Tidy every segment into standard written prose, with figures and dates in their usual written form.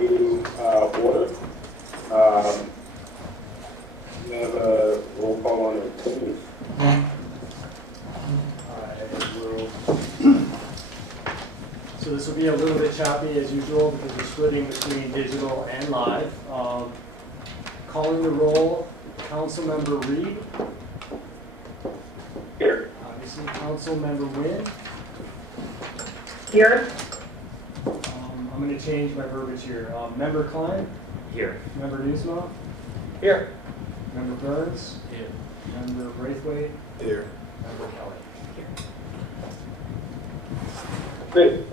to order. We have a roll call on attendance. So this will be a little bit choppy as usual because we're splitting between digital and live. Calling the roll, Councilmember Reed. Here. Obviously, Councilmember Wynn. Here. I'm going to change my verbiage here. Member Klein. Here. Member Newsma. Here. Member Burns. Here. Member Braithwaite. Here. Member Kelly. Great.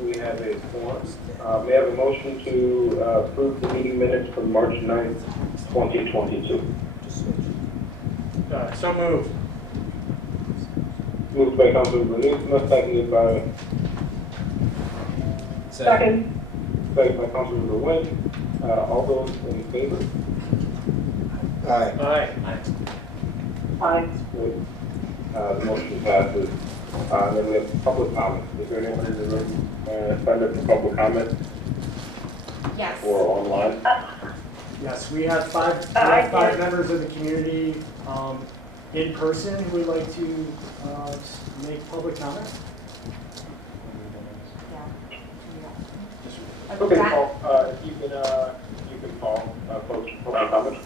We have a form. May I have a motion to approve the meeting minutes from March 9th, 2022? So moved. Moved by Councilmember Newsma, seconded by Second. Councilmember Wynn. All those in favor? Aye. Aye. Great. The motion passes. Then we have public comment. Is there anyone in the room signed up for public comment Yes. or online? Yes, we have five members of the community in person who would like to make public comment. Okay, Paul, if you can call folks for public comment.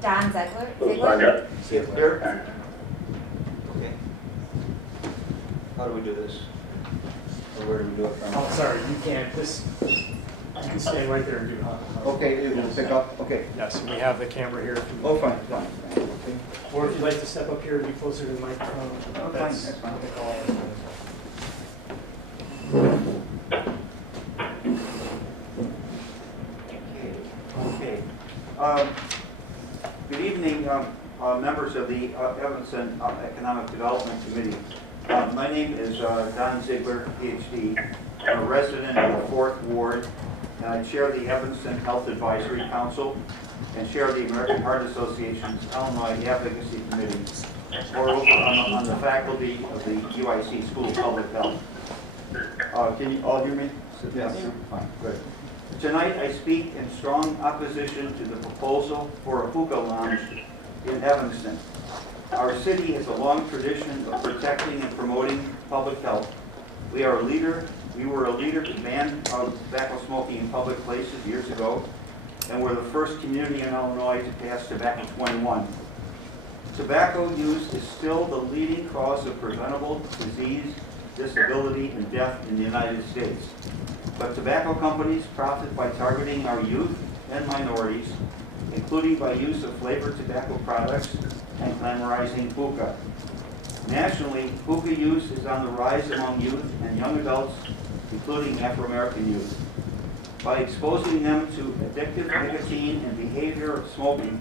Don Ziegler. Those signed up. Here. Okay. How do we do this? Or where do we do it from? Oh, sorry, you can't. You can stay right there and do it. Okay, it will pick up, okay. Yes, we have the camera here. Oh, fine. Okay. Or if you'd like to step up here and be closer to the microphone. Oh, fine, that's fine. what they call it. Okay. Good evening, members of the Evanston Economic Development Committee. My name is Don Ziegler, PhD. I'm a resident of the 4th Ward, and I chair the Evanston Health Advisory Council and chair the American Heart Association's Illinois Advocacy Committee. Moreover, I'm on the faculty of the UIC School of Public Health. Can you all hear me? Yes. Fine, good. Tonight I speak in strong opposition to the proposal for a hookah lounge in Evanston. Our city has a long tradition of protecting and promoting public health. We were a leader to ban tobacco smoking in public places years ago, and we're the first community in Illinois to pass Tobacco 21. Tobacco use is still the leading cause of preventable disease, disability, and death in the United States. But tobacco companies profit by targeting our youth and minorities, including by use of flavored tobacco products and glamorizing hookah. Nationally, hookah use is on the rise among youth and young adults, including Afro-American youth. By exposing them to addictive nicotine and behavior of smoking,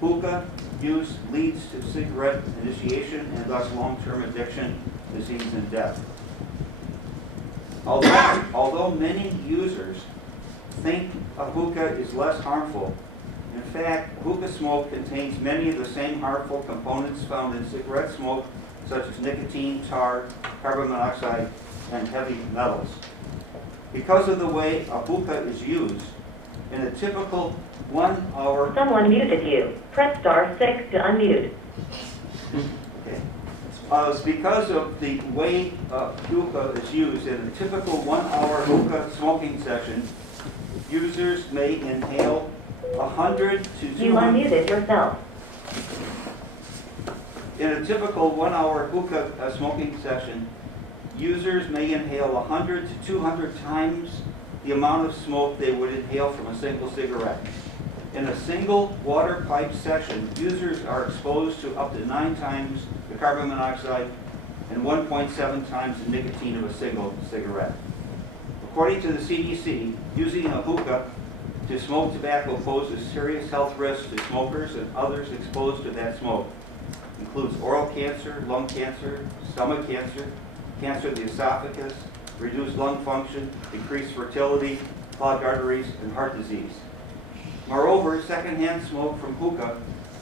hookah use leads to cigarette initiation and thus long-term addiction, disease, and death. Although many users think a hookah is less harmful, in fact, hookah smoke contains many of the same harmful components found in cigarette smoke, such as nicotine, tar, carbon monoxide, and heavy metals. Because of the way a hookah is used, in a typical 1 hour... Someone muted you. Press *6 to unmute. Okay. It's because of the way hookah is used. In a typical 1 hour hookah smoking session, users may inhale 100 to 200... You unmuted yourself. In a typical 1 hour hookah smoking session, users may inhale 100 to 200 times the amount of smoke they would inhale from a single cigarette. In a single water pipe session, users are exposed to up to 9 times the carbon monoxide and 1.7 times the nicotine of a single cigarette. According to the CDC, using a hookah to smoke tobacco poses serious health risks to smokers and others exposed to that smoke. Includes oral cancer, lung cancer, stomach cancer, cancer of the esophagus, reduced lung function, decreased fertility, clogged arteries, and heart disease. Moreover, secondhand smoke from hookah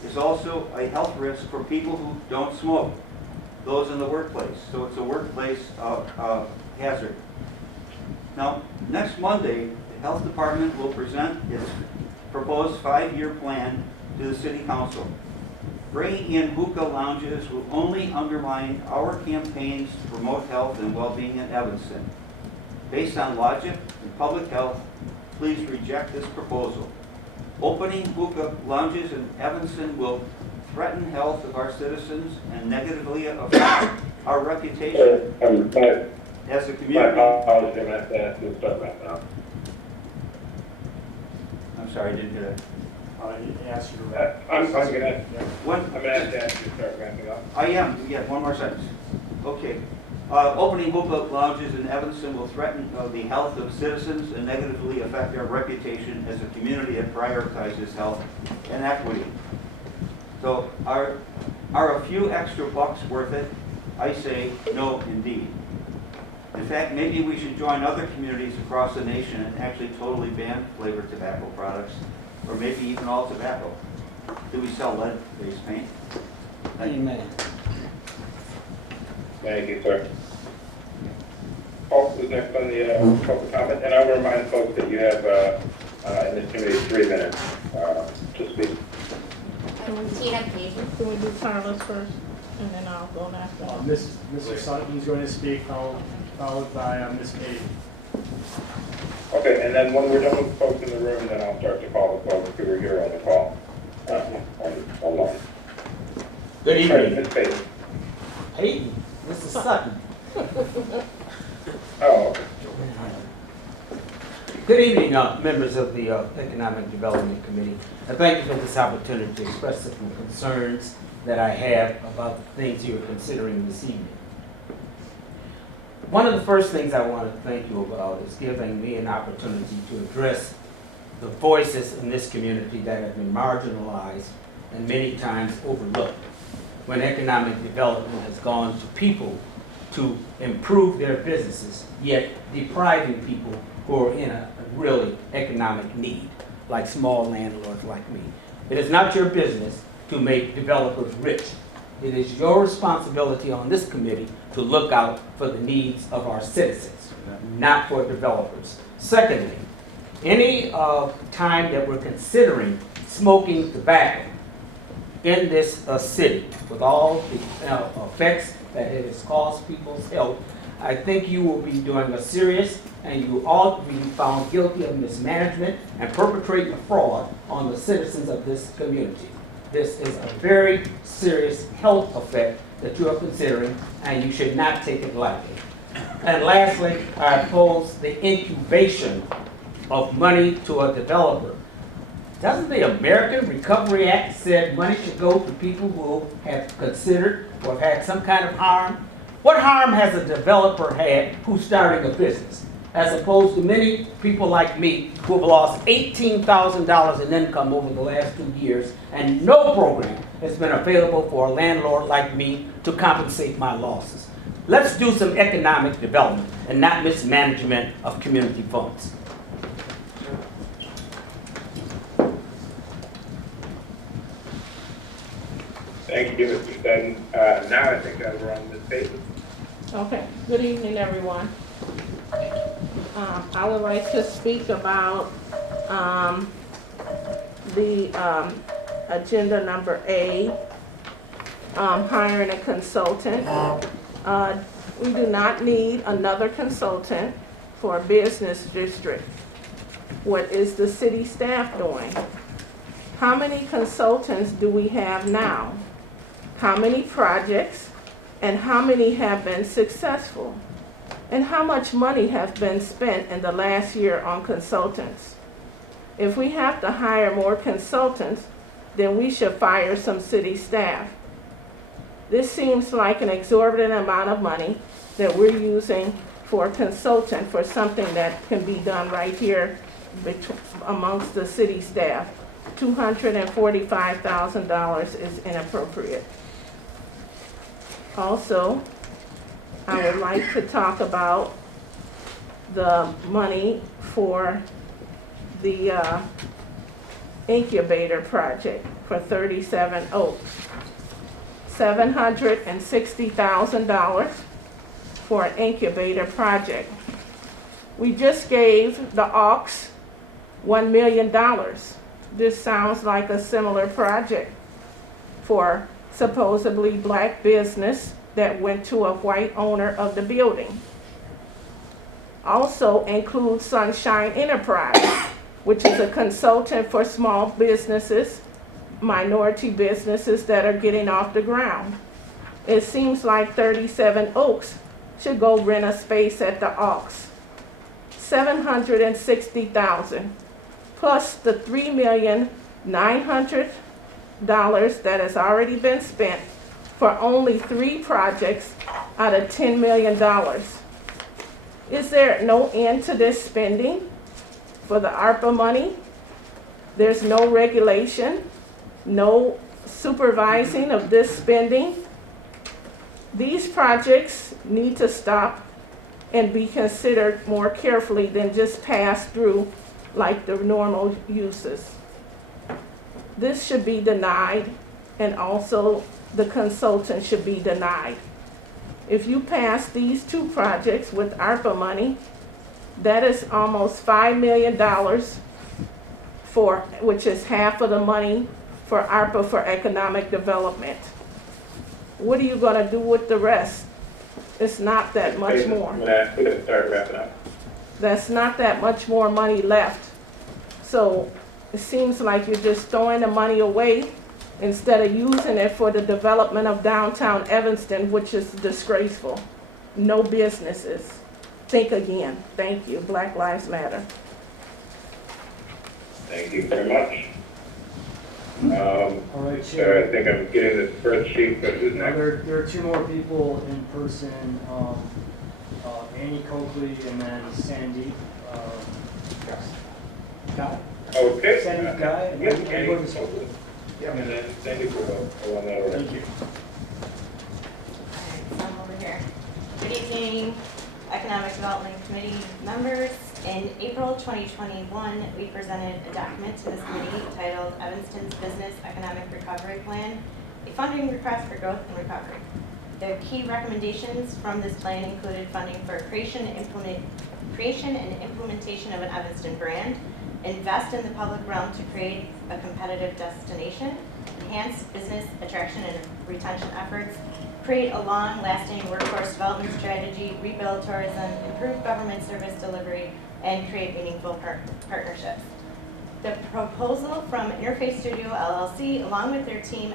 is also a health risk for people who don't smoke, those in the workplace. So it's a workplace hazard. Now, next Monday, the Health Department will present its proposed 5-year plan to the City Council. Bringing in hookah lounges will only undermine our campaigns to promote health and well-being in Evanston. Based on logic and public health, please reject this proposal. Opening hookah lounges in Evanston will threaten health of our citizens and negatively affect our reputation as a My community. apologies, I'm going to have to ask you to start back now. I'm sorry, I didn't hear that. He asked you to wrap. I'm going to What? have to ask you to start wrapping up. I am, yeah, one more sentence. Okay. Opening hookah lounges in Evanston will threaten the health of citizens and negatively affect our reputation as a community that prioritizes health and equity. So are a few extra bucks worth it? I say no indeed. In fact, maybe we should join other communities across the nation and actually totally ban flavored tobacco products, or maybe even all tobacco. Do we sell lead-based paint? Amen. Thank you, sir. Paul, who's next on the public comment? And I will remind folks that you have, in this committee, 3 minutes to speak. Tina Page. Can we do Carlos first, and then I'll go after him? Mr. Sutton's going to speak, followed by Ms. Page. Okay, and then when we're done with folks in the room, then I'll start to call the folks who are here on the call. Online. Good All right, evening. Ms. Page. Peyton, Mr. Sutton. Oh, okay. Good evening, members of the Economic Development Committee. I thank you for this opportunity to express some concerns that I have about the things you are considering this evening. One of the first things I want to thank you about is giving me an opportunity to address the voices in this community that have been marginalized and many times overlooked when economic development has gone to people to improve their businesses, yet depriving people who are in a really economic need, like small landlords like me. It is not your business to make developers rich. It is your responsibility on this committee to look out for the needs of our citizens, not for developers. Secondly, any time that we're considering smoking tobacco in this city, with all the effects that it has caused people's health, I think you will be doing a serious, and you ought to be found guilty of mismanagement and perpetrating a fraud on the citizens of this community. This is a very serious health effect that you are considering, and you should not take it lightly. And lastly, I oppose the incubation of money to a developer. Doesn't the American Recovery Act said money should go to people who have considered or have had some kind of harm? What harm has a developer had who's starting a business, as opposed to many people like me who have lost $18,000 in income over the last 2 years, and no program has been available for a landlord like me to compensate my losses? Let's do some economic development and not mismanagement of community funds. Thank you, Mr. Sutton. Now I think that we're on this page. Okay, good evening, everyone. I would like to speak about the agenda number A, hiring a consultant. We do not need another consultant for a business district. What is the city staff doing? How many consultants do we have now? How many projects, and how many have been successful? And how much money has been spent in the last year on consultants? If we have to hire more consultants, then we should fire some city staff. This seems like an exorbitant amount of money that we're using for a consultant for something that can be done right here amongst the city staff. $245,000 is inappropriate. Also, I would like to talk about the money for the Incubator project for 37 Oaks. $760,000 for an incubator project. We just gave the Ox $1 million. This sounds like a similar project for supposedly black business that went to a white owner of the building. Also includes Sunshine Enterprise, which is a consultant for small businesses, minority businesses that are getting off the ground. It seems like 37 Oaks should go rent a space at the Ox. $760,000 plus the $3,900,000 that has already been spent for only 3 projects out of $10 million. Is there no end to this spending for the ARPA money? There's no regulation, no supervising of this spending. These projects need to stop and be considered more carefully than just pass through like the normal uses. This should be denied, and also the consultant should be denied. If you pass these 2 projects with ARPA money, that is almost $5 million which is half of the money for ARPA for economic development. What are you gonna do with the rest? It's not that much more. I'm gonna ask you to start wrapping up. That's not that much more money left. So it seems like you're just throwing the money away instead of using it for the development of downtown Evanston, which is disgraceful. No businesses. Think again. Thank you. Black Lives Matter. Thank you very much. All right, So Chair. I think I'm getting the spreadsheet, but who's Now, next? there are 2 more people in person, Annie Coakley and then Sandeep. Guy? Okay. Sandeep Guy? And Yes, then Kenny. everyone is- And then Sandy will go on that order. Thank you. So I'm over here. Good evening, Economic Development Committee members. In April 2021, we presented a document to this committee titled Evanston's Business Economic Recovery Plan, a funding request for growth and recovery. The key recommendations from this plan included funding for creation and implementation of an Evanston brand, invest in the public realm to create a competitive destination, enhance business attraction and retention efforts, create a long-lasting workforce development strategy, rebuild tourism, improve government service delivery, and create meaningful partnerships. The proposal from Interface Studio LLC, along with their team,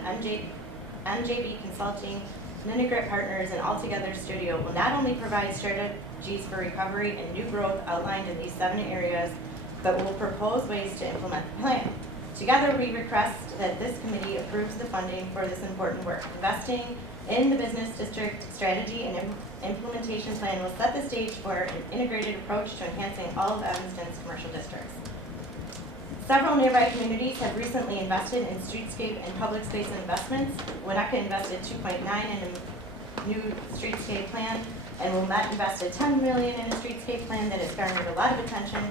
MJB Consulting, Ninegrit Partners, and Altogether Studio, will not only provide strategies for recovery and new growth outlined in these 7 areas, but will propose ways to implement the plan. Together, we request that this committee approves the funding for this important work. Investing in the business district strategy and implementation plan will set the stage for an integrated approach to enhancing all of Evanston's commercial districts. Several nearby communities have recently invested in streetscape and public space investments. Winnetka invested $2.9 million in a new streetscape plan, and Wilmette invested $10 million in a streetscape plan that has garnered a lot of attention.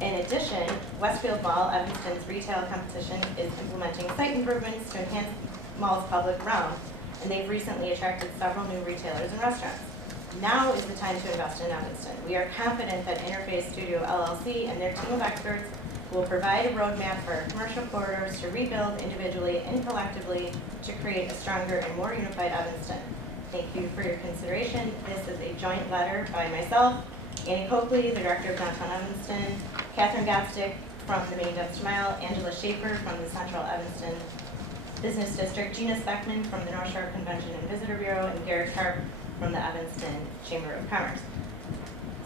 In addition, Westfield Mall, Evanston's retail competition, is implementing site improvements to enhance mall's public realm, and they've recently attracted several new retailers and restaurants. Now is the time to invest in Evanston. We are confident that Interface Studio LLC and their team of experts will provide a roadmap for our commercial corridors to rebuild individually and collectively to create a stronger and more unified Evanston. Thank you for your consideration. This is a joint letter by myself, Annie Coakley, the Director of Downtown Evanston, Catherine Gopstick from the Main Dutch Mile, Angela Schaefer from the Central Evanston Business District, Gina Speckman from the North Shore Convention and Visitor Bureau, and Garrett Karp from the Evanston Chamber of Commerce.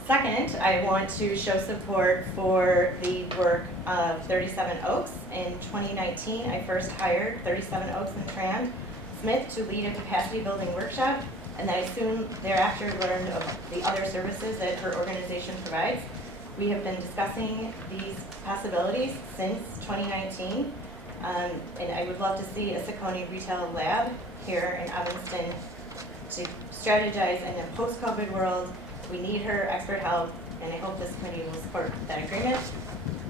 Second, I want to show support for the work of 37 Oaks. In 2019, I first hired 37 Oaks and Tran Smith to lead a capacity building workshop, and I soon thereafter learned of the other services that her organization provides. We have been discussing these possibilities since 2019, and I would love to see a Saucony retail lab here in Evanston to strategize in a post-COVID world. We need her expert help, and I hope this committee will support that agreement.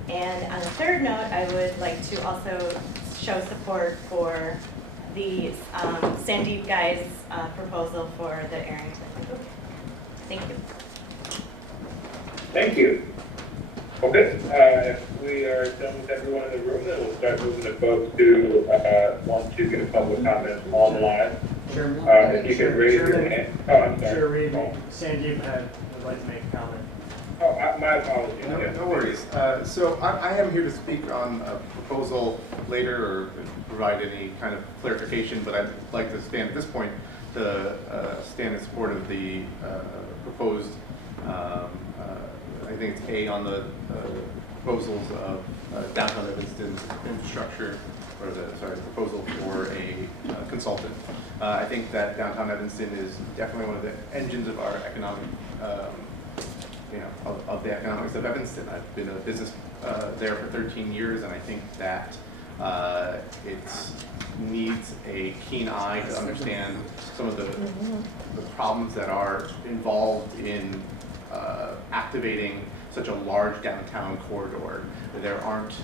And on a third note, I would like to also show support for the Sandeep Guy's proposal for the Arrington. Thank you. Thank you. Okay, if we are done with everyone in the room, then we'll start moving to folks who want to get a public comment online. Chairman? If you could raise your hand. Oh, I'm sorry. Chair Reed, Sandeep would like to make a comment. Oh, my apologies. No, Yes. no worries. So I am here to speak on a proposal later or provide any kind of clarification, but I'd like to stand at this point to stand in support of the proposed, I think it's A on the proposals of downtown Evanston's infrastructure, or proposal for a consultant. I think that downtown Evanston is definitely one of the engines of our economic of the economics of Evanston. I've been a business there for 13 years, and I think that it needs a keen eye to understand some of the problems that are involved in activating such a large downtown corridor. There aren't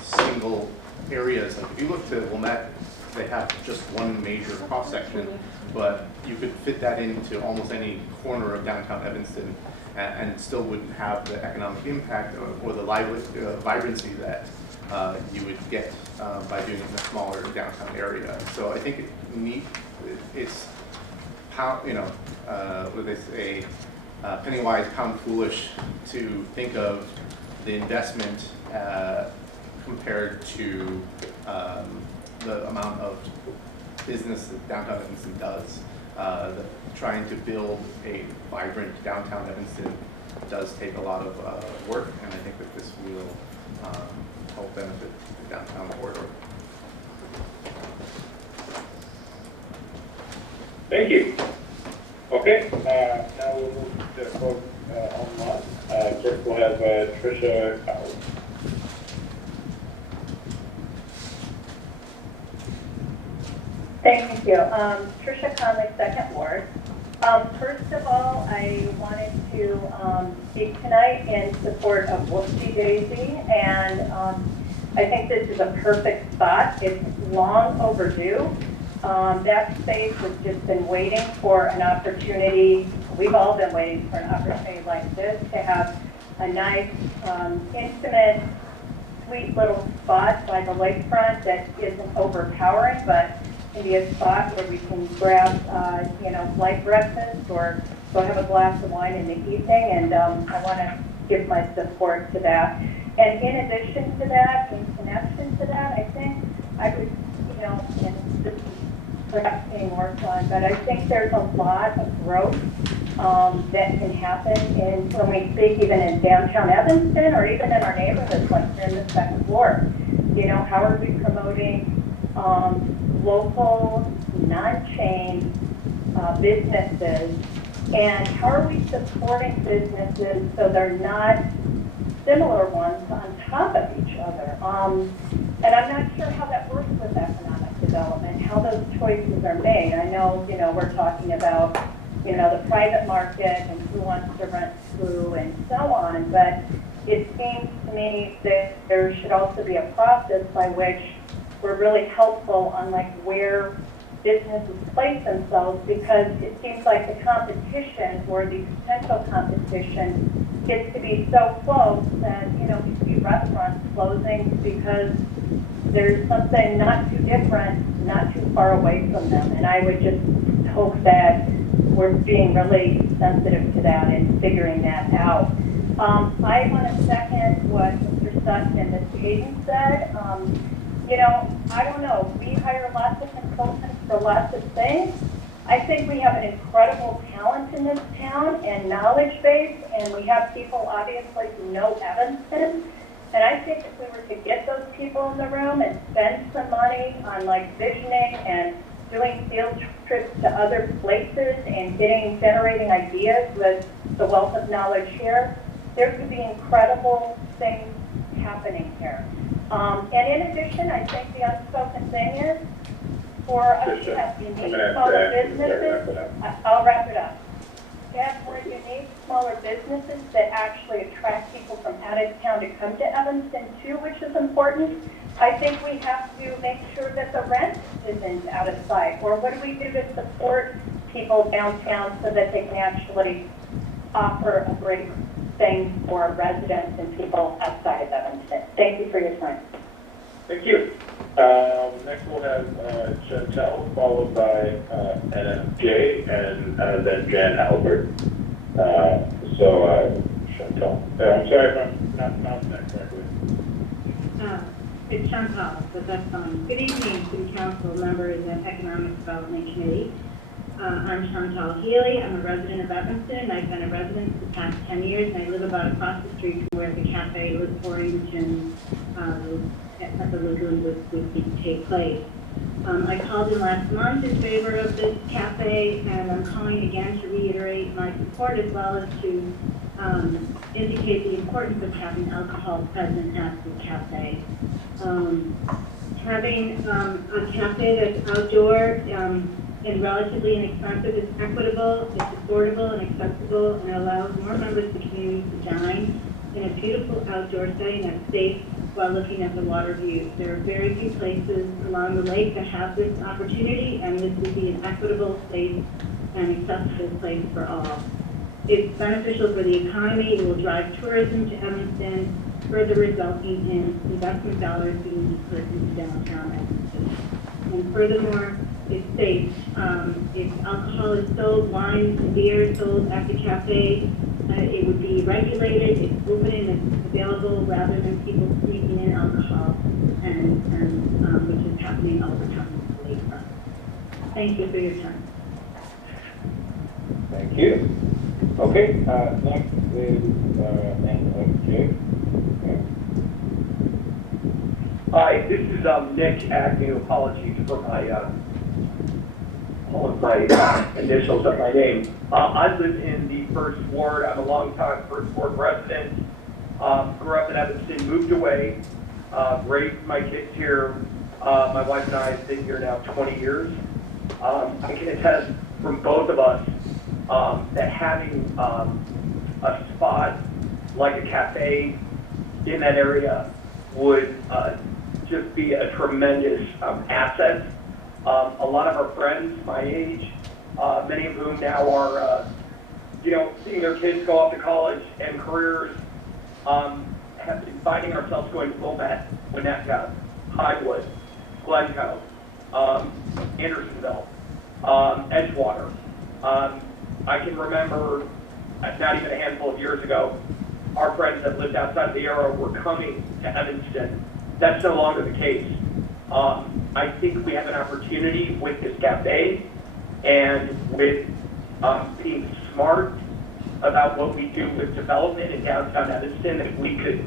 single areas. Like if you look to Wilmette, they have just one major cross section, but you could fit that into almost any corner of downtown Evanston and still wouldn't have the economic impact or the vibrancy that you would get by doing it in a smaller downtown area. So I think it's how, what do they say, penny wise, pound foolish to think of the investment compared to the amount of business that downtown Evanston does. Trying to build a vibrant downtown Evanston does take a lot of work, and I think that this will help benefit the downtown corridor. Thank you. Okay, now we'll move to folks online. First we'll have Tricia Cowles. Thank you. Tricia Conley, Second Ward. First of all, I wanted to speak tonight in support of Whoopsie Daisy, and I think this is a perfect spot. It's long overdue. That space has just been waiting for an opportunity. We've all been waiting for an opportunity like this to have a nice, intimate, sweet little spot by the lakefront that isn't overpowering, but can be a spot where we can grab, light breakfast or go have a glass of wine in the evening, and I want to give my support to that. And in addition to that, in connection to that, I think I would, and this is perhaps being worked on, but I think there's a lot of growth that can happen when we speak even in downtown Evanston or even in our neighborhoods like here in the Second Ward. How are we promoting local, non-chain businesses, and how are we supporting businesses so they're not similar ones on top of each other? And I'm not sure how that works with economic development, how those choices are made. I know, we're talking about, the private market and who wants to rent who and so on, but it seems to me that there should also be a process by which we're really helpful on where businesses place themselves, because it seems like the competition or the potential competition gets to be so close that, we see restaurants closing because there's something not too different, not too far away from them. And I would just hope that we're being really sensitive to that and figuring that out. I want to second what Mr. Sutton and Ms. Hayden said. I don't know. We hire lots of consultants for lots of things. I think we have an incredible talent in this town and knowledge base, and we have people obviously who know Evanston. And I think if we were to get those people in the room and spend some money on visioning and doing field trips to other places and generating ideas with the wealth of knowledge here, there could be incredible things happening here. And in addition, I think the unspoken thing is, for us to have unique smaller businesses, I'll wrap it up. To have more unique smaller businesses that actually attract people from out of town to come to Evanston too, which is important. I think we have to make sure that the rent isn't out of sight. Or what do we do to support people downtown so that they can actually offer a great things for residents and people outside of Evanston. Thank you for your time. Thank you. Next we'll have Chantel, followed by NFJ, and then Jan Albert. Chantel. I'm sorry if I'm not pronouncing that correctly. It's Chantal, but that's fine. Good evening, City Council members and Economic Development Committee. I'm Chantal Healy. I'm a resident of Evanston. I've been a resident for the past 10 years, and I live about across the street from where the Cafe Orange and at the lagoon would take place. I called in last month in favor of this cafe, and I'm calling again to reiterate my support as well as to indicate the importance of having alcohol present at the cafe. Having a cafe that's outdoor and relatively inexpensive is equitable, it's affordable and accessible, and allows more members of the community to dine in a beautiful outdoor setting that's safe while looking at the water views. There are very few places along the lake that have this opportunity, and this would be an equitable, safe, and accessible place for all. It's beneficial for the economy. It will drive tourism to Evanston, further resulting in investment dollars being put into downtown Evanston. And furthermore, it's safe. If alcohol is sold, wine and beer is sold at the cafe, it would be regulated, it's open and it's available rather than people sneaking in alcohol, and which is happening all the time on the lakefront. Thank you for your time. Thank you. Okay, next is NFJ. Hi, this is Nick Agnew. Apologies for all of my initials of my name. I live in the First Ward. I'm a longtime First Ward resident. Grew up in Evanston, moved away, raised my kids here. My wife and I have been here now 20 years. I can attest from both of us that having a spot like a cafe in that area would just be a tremendous asset. A lot of our friends my age, many of whom now are, seeing their kids go off to college and careers, have been finding ourselves going to Wilmette, Winnetka, Highwood, Glencoe, Andersonville, Edgewater. I can remember, not even a handful of years ago, our friends that lived outside of the area were coming to Evanston. That's no longer the case. I think we have an opportunity with this cafe and with being smart about what we do with development in downtown Evanston, that we could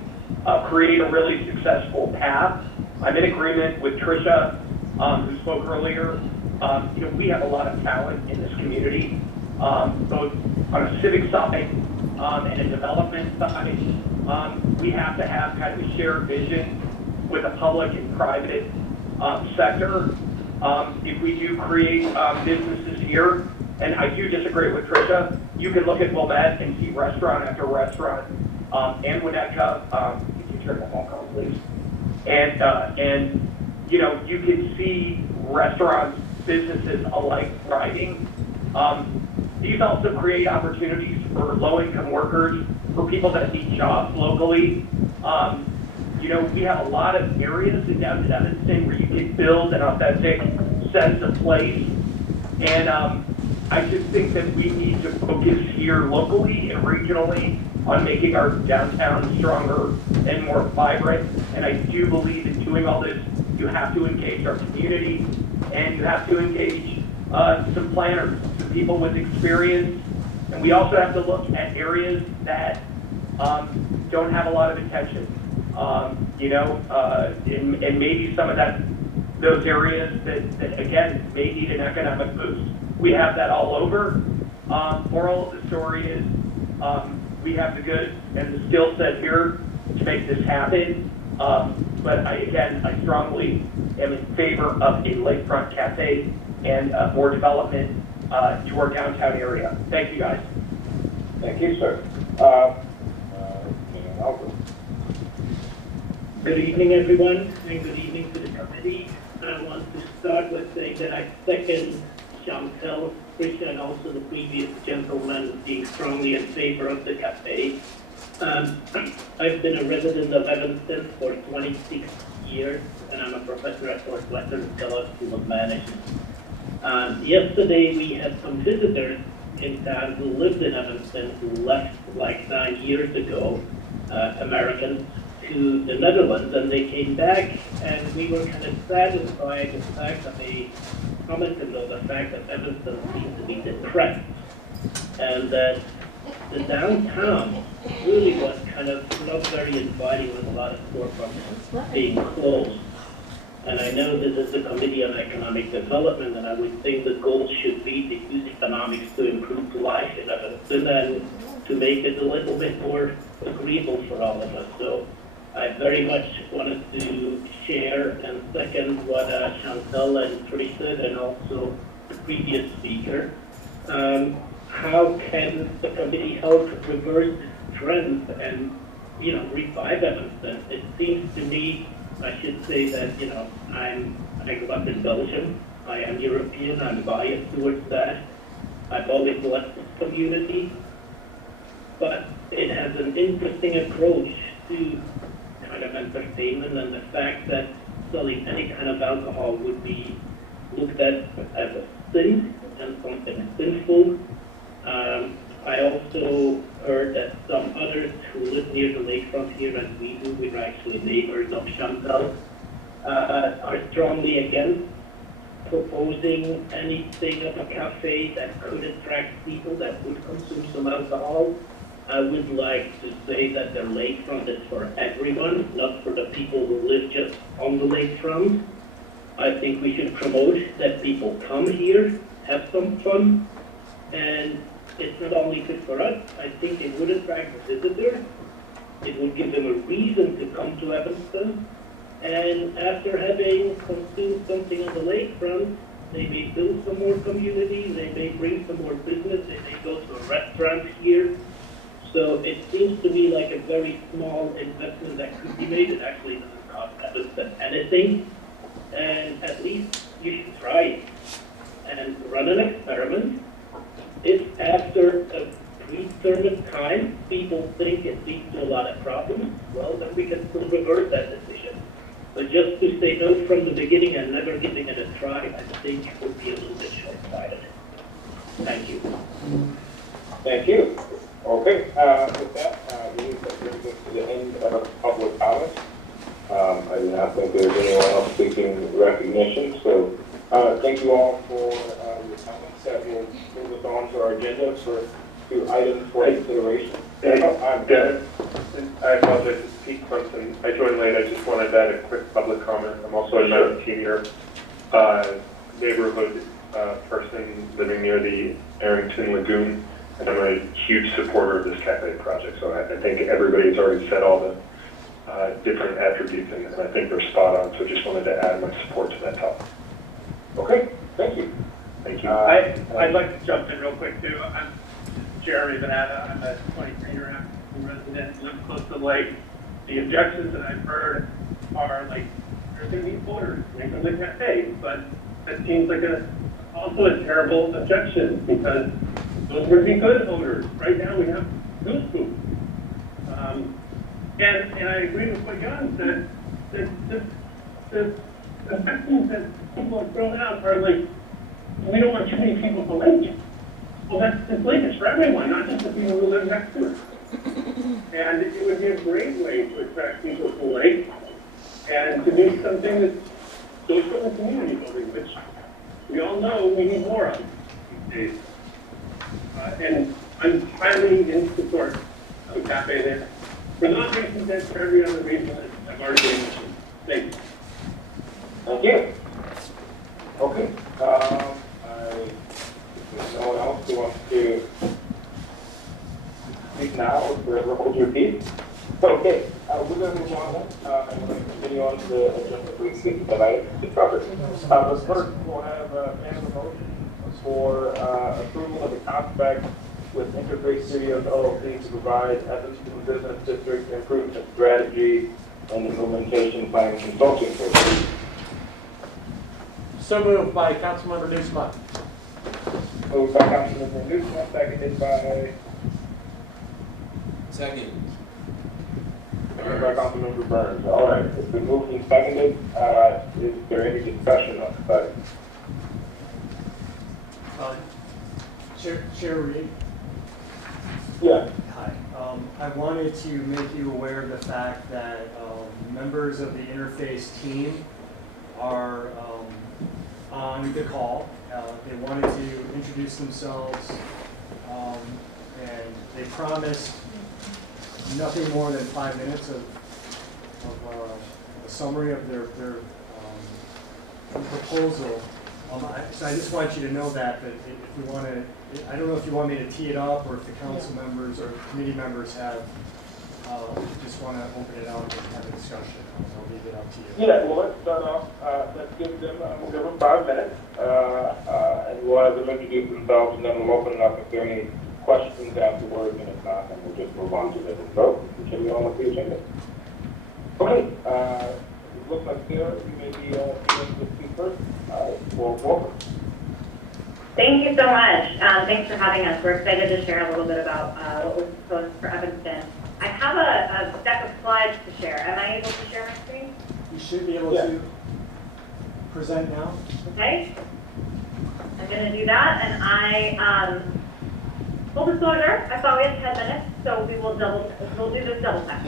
create a really successful path. I'm in agreement with Tricia, who spoke earlier. We have a lot of talent in this community, both on a civic side and a development side. We have to have kind of a shared vision with the public and private sector. If we do create businesses here, and I do disagree with Tricia, you can look at Wilmette and see restaurant after restaurant, and Winnetka, if you turn the phone call, please. And you can see restaurants, businesses alike thriving. These also create opportunities for low-income workers, for people that need jobs locally. We have a lot of areas in downtown Evanston where you can build an authentic sense of place. And I just think that we need to focus here locally and regionally on making our downtown stronger and more vibrant. And I do believe in doing all this, you have to engage our community, and you have to engage some planners, some people with experience. And we also have to look at areas that don't have a lot of attention. And maybe some of those areas that again, may need an economic boost. We have that all over. Moral of the story is we have the goods and the skill set here to make this happen. But I strongly am in favor of a lakefront cafe and more development to our downtown area. Thank you, guys. Thank you, sir. Albert. Good evening, everyone, and good evening to the committee. I want to start with saying that I second Chantel, Tricia, and also the previous gentleman being strongly in favor of the cafe. I've been a resident of Evanston for 26 years, and I'm a professor at Northwestern School of Management. Yesterday, we had some visitors in town who lived in Evanston who left like 9 years ago, Americans, to the Netherlands, and they came back, and we were kind of saddened by the fact that they commented on the fact that Evanston seemed to be depressed, and that the downtown really was kind of not very inviting with a lot of storefronts being closed. And I know this is the Committee on Economic Development, and I would think the goal should be to use economics to improve life in Evanston and to make it a little bit more agreeable for all of us. So I very much wanted to share and second what Chantal and Teresa and also the previous speaker. How can the committee help reverse trends and, revive Evanston? It seems to me, I should say that, I grew up in Belgium. I am European. I'm biased towards that. I've always loved this community. But it has an interesting approach to kind of entertainment and the fact that selling any kind of alcohol would be looked at as a sin and something sinful. I also heard that some others who live near the lakefront here, as we do, we're actually neighbors of Chantal, are strongly against proposing anything of a cafe that could attract people that would consume some alcohol. I would like to say that the lakefront is for everyone, not for the people who live just on the lakefront. I think we should promote that people come here, have some fun, and it's not only good for us. I think it would attract visitors. It would give them a reason to come to Evanston. And after having consumed something on the lakefront, they may build some more community, they may bring some more business, they may go to a restaurant here. So it seems to me like a very small investment that could be made. It actually doesn't cost Evanston anything. And at least you should try it and run an experiment. If after a predetermined time people think it leads to a lot of problems, well, then we can still reverse that decision. But just to say no from the beginning and never giving it a try, I think would be a little bit short-sighted. Thank you. Thank you. Okay, with that, we need to bring this to the end of public comments. I do not think there's anyone else seeking recognition, so thank you all for your comments. That will move us on to our agenda for 2 items for consideration. I'm Dennis. I apologize, it's Pete Clemson. I joined late. I just wanted to add a quick public comment. I'm also a 19-year neighborhood person living near the Arrington Lagoon, and I'm a huge supporter of this cafe project. So I think everybody's already said all the different attributes, and I think they're spot on. So just wanted to add my support to that topic. Okay, thank you. Thank you. I'd like to jump in real quick too. I'm Jeremy Banana. I'm a 23-year resident, live close to the lake. The objections that I've heard are like, there's going to be odors, make them the cafe, but that seems like also a terrible objection because those would be good odors. Right now we have goose poop. And I agree with what Jan said, that the objections that people have thrown out are like, we don't want too many people to lake. Well, this lake is for everyone, not just the people who live next to it. And it would be a great way to attract people to the lake and to do something that's social and community building, which we all know we need more of these days. And I'm highly in support of a cafe there. For those reasons and for every other reason that I've already mentioned. Thank you. Thank you. Okay. There's no one else who wants to speak now or hold your peace. Okay, we're going to move on and we're going to continue on to the agenda for the speaking tonight to cover. But first, we'll have a motion for approval of a contract with Integrate Studios LLC to provide Evanston Business District improvement strategy and implementation plan consulting services. So moved by Councilmember Newsma. Moved by Councilmember Newsom, seconded by Second. Second by Councilmember Burns. All right, it's been moved and seconded. Is there any discussion on this item? Chair Reed? Yeah. Hi. I wanted to make you aware of the fact that members of the interface team are on the call. They wanted to introduce themselves, and they promised nothing more than 5 minutes of a summary of their proposal. So I just want you to know that if we want to, I don't know if you want me to tee it up or if the council members or committee members have, just want to open it out and have a discussion. I'll leave it up to you. Yeah, well, let's start off, let's give them 5 minutes, and we'll have them introduce themselves, and then we'll open it up if there are any questions afterwards, and if not, then we'll just move on to the vote, continue on with the agenda. Okay, it looks like Sarah, you may be able to speak first, for welcome. Thank you so much. Thanks for having us. We're excited to share a little bit about what was proposed for Evanston. I have a deck of slides to share. Am I able to share my screen? You should be able to present now. Okay. I'm going to do that, and full disclosure, I thought we had 10 minutes, so we'll do this double time.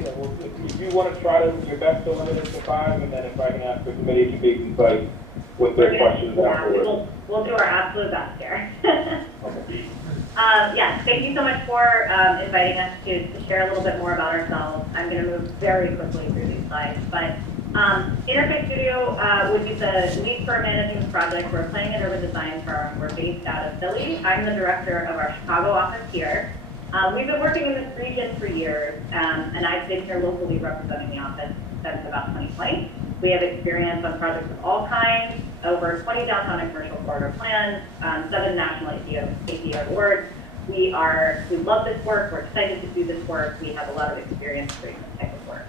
Yeah, well, if you want to try to, your best to limit it to 5, and then if I can ask the committee to be concise with their questions afterwards. We'll do our absolute best here. Okay. Yes, thank you so much for inviting us to share a little bit more about ourselves. I'm going to move very quickly through these slides, but Interface Studio would be the lead firm managing the project. We're a planning and urban design firm. We're based out of Philly. I'm the director of our Chicago office here. We've been working in this region for years, and I've been here locally representing the office since about 2020. We have experience on projects of all kinds, over 20 downtown and commercial corridor plans, 7 national APR awards. We love this work. We're excited to do this work. We have a lot of experience doing this type of work.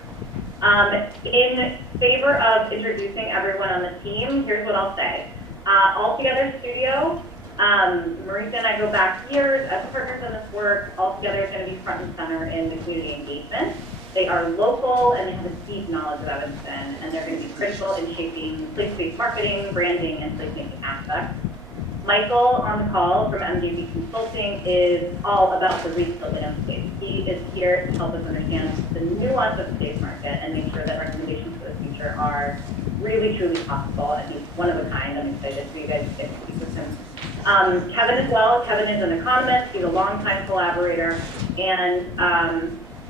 In favor of introducing everyone on the team, here's what I'll say. Altogether Studio, Marisa and I go back years as partners in this work. Altogether is going to be front and center in the community engagement. They are local and they have a deep knowledge of Evanston, and they're going to be critical in shaping place-based marketing, branding, and placemaking aspects. Michael on the call from MJB Consulting is all about the retail landscape. He is here to help us understand the nuance of the space market and make sure that recommendations for the future are really, truly possible. And he's one of a kind. I'm excited for you guys to get to speak with him. Kevin as well. Kevin is an economist. He's a longtime collaborator. And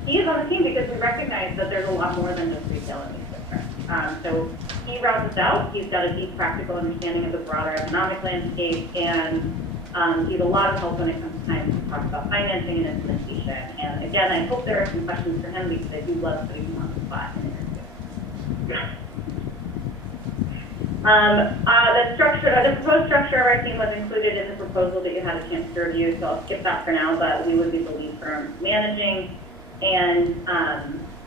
he is on the team because we recognize that there's a lot more than just retail in these footprints. So he rounds us out. He's got a deep practical understanding of the broader economic landscape, and he's a lot of help when it comes to time to talk about financing and implementation. And again, I hope there are some questions for him because I do love putting him on the spot in interviews. The proposed structure of our team was included in the proposal that you had a chance to review, so I'll skip that for now, but we would be the lead firm managing. And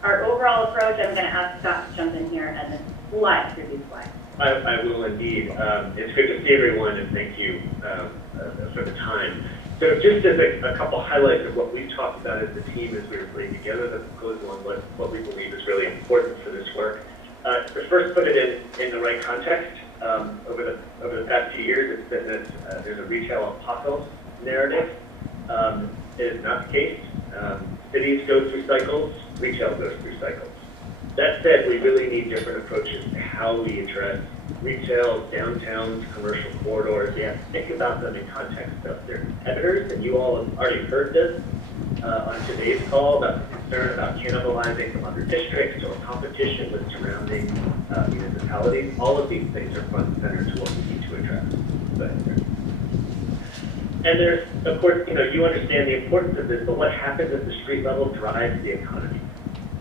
our overall approach, I'm going to ask Scott to jump in here and slide through these slides. I will indeed. It's good to see everyone, and thank you for the time. So just as a couple highlights of what we've talked about as a team as we were putting together the proposal and what we believe is really important for this work. First, put it in the right context. Over the past few years, it's been that there's a retail apocalypse narrative. It is not the case. Cities go through cycles, retail goes through cycles. That said, we really need different approaches to how we address retail, downtowns, commercial corridors. We have to think about them in context of their competitors, and you all have already heard this on today's call about the concern about cannibalizing from other districts or competition with surrounding municipalities. All of these things are front and center to what we need to address. And there's, of course, you understand the importance of this, but what happens at the street level drives the economy.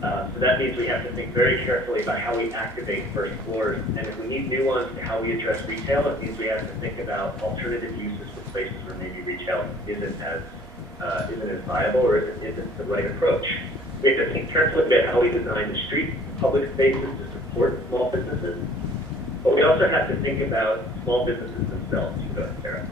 So that means we have to think very carefully about how we activate first floors. And if we need nuance to how we address retail, it means we have to think about alternative uses for places where maybe retail isn't as viable or isn't the right approach. We have to think carefully about how we design the street, public spaces to support small businesses. But we also have to think about small businesses themselves, Sarah.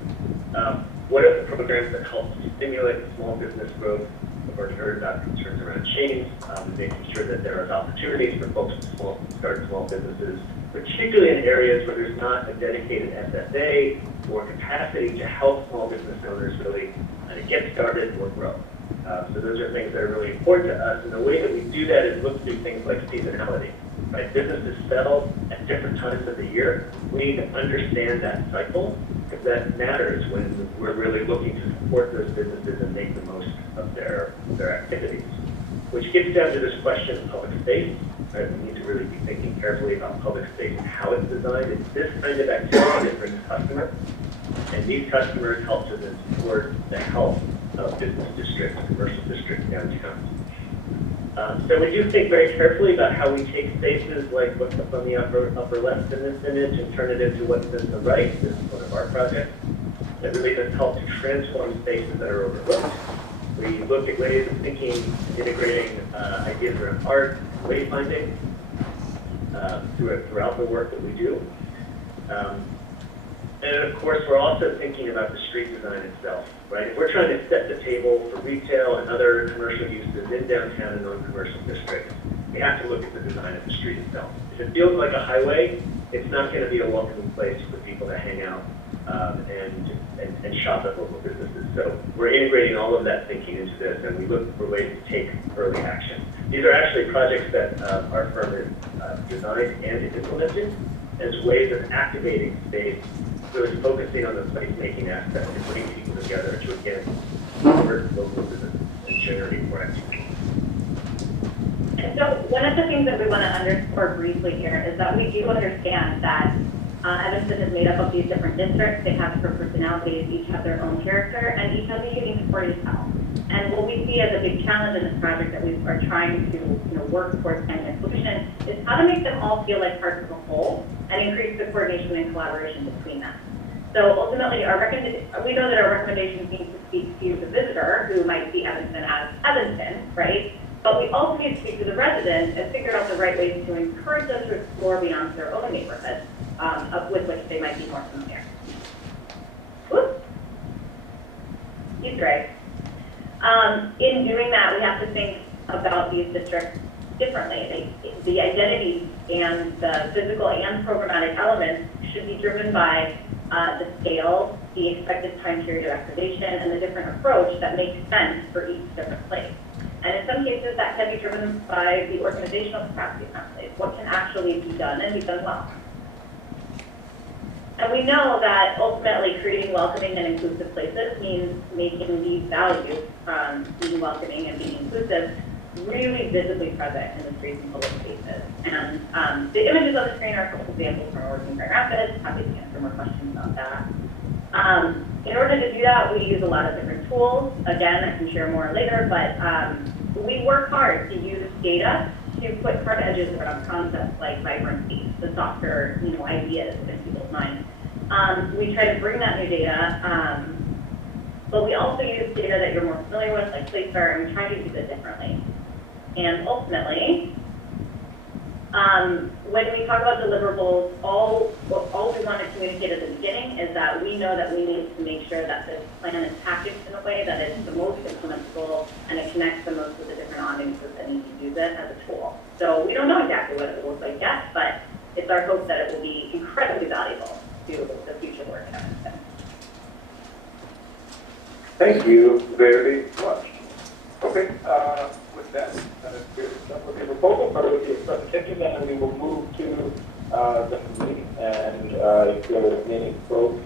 What are the programs that help stimulate small business growth? We've already heard about concerns around chains, making sure that there are opportunities for folks to start small businesses, particularly in areas where there's not a dedicated SSA or capacity to help small business owners really get started or grow. So those are things that are really important to us, and the way that we do that is look through things like seasonality. Right? Businesses sell at different times of the year. We need to understand that cycle, because that matters when we're really looking to support those businesses and make the most of their activities. Which gets down to this question of public space. Right? We need to really be thinking carefully about public space and how it's designed. It's this kind of activity that brings customers, and these customers help to then support the health of business districts, commercial districts downtown. So we do think very carefully about how we take spaces like what's up on the upper left in this image and turn it into what's in the right. This is one of our projects that really does help to transform spaces that are overlooked. We look at ways of thinking, integrating ideas around art, wayfinding throughout the work that we do. And of course, we're also thinking about the street design itself, right? If we're trying to set the table for retail and other commercial uses in downtown and non-commercial districts, we have to look at the design of the street itself. If it feels like a highway, it's not going to be a welcoming place for people to hang out and shop at local businesses. So we're integrating all of that thinking into this, and we look for ways to take early action. These are actually projects that our firm has designed and implemented as ways of activating space, really focusing on the placemaking aspect and putting people together to, again, support local businesses and generate more activity. And so one of the things that we want to underscore briefly here is that we do understand that Evanston is made up of these different districts. They have different personalities, each have their own character, and each has a unique supporting style. And what we see as a big challenge in this project that we are trying to work towards finding a solution is how to make them all feel like parts of a whole and increase the coordination and collaboration between them. So ultimately, we know that our recommendations need to speak to the visitor who might see Evanston as Evanston, right? But we also need to speak to the residents and figure out the right ways to encourage them to explore beyond their own neighborhood, with which they might be more familiar. Whoops. Easter egg. In doing that, we have to think about these districts differently. The identities and the physical and programmatic elements should be driven by the scale, the expected time period of activation, and the different approach that makes sense for each different place. And in some cases, that can be driven by the organizational capacity of that place. What can actually be done and be done well? And we know that ultimately creating welcoming and inclusive places means making these values from being welcoming and being inclusive really visibly present in the streets and public spaces. And the images on the screen are a couple examples from our work in Grand Rapids. Happy to answer more questions about that. In order to do that, we use a lot of different tools. Again, I can share more later, but we work hard to use data to put hard edges around concepts like vibrancy, the softer, ideas in people's minds. We try to bring that new data, but we also use data that you're more familiar with, like Placer, and we try to use it differently. And ultimately, when we talk about deliverables, all we want to communicate at the beginning is that we know that we need to make sure that this plan is packaged in a way that is the most implementable and it connects the most with the different audiences that need to use it as a tool. So we don't know exactly what it will look like yet, but it's our hope that it will be incredibly valuable to the future work in Evanston. Thank you very much. Okay, with that, we're done with the proposal, but with the presentation, then we will move to the meeting. And if there are any folks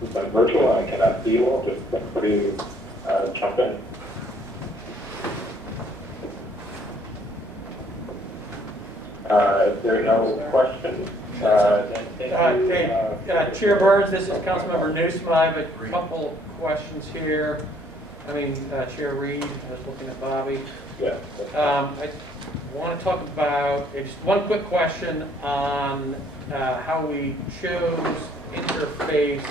who've been virtual and I cannot see you all, just feel free to jump in. If there are no questions, then thank you. Chair Burns, this is Councilmember Newsom. I have a couple questions here. Chair Reed, I was looking at Bobby. Yeah. I want to talk about just one quick question on how we chose interface,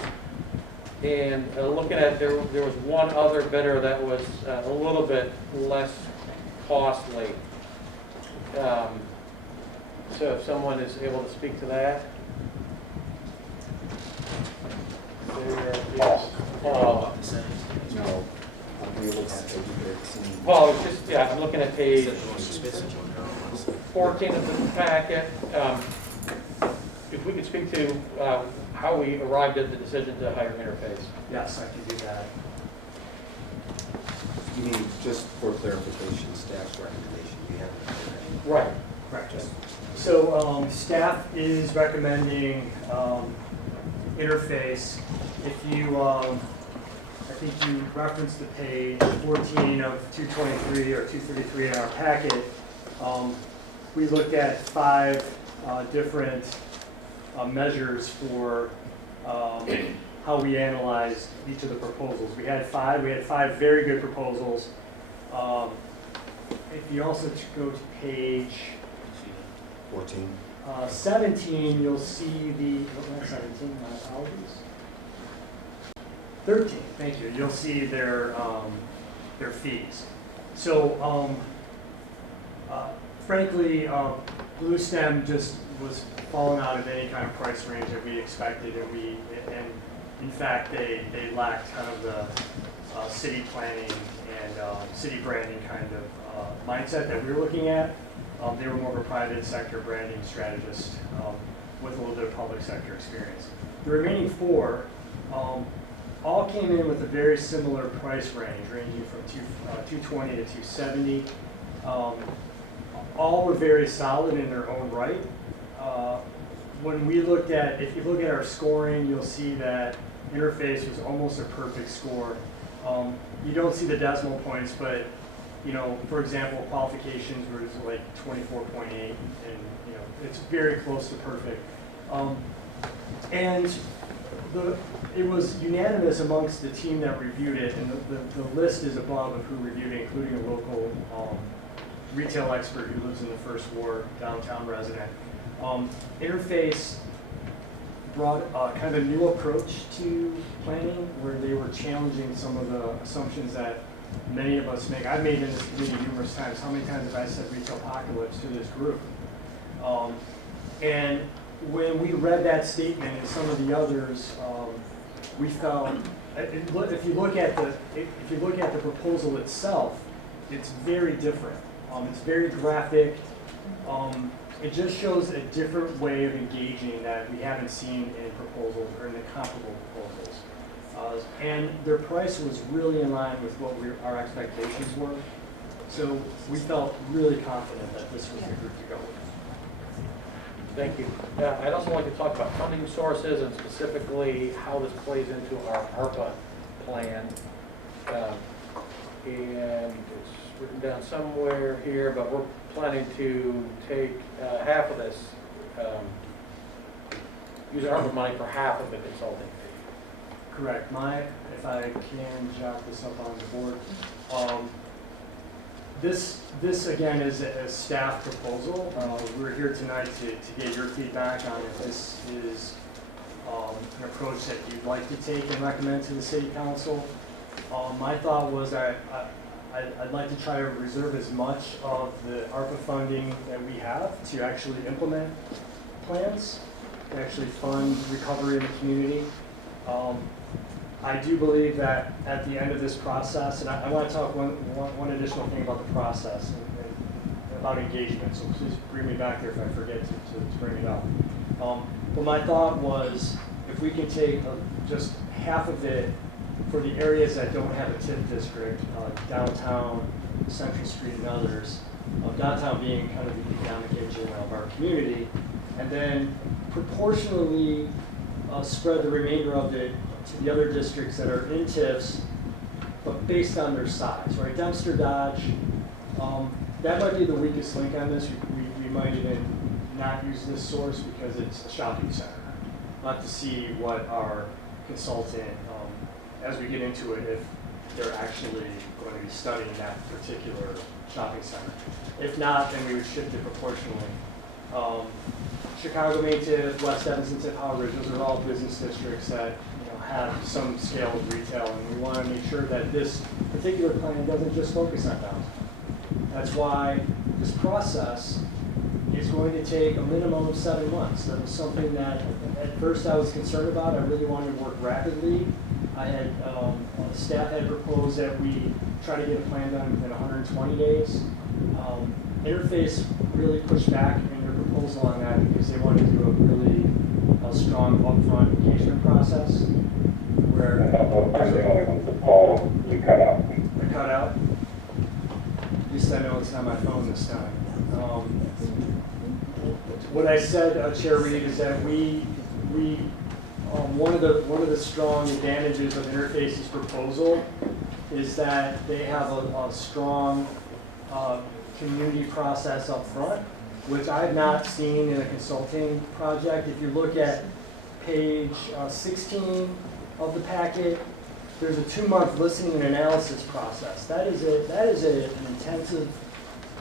and looking at there was one other bidder that was a little bit less costly. So if someone is able to speak to that. No. Well, it's just, yeah, I'm looking at page 14 of the packet. If we could speak to how we arrived at the decision to hire Interface. Yes, I can do that. You mean, just for clarification, staff's recommendation, we haven't heard any. Right, correct. So staff is recommending Interface. If you, I think you referenced the page 14 of 223 or 233 in our packet. We looked at 5 different measures for how we analyzed each of the proposals. We had 5 very good proposals. If you also go to page 14. 17, you'll see the, not 17, my apologies. 13, thank you. You'll see their fees. So, frankly, Blue Stem just was falling out of any kind of price range that we expected, and in fact, they lacked kind of the city planning and city branding kind of mindset that we were looking at. They were more of a private sector branding strategist with a little bit of public sector experience. The remaining 4 all came in with a very similar price range, ranging from 220 to 270. All were very solid in their own right. When we looked at, if you look at our scoring, you'll see that Interface was almost a perfect score. You don't see the decimal points, but you know, for example, qualifications were like 24.8, and you know, it's very close to perfect. And it was unanimous amongst the team that reviewed it, and the list is above of who reviewed it, including a local retail expert who lives in the First Ward, downtown resident. Interface brought kind of a new approach to planning, where they were challenging some of the assumptions that many of us make. I've made in this committee numerous times. How many times have I said retail apocalypse to this group? And when we read that statement and some of the others, we felt, if you look at the proposal itself, it's very different. It's very graphic. It just shows a different way of engaging that we haven't seen in proposals or in the comparable proposals. And their price was really in line with what our expectations were. So we felt really confident that this was the group to go with. Thank you. I'd also like to talk about funding sources and specifically how this plays into our ARPA plan. And it's written down somewhere here, but we're planning to take half of this, use ARPA money for half of the consulting fee. Correct. If I can jot this up on the board, this again is a staff proposal. We're here tonight to get your feedback on if this is an approach that you'd like to take and recommend to the city council. My thought was that I'd like to try to reserve as much of the ARPA funding that we have to actually implement plans, to actually fund recovery in the community. I do believe that at the end of this process, and I want to talk one additional thing about the process and about engagement, so please bring me back there if I forget to bring it up. But my thought was, if we can take just half of it for the areas that don't have a TIF district, downtown, Central Street, and others, downtown being kind of the economic engine of our community, and then proportionally spread the remainder of it to the other districts that are in TIFs, but based on their size, right? Dempster, Dodge, that might be the weakest link on this. We might even not use this source because it's a shopping center. We'll have to see what our consultant, as we get into it, if they're actually going to be studying that particular shopping center. If not, then we would shift it proportionally. Chicago Main TIF, West Evanston TIF, Howard Ridge, those are all business districts that have some scale of retail, and we want to make sure that this particular plan doesn't just focus on downtown. That's why this process is going to take a minimum of 7 months. That was something that at first I was concerned about. I really wanted to work rapidly, Staff had proposed that we try to get a plan done within 120 days. Interface really pushed back in their proposal on that because they wanted to do a really strong upfront engagement process where I'm the only one to call, you cut out. I cut out. At least I know it's not my phone this time. What I said, Chair Reed, is that one of the strong advantages of Interface's proposal is that they have a strong community process up front, which I've not seen in a consulting project. If you look at page 16 of the packet, there's a 2-month listening and analysis process. That is an intensive,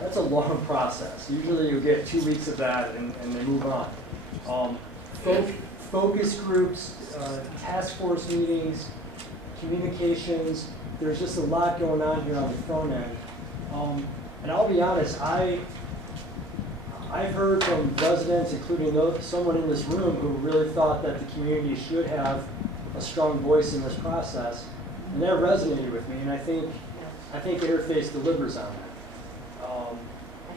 that's a long process. Usually you get 2 weeks of that and they move on. Focus groups, task force meetings, communications, there's just a lot going on here on the front end. And I'll be honest, I've heard from residents, including someone in this room, who really thought that the community should have a strong voice in this process, and that resonated with me, and I think Interface delivers on that.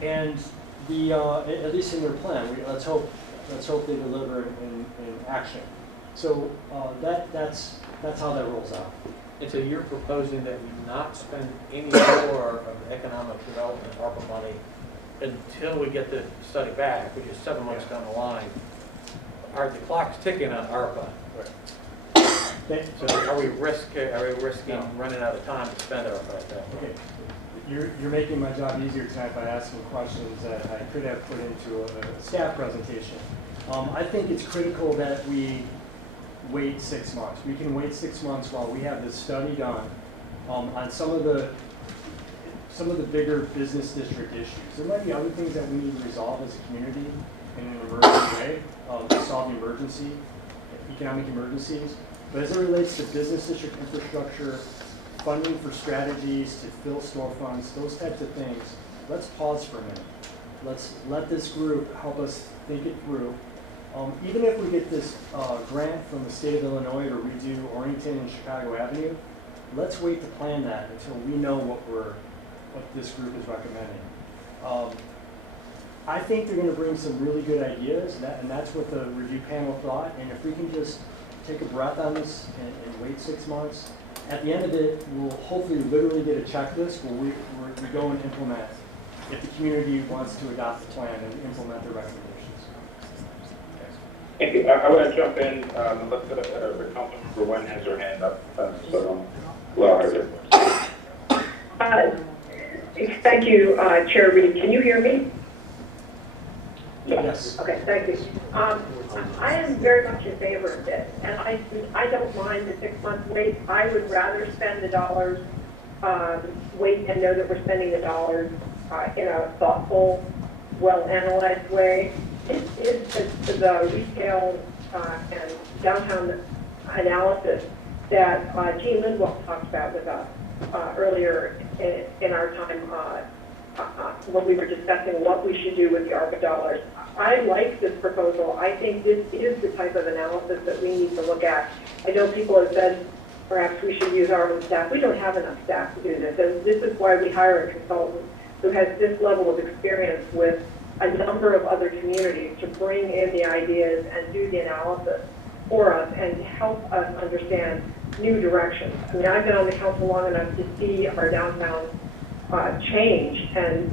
And at least in their plan, let's hope they deliver in action. So that's how that rolls out. And so you're proposing that we not spend any more of the economic development ARPA money until we get the study back, which is 7 months down the line. The clock's ticking on ARPA. So are we risking running out of time to spend ARPA at that point? Okay. You're making my job easier tonight by asking questions that I could have put into a staff presentation. I think it's critical that we wait 6 months. We can wait 6 months while we have this study done on some of the bigger business district issues. There might be other things that we need to resolve as a community in an emergent way to solve economic emergencies. But as it relates to business district infrastructure, funding for strategies to fill storefronts, those types of things, let's pause for a minute. Let's let this group help us think it through. Even if we get this grant from the state of Illinois to redo Orrington and Chicago Avenue, let's wait to plan that until we know what this group is recommending. I think they're going to bring some really good ideas, and that's what the review panel thought. And if we can just take a breath on this and wait 6 months, at the end of it, we'll hopefully literally get a checklist where we go and implement if the community wants to adopt the plan and implement the recommendations. Thank you. I want to jump in. Let's set up the councilmember one has her hand up. So, allow her to. Thank you, Chair Reed. Can you hear me? Yes. Okay, thank you. I am very much in favor of this, and I don't mind the 6 month wait. I would rather spend the dollars, wait and know that we're spending the dollars in a thoughtful, well-analyzed way. The retail and downtown analysis that Gene Lindwall talked about with us earlier in our time when we were discussing what we should do with the ARPA dollars. I like this proposal. I think this is the type of analysis that we need to look at. I know people have said perhaps we should use our own staff. We don't have enough staff to do this, and this is why we hire a consultant who has this level of experience with a number of other communities to bring in the ideas and do the analysis for us and help us understand new directions. I mean, I've been on the council long enough to see our downtown change and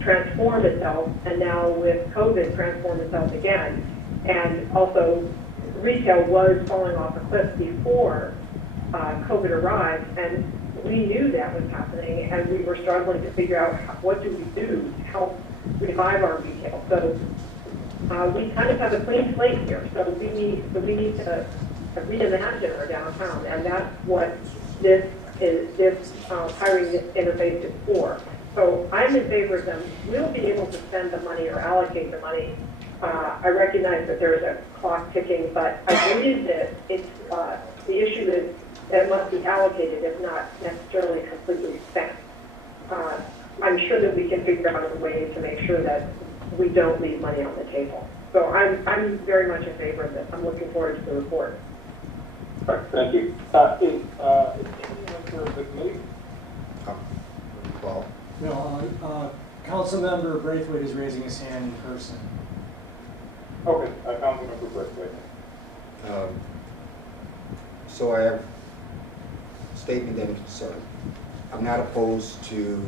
transform itself, and now with COVID transform itself again. And also, retail was falling off a cliff before COVID arrived, and we knew that was happening, and we were struggling to figure out what do we do to help revive our retail. So we kind of have a clean slate here. So we need to reimagine our downtown, and that's what this hiring interface is for. So I'm in favor of them. We'll be able to spend the money or allocate the money. I recognize that there's a clock ticking, but I believe that it's the issue is that it must be allocated, if not necessarily completely spent. I'm sure that we can figure out a way to make sure that we don't leave money on the table. So I'm very much in favor of this. I'm looking forward to the report. All right, thank you. Is anyone for the committee? Paul? No, Councilmember Braithwaite is raising his hand in person. Okay, Councilmember Braithwaite. So I have a statement and a concern. I'm not opposed to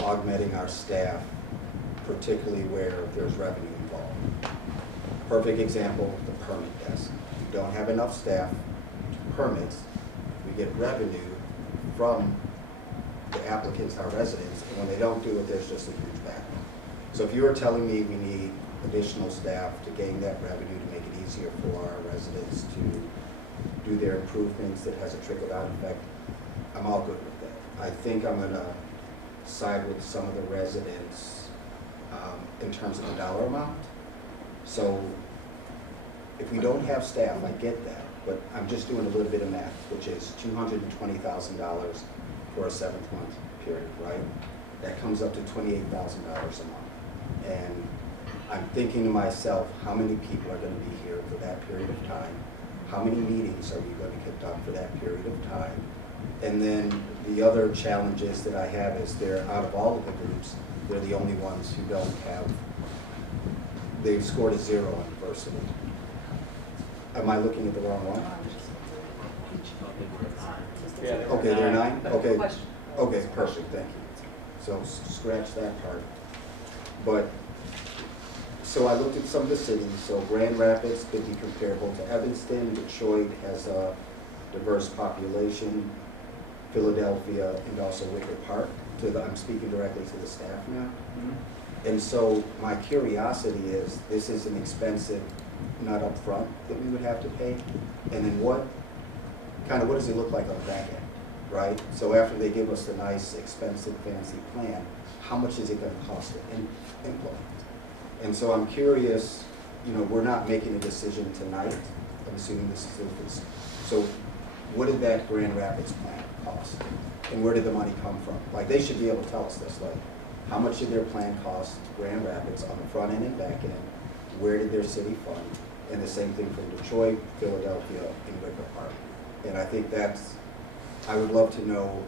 augmenting our staff, particularly where there's revenue involved. Perfect example, the permit desk. We don't have enough staff to permits. We get revenue from the applicants, our residents, and when they don't do it, there's just a huge backlog. So if you were telling me we need additional staff to gain that revenue to make it easier for our residents to do their improvements that has a trickle-down effect, I'm all good with that. I think I'm gonna side with some of the residents in terms of the dollar amount. So if we don't have staff, I get that, but I'm just doing a little bit of math, which is $220,000 for a 7-month period, right? That comes up to $28,000 a month. And I'm thinking to myself, how many people are gonna be here for that period of time? How many meetings are we gonna conduct for that period of time? And then the other challenges that I have is they're, out of all of the groups, they're the only ones who don't have, they've scored a 0 on diversity. Am I looking at the wrong one? Okay, they're 9? Okay, okay, perfect, thank you. So scratch that part. But, so I looked at some of the cities, so Grand Rapids could be comparable to Evanston, Detroit has a diverse population, Philadelphia, and also Wicker Park. I'm speaking directly to the staff now. And so my curiosity is, this is an expensive nut up front that we would have to pay, and then what does it look like on the back end, right? So after they give us the nice, expensive, fancy plan, how much is it gonna cost to implement? And so I'm curious, you know, we're not making a decision tonight, I'm assuming this is, so what did that Grand Rapids plan cost? And where did the money come from? Like, they should be able to tell us this, like, how much did their plan cost Grand Rapids on the front end and back end? Where did their city fund? And the same thing from Detroit, Philadelphia, and Wicker Park. And I think that's, I would love to know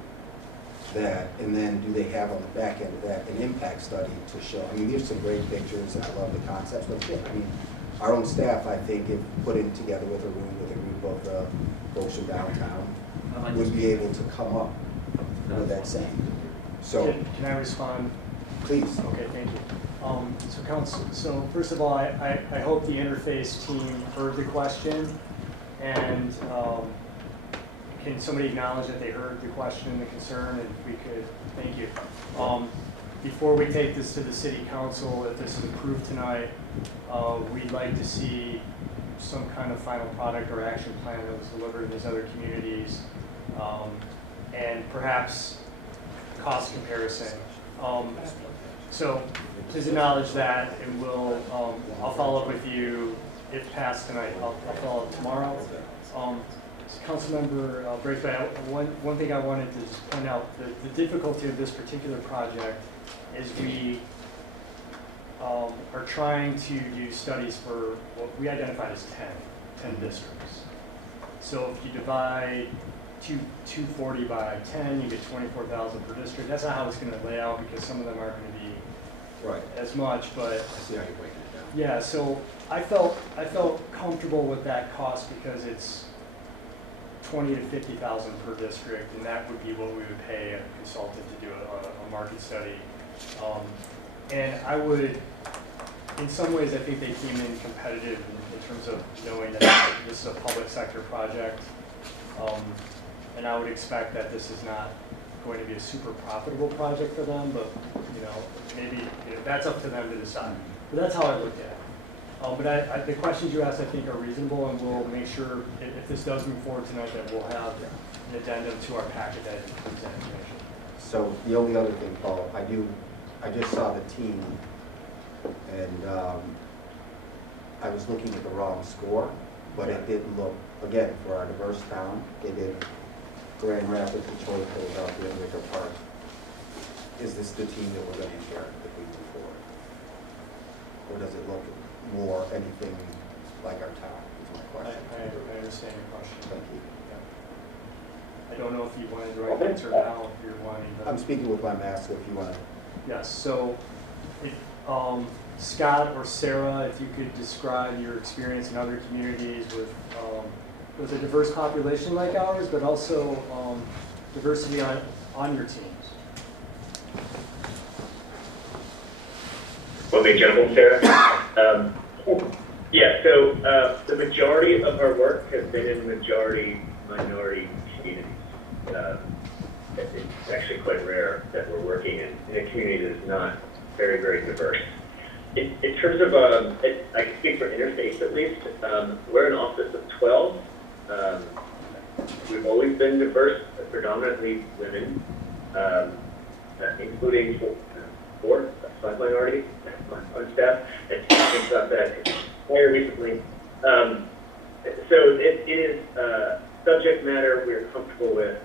that, and then do they have on the back end of that an impact study to show? I mean, there's some great pictures, and I love the concepts, but yeah, I mean, our own staff, I think, if put in together with a group of the folks from downtown, would be able to come up with that same. So, Can I respond? please. Okay, thank you. So first of all, I hope the interface team heard the question, and can somebody acknowledge that they heard the question, the concern, and if we could, thank you. Before we take this to the city council, if this is approved tonight, we'd like to see some kind of final product or action plan that was delivered in these other communities, and perhaps cost comparison. So please acknowledge that, and I'll follow up with you if passed tonight. I'll follow up tomorrow. Councilmember Braithwaite, one thing I wanted to just point out, the difficulty of this particular project is we are trying to do studies for what we identified as 10 districts. So if you divide 240 by 10, you get 24,000 per district. That's not how it's going to lay out, because some of them aren't going to be as much, but I see how you're breaking it down. yeah, so I felt comfortable with that cost because it's 20 to 50,000 per district, and that would be what we would pay a consultant to do a market study. And I would, in some ways, I think they came in competitive in terms of knowing that this is a public sector project. And I would expect that this is not going to be a super profitable project for them, but maybe that's up to them to decide. But that's how I looked at it. But the questions you asked, I think, are reasonable, and we'll make sure if this does move forward tonight, that we'll have an addendum to our packet that includes that information. So the only other thing, Paul, I just saw the team, and I was looking at the wrong score, but it didn't look, again, for our diverse town, they did Grand Rapids, Detroit, Philadelphia, and Wicker Park. Is this the team that we're going to inherit if we move forward? Or does it look more anything like our town, is my question. I understand your question. Thank you. I don't know if you wanted the right answer now, if you're wanting the. I'm speaking with my master if you want to. Yes, so, if, Scott or Sarah, if you could describe your experience in other communities with a diverse population like ours, but also diversity on your teams. Want me to jump in, Sarah? Yeah, so the majority of our work has been in majority minority communities. It's actually quite rare that we're working in a community that is not very, very diverse. In terms of, I can speak for Interface at least, we're an office of 12. We've always been diverse, predominantly women, including four, 5 minorities on staff. It's not that very recently. So it is subject matter we're comfortable with.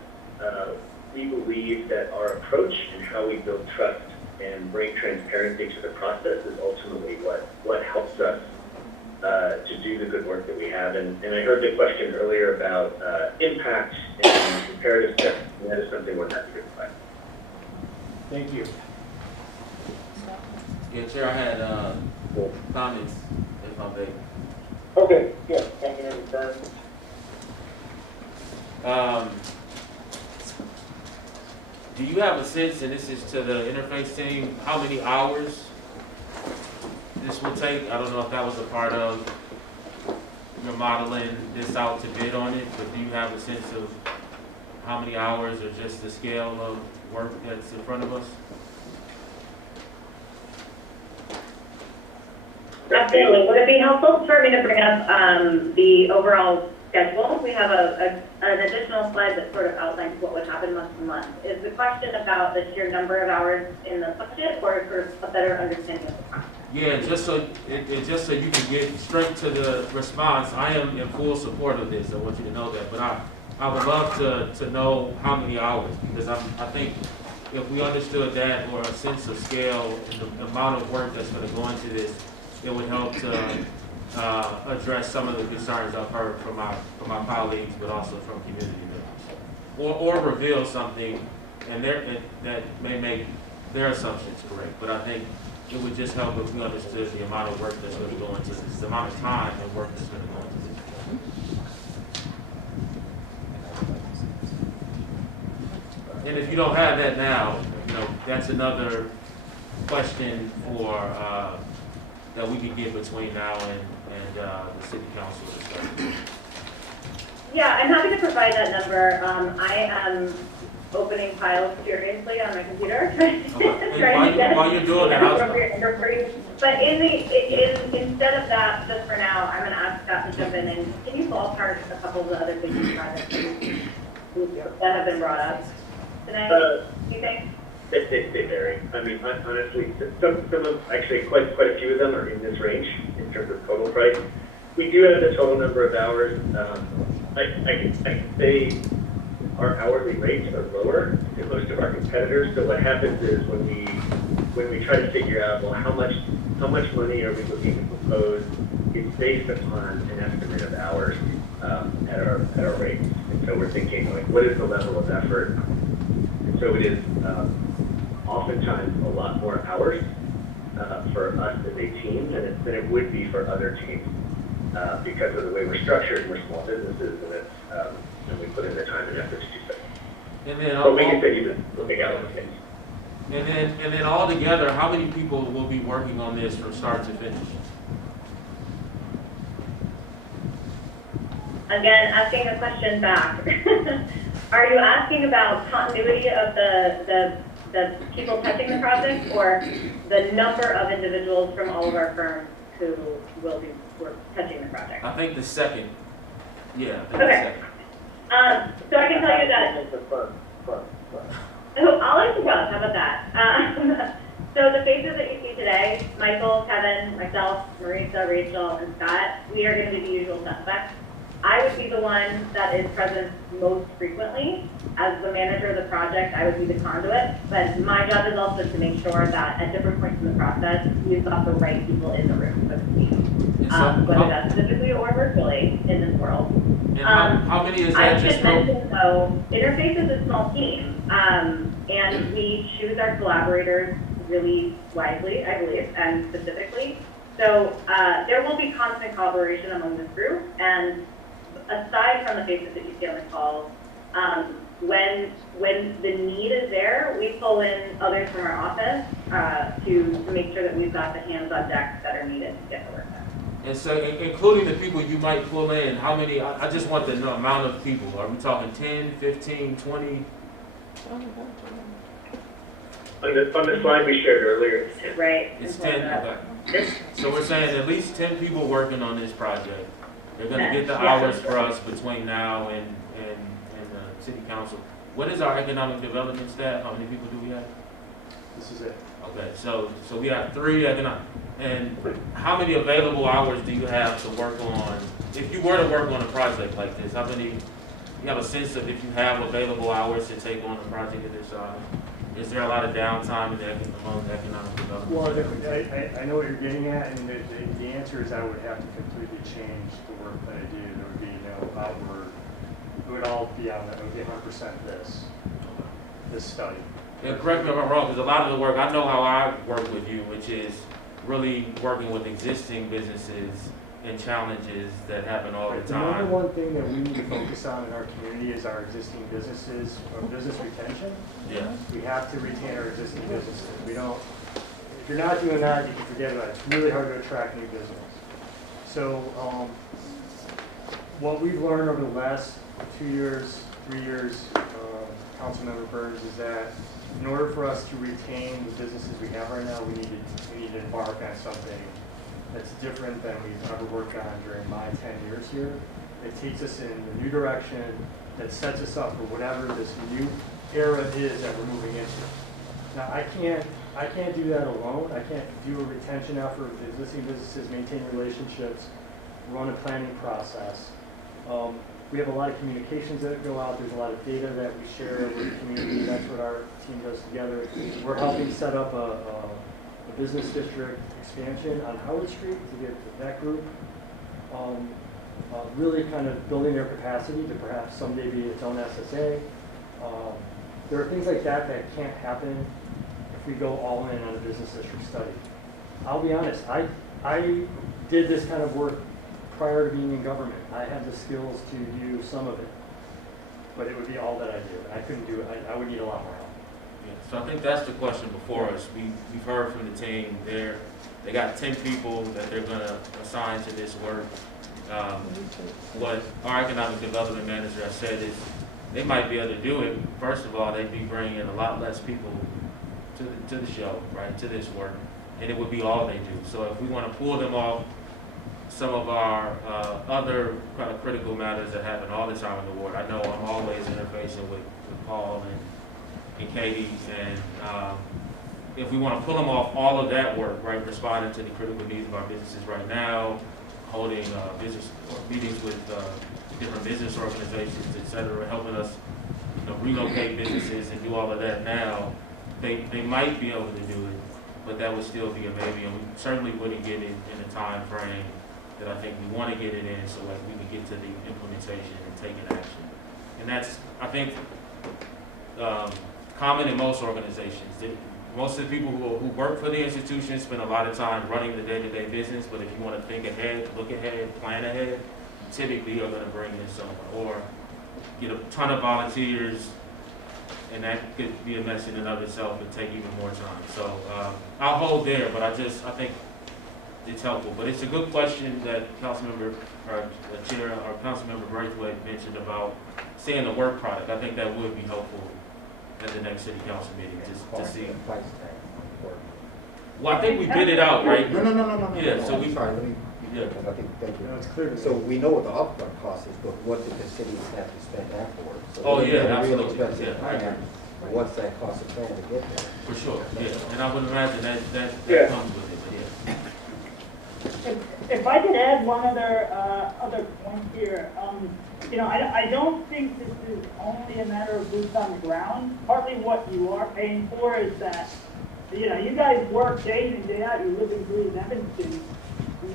We believe that our approach and how we build trust and bring transparency to the process is ultimately what helps us to do the good work that we have. And I heard the question earlier about impact and comparative steps, and that is something we're happy to provide. Thank you. Yeah, Chair, I had comments, if I may. Okay, yeah, Councilmember Burns. Do you have a sense, and this is to the interface team, how many hours this will take? I don't know if that was a part of your modeling this out to bid on it, but do you have a sense of how many hours or just the scale of work that's in front of us? Absolutely. Would it be helpful for me to bring up the overall schedule? We have an additional slide that sort of outlines what would happen month to month. Is the question about the sheer number of hours in the budget, or sort of a better understanding of the process? Yeah, just so you can get straight to the response, I am in full support of this. I want you to know that, but I would love to know how many hours, because I think if we understood that, or a sense of scale and the amount of work that's going to go into this, it would help to address some of the concerns I've heard from my colleagues, but also from community members, or reveal something and that may make their assumptions correct. But I think it would just help if we understood the amount of work that's going to go into this, the amount of time and work that's going to go into this. And if you don't have that now, that's another question for that we can get between now and the city council discussion. Yeah, I'm happy to provide that number. I am opening files furiously on my computer. While you're doing that, but instead of that, just for now, I'm going to ask Scott to jump in, and can you ballpark a couple of the other big projects that have been brought up tonight? Do you think? They vary. I mean, honestly, some of, actually quite a few of them are in this range in terms of total price. We do have the total number of hours. I can say our hourly rates are lower than most of our competitors. So what happens is when we try to figure out, well, how much money are we looking to propose, it's based upon an estimate of hours at our rates. And so we're thinking, like, what is the level of effort? And so it is oftentimes a lot more hours for us as a team than it would be for other teams because of the way we're structured. We're small businesses, and we put in the time and effort to do so. And then, but we can say even looking out on things. And then all together, how many people will be working on this from start to finish? Again, asking a question back. Are you asking about continuity of the people touching the project, or the number of individuals from all of our firms who will be touching the project? I think the second. Yeah. Okay. So I can tell you that. I'll let you go. How about that? So the faces that you see today, Michael, Kevin, myself, Marisa, Rachel, and Scott, we are going to be the usual suspects. I would be the one that is present most frequently. As the manager of the project, I would be the conduit, but my job is also to make sure that at different points in the process, we've got the right people in the room, so to speak. whether that's physically or virtually in this world. And how many is I that should just? mention though, Interface is a small team, and we choose our collaborators really wisely, I believe, and specifically. So there will be constant collaboration among this group, and aside from the faces that you see on the calls, when the need is there, we pull in others from our office to make sure that we've got the hands on deck that are needed to get the work done. And so, including the people you might pull in, how many, I just want the amount of people. Are we talking 10, 15, 20? On the slide we shared earlier, Right. It's 10, okay. So we're saying at least 10 people working on this project. They're gonna get the hours for us between now and the city council. What is our economic development staff? How many people do we have? This is it. Okay, so we have 3 economic, and how many available hours do you have to work on, if you were to work on a project like this, how many, you have a sense of if you have available hours to take on a project of this size? Is there a lot of downtime among the economic development? Well, I know what you're getting at, and the answer is I would have to completely change the work that I do. There would be no outward, it would all be on that, it would be 100% this study. Yeah, correct me if I'm wrong, because a lot of the work, I know how I work with you, which is really working with existing businesses and challenges that happen all the The time. number one thing that we need to focus on in our community is our existing businesses, or business retention. Yeah. We have to retain our existing businesses. We don't, if you're not doing that, you can forget about it. It's really hard to attract new business. So, what we've learned over the last 2 years, 3 years, Councilmember Burns, is that in order for us to retain the businesses we have right now, we need to embark on something that's different than we've ever worked on during my 10 years here. It takes us in a new direction that sets us up for whatever this new era is that we're moving into. Now, I can't do that alone. I can't do a retention effort with existing businesses, maintain relationships, run a planning process. We have a lot of communications that go out. There's a lot of data that we share with the community. That's what our team does together. We're helping set up a business district expansion on Howard Street to get that group really kind of building their capacity to perhaps someday be its own SSA. There are things like that that can't happen if we go all in on a business district study. I'll be honest, I did this kind of work prior to being in government. I had the skills to do some of it, but it would be all that I do. I couldn't do it. I would need a lot more help. Yeah, so I think that's the question before us. We've heard from the team they got 10 people that they're gonna assign to this work. What our economic development manager has said is they might be able to do it. First of all, they'd be bringing a lot less people to the show, right, to this work, and it would be all they do. So if we want to pull them off some of our other kind of critical matters that happen all the time in the ward, I know I'm always interfacing with Paul and Katie, and if we want to pull them off all of that work, right, responding to the critical needs of our businesses right now, holding business meetings with different business organizations, et cetera, helping us relocate businesses and do all of that now, they might be able to do it, but that would still be a maybe, and we certainly wouldn't get it in the time frame that I think we want to get it in, so that we can get to the implementation and taking action. And that's, I think, common in most organizations. Most of the people who work for the institution spend a lot of time running the day-to-day business, but if you want to think ahead, look ahead, plan ahead, you typically are going to bring in someone, or get a ton of volunteers, and that could be a mess in and of itself and take even more time. So I'll hold there, but I think it's helpful. But it's a good question that Councilmember, or Chair, or Councilmember Braithwaite mentioned about seeing the work product. I think that would be helpful at the next city council meeting, just to see. Well, I think we bid it out, right? No. Yeah, so we. Sorry, let me, Yeah. I think, thank you. No, it's clear to me. So we know what the upfront cost is, but what did the cities have to spend afterwards? So Oh, we yeah, have a real absolutely. expensive Yeah, I plan. What's that cost of plan to get there? For sure, yeah, and I would imagine that Yeah. comes with it, but yeah. If I could add one other point here, I don't think this is only a matter of boots on the ground. Partly what you are paying for is that, you guys work day in and day out, you live and breathe Evanston.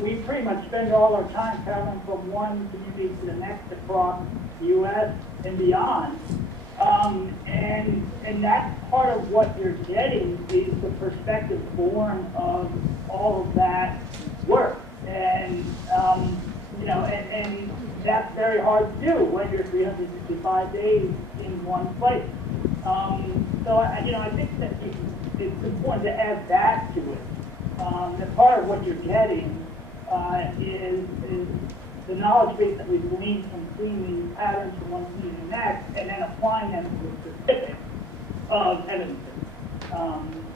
we pretty much spend all our time traveling from one community to the next across the U.S. and beyond. And that's part of what you're getting is the perspective born of all of that work. And, and that's very hard to do when you're 365 days in one place. So I think that it's important to add that to it. That part of what you're getting is the knowledge base that we've gleaned from seeing these patterns from one community to the next, and then applying them to the specifics of Evanston.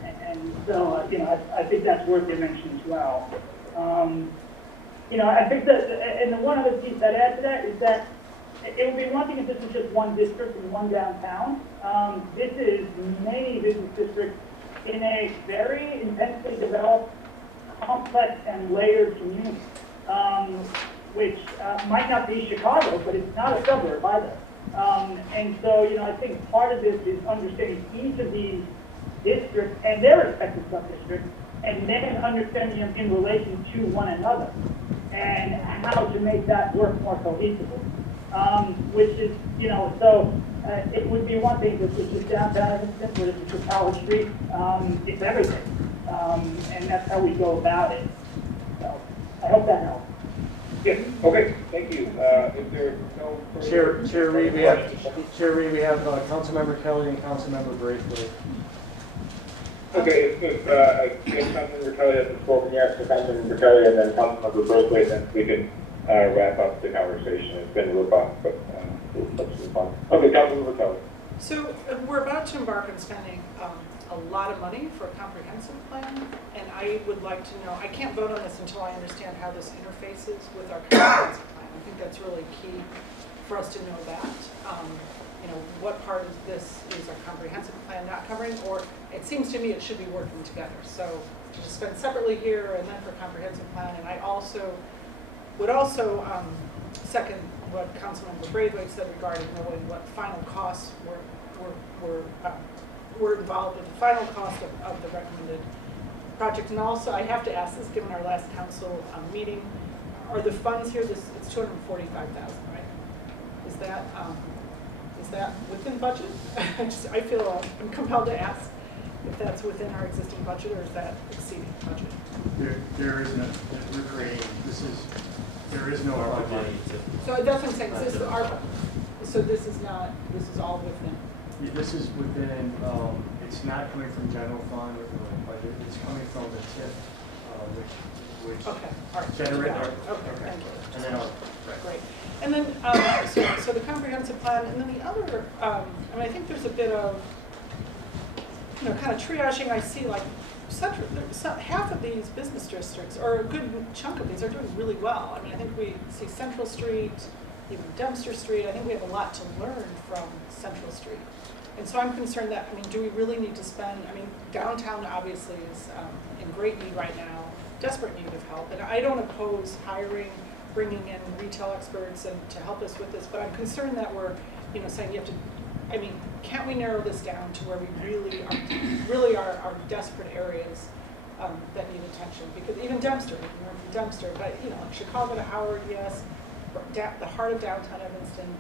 And so, I think that's worth your mention as well. I think that, and the one other piece I'd add to that is that it would be one thing if this was just one district and one downtown. This is many business districts in a very intensely developed, complex and layered community, which might not be Chicago, but it's not a suburb either. And so, I think part of this is understanding each of these districts and their respective sub-districts, and then understanding them in relation to one another, and how to make that work more cohesively. Which is, it would be one thing if it was just downtown Evanston, but if it's just Howard Street, it's everything. And that's how we go about it. So, I hope that helps. Yes, okay, thank you. If there are no further... Chair Reed, we have Councilmember Kelly and Councilmember Braithwaite. Okay, if Councilmember Kelly hasn't spoken yet, so Councilmember Kelly and then Councilmember Braithwaite, then we can wrap up the conversation. It's been robust, but let's move on. Okay, Councilmember Kelly. So we're about to embark on spending a lot of money for a comprehensive plan, and I would like to know, I can't vote on this until I understand how this interfaces with our comprehensive plan. I think that's really key for us to know that. What part of this is our comprehensive plan not covering, or it seems to me it should be working together. So to just spend separately here and then for comprehensive plan, and I would also second what Councilmember Braithwaite said regarding knowing what final costs were involved in the final cost of the recommended project. And also, I have to ask this, given our last council meeting, are the funds here? It's $245,000, right? Is that within budget? I feel I'm compelled to ask if that's within our existing budget, or is that exceeding budget? There is no, we're creating, there is no ARPA money. So that's what I'm saying, this is ARPA. So this is all within. Yeah, this is within, it's not coming from general fund or from the budget, it's coming from the TIF, which okay, all right. generate. Okay, thank you. And then Great. And then, so the comprehensive plan, and then the other, I think there's a bit of, kind of triaging. I see like half of these business districts, or a good chunk of these, are doing really well. I think we see Central Street, even Dempster Street. I think we have a lot to learn from Central Street. And so I'm concerned that, do we really need to spend, downtown obviously is in great need right now, desperate need of help. And I don't oppose hiring, bringing in retail experts and to help us with this, but I'm concerned that we're, saying you have to, can't we narrow this down to where we really are desperate areas that need attention? Because even Dempster, we can learn from Dempster, but like Chicago to Howard, yes, the heart of downtown Evanston,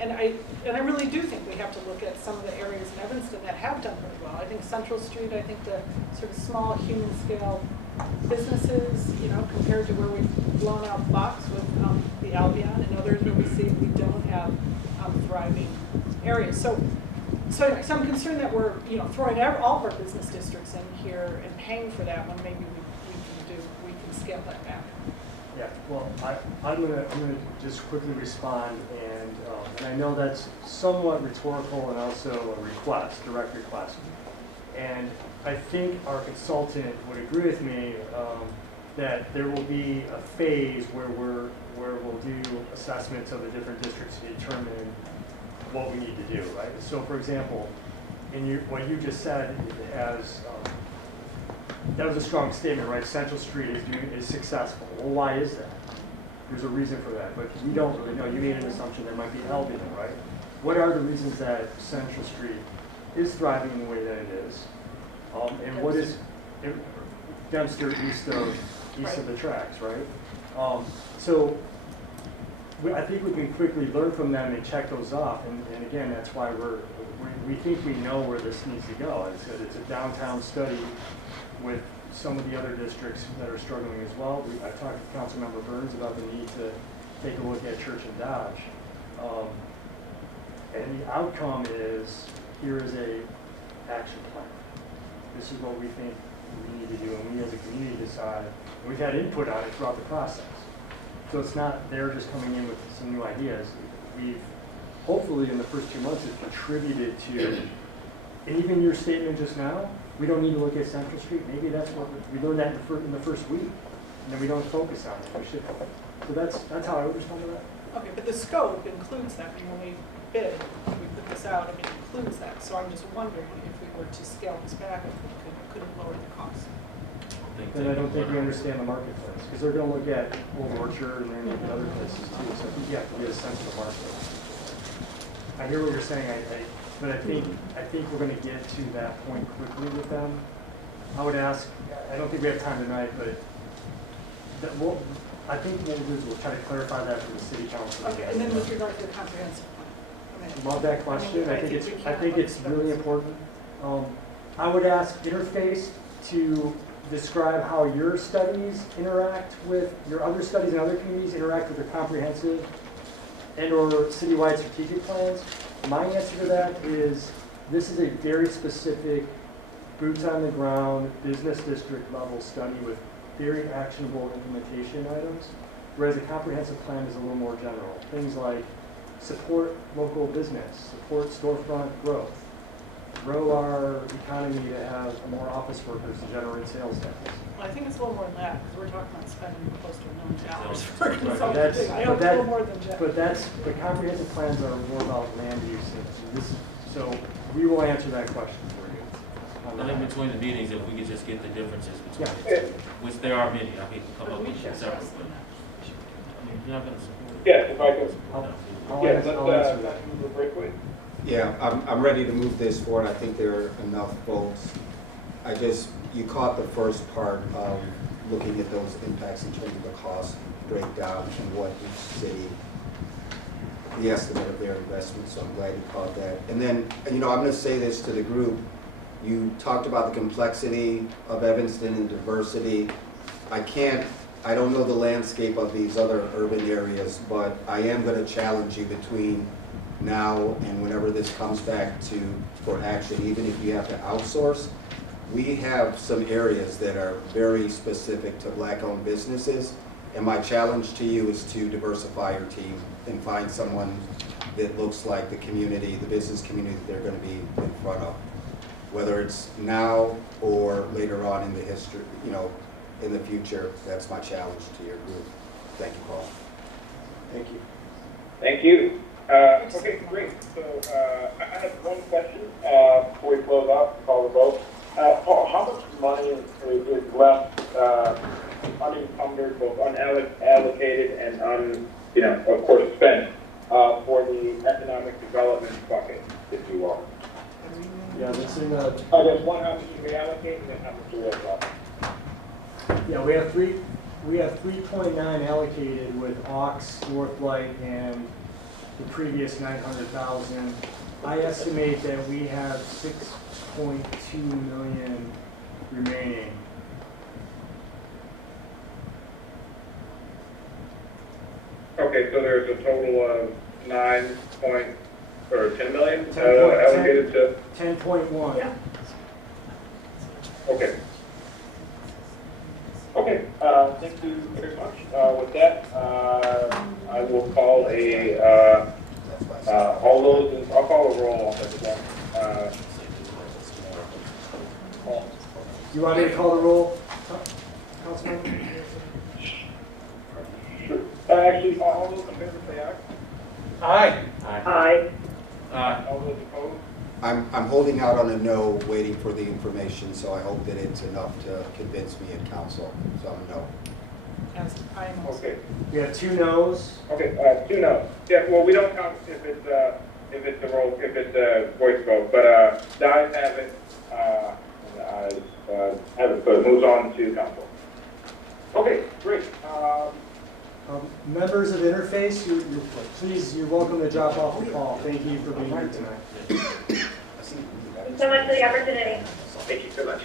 and I really do think we have to look at some of the areas in Evanston that have done really well. I think Central Street, I think the sort of small human scale businesses, compared to where we've blown out blocks with the Albion and others where we see we don't have thriving areas. So I'm concerned that we're throwing all of our business districts in here and paying for that when maybe we can scale that back. Yeah, well, I'm gonna just quickly respond, and I know that's somewhat rhetorical and also a request, direct request. And I think our consultant would agree with me that there will be a phase where we'll do assessments of the different districts to determine what we need to do, right? So, for example, what you just said has that was a strong statement, right? Central Street is successful. Well, why is that? There's a reason for that, but we don't really know. You made an assumption there might be Albion, right? What are the reasons that Central Street is thriving in the way that it is? And what is Dempster east of east of the tracks, right? So I think we can quickly learn from them and check those off, and again, that's why we think we know where this needs to go. It's a downtown study with some of the other districts that are struggling as well. I talked to Councilmember Burns about the need to take a look at Church and Dodge. And the outcome is, here is a action plan. This is what we think we need to do, and we as a community decide. We've had input on it throughout the process. So it's not they're just coming in with some new ideas. We've, hopefully in the first 2 months, have contributed to, and even your statement just now, we don't need to look at Central Street. Maybe that's what, we learned that in the first week, and then we don't focus on it. We should. So that's how I would respond to that. Okay, but the scope includes that. I mean, when we bid, when we put this out, I mean, it includes that. So I'm just wondering if we were to scale this back, if we could it lower the cost. Then I don't think we understand the marketplace, because they're going to look at Old Orchard and they're going to look at other places too. So I think you have to get a sense of the market. I hear what you're saying, but I think we're going to get to that point quickly with them. I would ask, I don't think we have time tonight, but I think what we'll do is we'll try to clarify that for the city council. Okay, and then with regard to the comprehensive plan. I mean, Love that question. I think it's really important. I would ask Interface to describe how your studies interact with, your other studies in other communities interact with the comprehensive and or citywide strategic plans. My answer to that is this is a very specific, boots on the ground, business district level study with very actionable implementation items, whereas a comprehensive plan is a little more general. Things like support local business, support storefront growth, grow our economy to have more office workers to generate sales tax. Well, I think it's a little more than that, because we're talking about spending close to $1 million for But consulting. I hope it's a little more than that. But the comprehensive plans are more about land use. So we will answer that question for you. I think between the meetings, if we could just get the differences between the two, which there are many, I hate to come up with several, but you're not gonna support it. Yes, if I could. I'll Yes, answer that. move it briefly. Yeah, I'm ready to move this forward. I think there are enough votes. You caught the first part of looking at those impacts in terms of the cost breakdown and what each city, the estimate of their investment, so I'm glad you caught that. And then, I'm gonna say this to the group. You talked about the complexity of Evanston and diversity. I don't know the landscape of these other urban areas, but I am gonna challenge you between now and whenever this comes back for action, even if you have to outsource. We have some areas that are very specific to Black-owned businesses, and my challenge to you is to diversify your team and find someone that looks like the community, the business community that they're going to be in front of, whether it's now or later on in the history, in the future. That's my challenge to your group. Thank you, Paul. Thank you. Thank you. Okay, great. So I have one question before we close out, call the vote. Paul, how much money is left unencumbered, both unallocated and of course, spent for the economic development bucket, if you will? Yeah, that's in the. I guess one, how much you reallocate, and then how much you will left. Yeah, we have 3.9 allocated with Ox, Northlight, and the previous 900,000. I estimate that we have 6.2 million remaining. Okay, so there's a total of 10 million allocated to? 10.1. Yeah. Okay. Okay, thank you very much. With that, I will call I'll call a roll off at the You want me to call the roll, Councilman? Sure. Actually, all those in favor say aye. Aye. Aye. All those opposed? I'm holding out on a no, waiting for the information, so I hope that it's enough to convince me at council. So I'm a no. As I am also. Okay. We have 2 no's. Okay, 2 no's. Yeah, well, we don't count if it's a voice vote, but the ayes have it. So it moves on to council. Okay, great. Members of Interface, please, you're welcome to drop off the call. Thank you for being here tonight. Thanks so much for the opportunity. Thank you so much.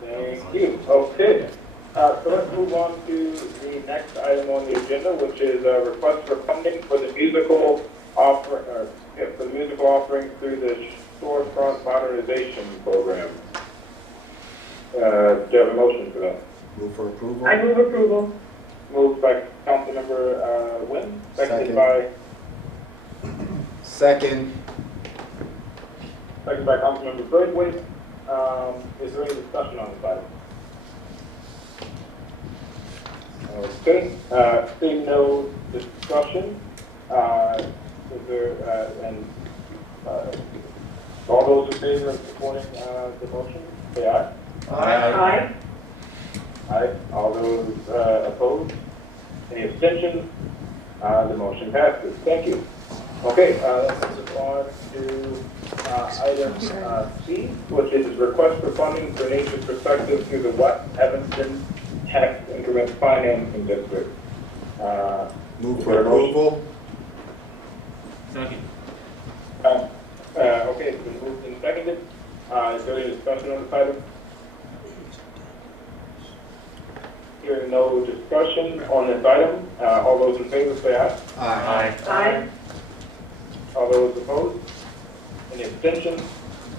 Thank you. Okay. So let's move on to the next item on the agenda, which is a request for funding for the musical offering through the storefront modernization program. Do you have a motion for that? Move for approval. I move approval. Moved by Councilmember Nguyen, seconded by Second. Councilmember Braithwaite. Is there any discussion on this item? Okay, seeing no discussion, is there, all those in favor of supporting the motion, say aye. Aye. Aye. All those opposed? Any abstentions? The motion passes. Thank you. Okay, let's move on to item C, which is request for funding for Nature's Perspective through the West Evanston Tax Increment Financing District. Move for approval. Second. Okay, it's been moved and seconded. Is there any discussion on this item? Hearing no discussion on this item, all those in favor say aye. Aye. Aye. All those opposed? Any abstentions?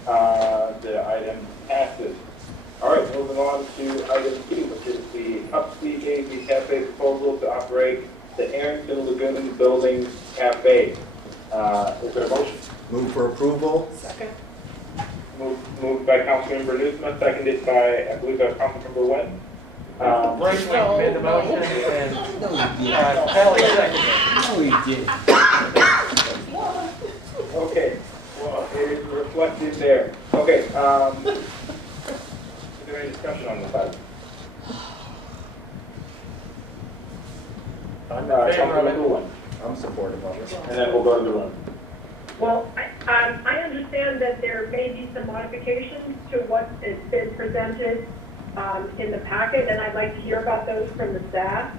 The item passes. All right, moving on to item C, which is the Upspeak AV Cafe proposal to operate the Arrington Lagoon Building Cafe. Is there a motion? Move for approval. Second. Moved by Councilmember Newsma, seconded by, I believe that's Councilmember Nguyen. Braithwaite made the motion and Kelly seconded. No, he did. Okay, well, it is reflected there. Okay, is there any discussion on this item? Councilmember Nguyen, I'm supportive of it. and then we'll go to the room. Well, I understand that there may be some modifications to what has been presented in the packet, and I'd like to hear about those from the staff.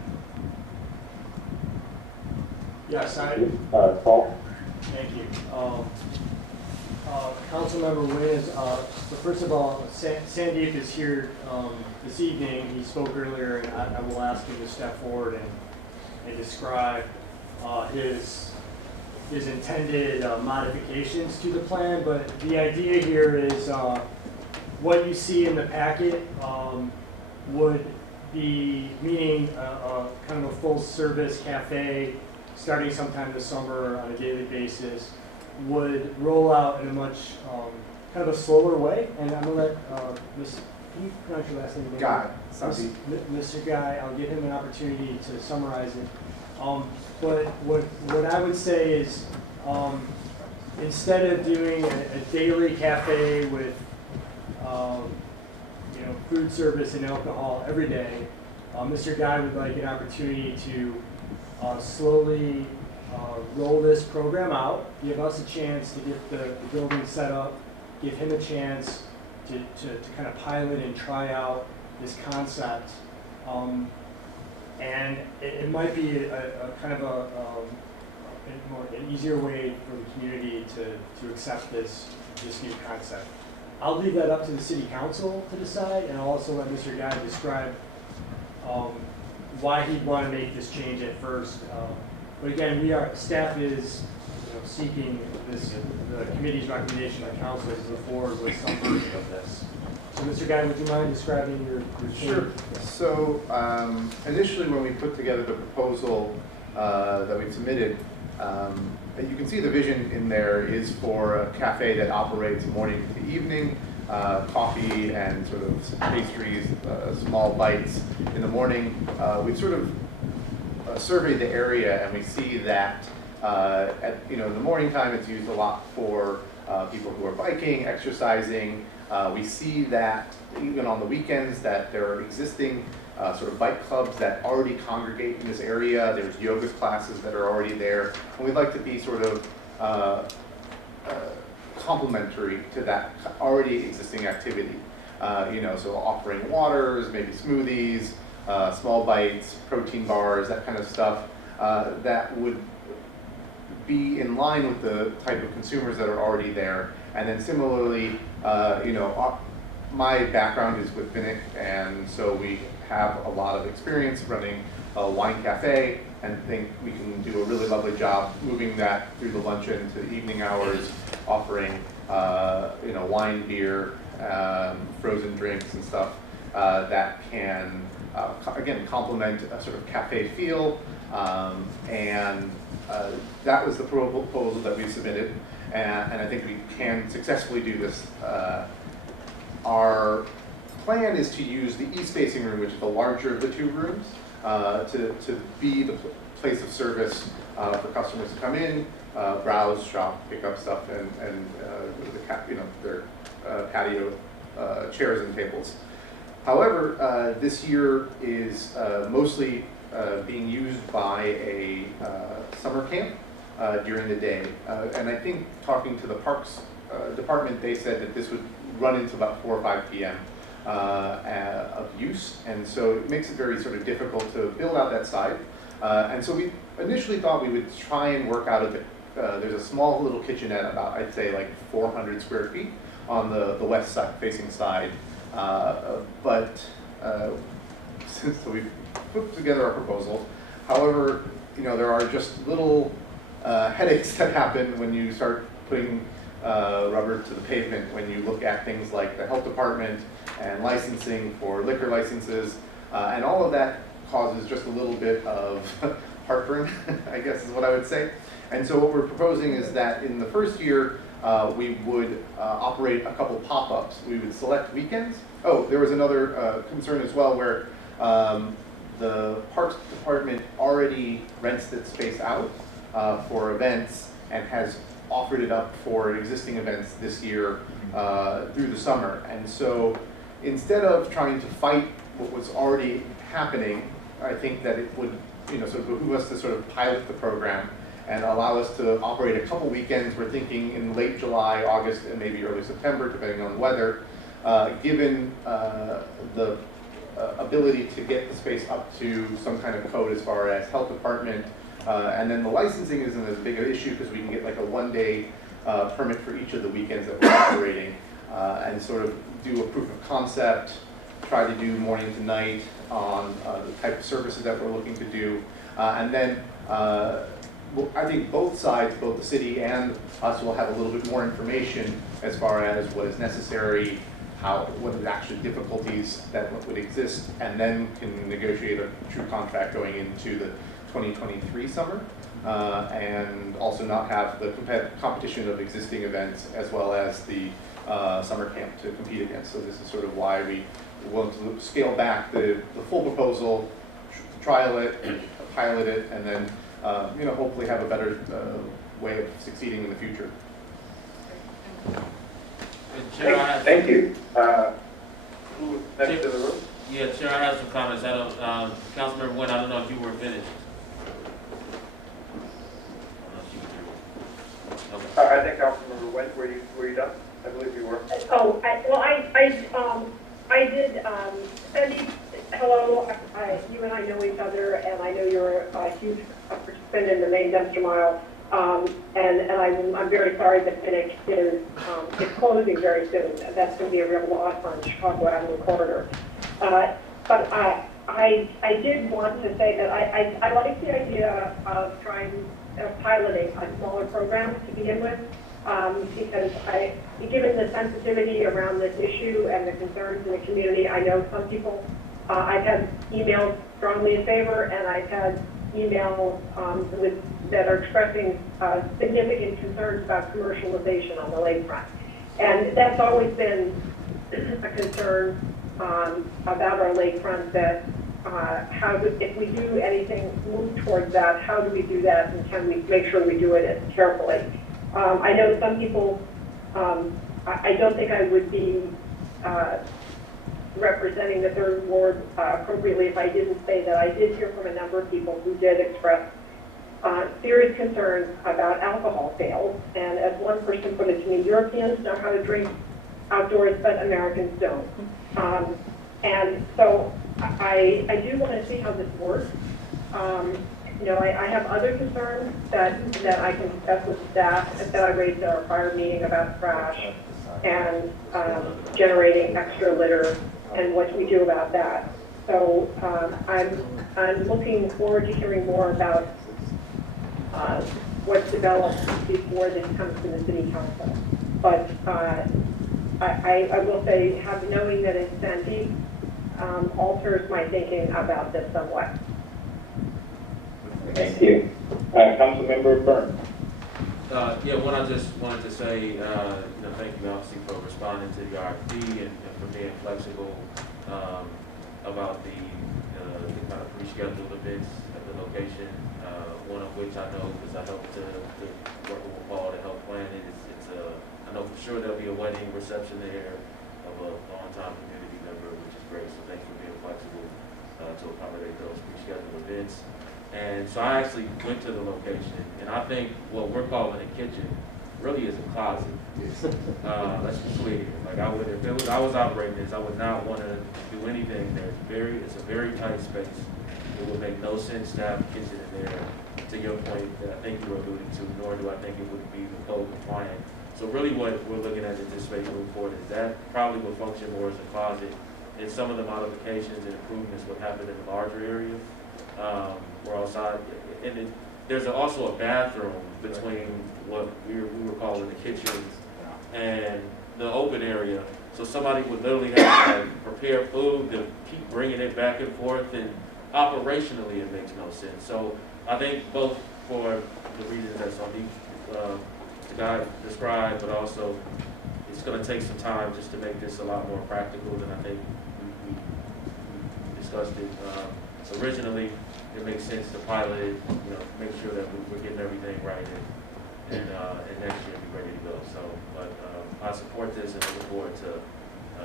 Yes, Paul? thank you. Councilmember Nguyen is, so first of all, Sandeep is here this evening. He spoke earlier, and I will ask him to step forward and describe his intended modifications to the plan. But the idea here is what you see in the packet would be meaning kind of a full-service cafe starting sometime this summer on a daily basis, would roll out in a much kind of a slower way. And I'm going to let can you pronounce your last name again? Guy, Mr. Guy, I'll give him an opportunity to summarize it. But what I would say is instead of doing a daily cafe with food service and alcohol every day, Mr. Guy would like an opportunity to slowly roll this program out, give us a chance to get the building set up, give him a chance to kind of pilot and try out this concept. And it might be a kind of an easier way for the community to accept this new concept. I'll leave that up to the city council to decide, and I'll also let Mr. Guy describe why he'd want to make this change at first. But again, staff is seeking the committee's recommendation to council to move forward with some version of this. So Mr. Guy, would you mind describing your Sure. So initially when we put together the proposal that we submitted, you can see the vision in there is for a cafe that operates morning to evening, coffee and sort of pastries, small bites in the morning. We sort of surveyed the area and we see that in the morning time it's used a lot for people who are biking, exercising. We see that even on the weekends that there are existing sort of bike clubs that already congregate in this area. There's yoga classes that are already there. And we'd like to be sort of complementary to that already existing activity. So offering waters, maybe smoothies, small bites, protein bars, that kind of stuff, that would be in line with the type of consumers that are already there. And then similarly, my background is with Finnick, and so we have a lot of experience running a wine cafe, and think we can do a really lovely job moving that through the luncheon to the evening hours, offering wine, beer, frozen drinks and stuff that can again complement a sort of cafe feel, and that was the proposal that we submitted, and I think we can successfully do this. Our plan is to use the east facing room, which is the larger of the two rooms, to be the place of service for customers to come in, browse, shop, pick up stuff, and their patio chairs and tables. However, this year is mostly being used by a summer camp during the day, and I think talking to the Parks Department, they said that this would run into about 4 or 5 p.m. Of use, and so it makes it very sort of difficult to build out that side. And so we initially thought we would try and work out of the, there's a small little kitchenette about, I'd say, like 400 square feet on the west side, facing side. So we've put together our proposal. However, there are just little headaches that happen when you start putting rubber to the pavement, when you look at things like the health department and licensing for liquor licenses, and all of that causes just a little bit of heartburn, I guess is what I would say. And so what we're proposing is that in the first year, we would operate a couple pop-ups. We would select weekends. Oh, there was another concern as well, where the Parks Department already rents that space out for events and has offered it up for existing events this year through the summer. And so instead of trying to fight what was already happening, I think that it would sort of behoove us to sort of pilot the program and allow us to operate a couple weekends. We're thinking in late July, August, and maybe early September, depending on the weather, given the ability to get the space up to some kind of code as far as health department. And then the licensing isn't as big an issue because we can get like a one-day permit for each of the weekends that we're operating, and sort of do a proof of concept, try to do morning to night on the type of services that we're looking to do. And then I think both sides, both the city and us, will have a little bit more information as far as what is necessary, what are the actual difficulties that would exist, and then can negotiate a true contract going into the 2023 summer, and also not have the competition of existing events as well as the summer camp to compete against. So this is sort of why we want to scale back the full proposal, trial it, pilot it, and then hopefully have a better way of succeeding in the future. Thank you. Who's next to the room? Yeah, Chair, I have some comments. Councilmember Wynn, I don't know if you were finished. I think Councilmember Wentz, were you done? I believe you were. Oh, I did, Sandy, hello, you and I know each other, and I know you're a huge participant in the Maine Dumpster Mile, and I'm very sorry that Finnick is closing very soon. That's going to be a real loss on Chicago Avenue corridor. But I did want to say that I like the idea of piloting a smaller program to begin with, because given the sensitivity around this issue and the concerns in the community, I know some people, I've had emails strongly in favor, and I've had emails that are expressing significant concerns about commercialization on the lakefront. And that's always been a concern about our lakefront, that if we do anything, move towards that, how do we do that, and can we make sure we do it carefully? I know some people, I don't think I would be representing the third ward appropriately if I didn't say that I did hear from a number of people who did express serious concerns about alcohol sales. And as one person put it to me, Europeans know how to drink outdoors, but Americans don't. And so I do want to see how this works. I have other concerns that I can discuss with staff that I raised at our prior meeting about trash and generating extra litter and what we do about that. So I'm looking forward to hearing more about what's developed before this comes to the city council. But I will say, knowing that it's Sandeep alters my thinking about this somewhat. Thank you. Councilmember Burns. What I just wanted to say, thank you obviously for responding to the RFP and for being flexible about the kind of pre-scheduled events at the location. One of which I know, because I helped to work with Paul to help plan it. I know for sure there'll be a wedding reception there of a longtime community member, which is great. So thanks for being flexible to accommodate those pre-scheduled events. And so I actually went to the location, and I think what we're calling a kitchen really is a closet. Let's be clear. Like if I was operating this, I would not want to do anything there. It's a very tight space. It would make no sense to have a kitchen in there. To your point that I think you were alluding to, nor do I think it would be the code compliant. So really what we're looking at in this space moving forward is that probably will function more as a closet, and some of the modifications and improvements would happen in the larger area. We're outside, and there's also a bathroom between what we were calling the kitchen and the open area. So somebody would literally have to prepare food to keep bringing it back and forth, and operationally it makes no sense. So I think both for the reasons that Sandeep, the guy described, but also it's going to take some time just to make this a lot more practical than I think we discussed it. Originally, it makes sense to pilot it, make sure that we're getting everything right, and next year be ready to go. So, but I support this and look forward to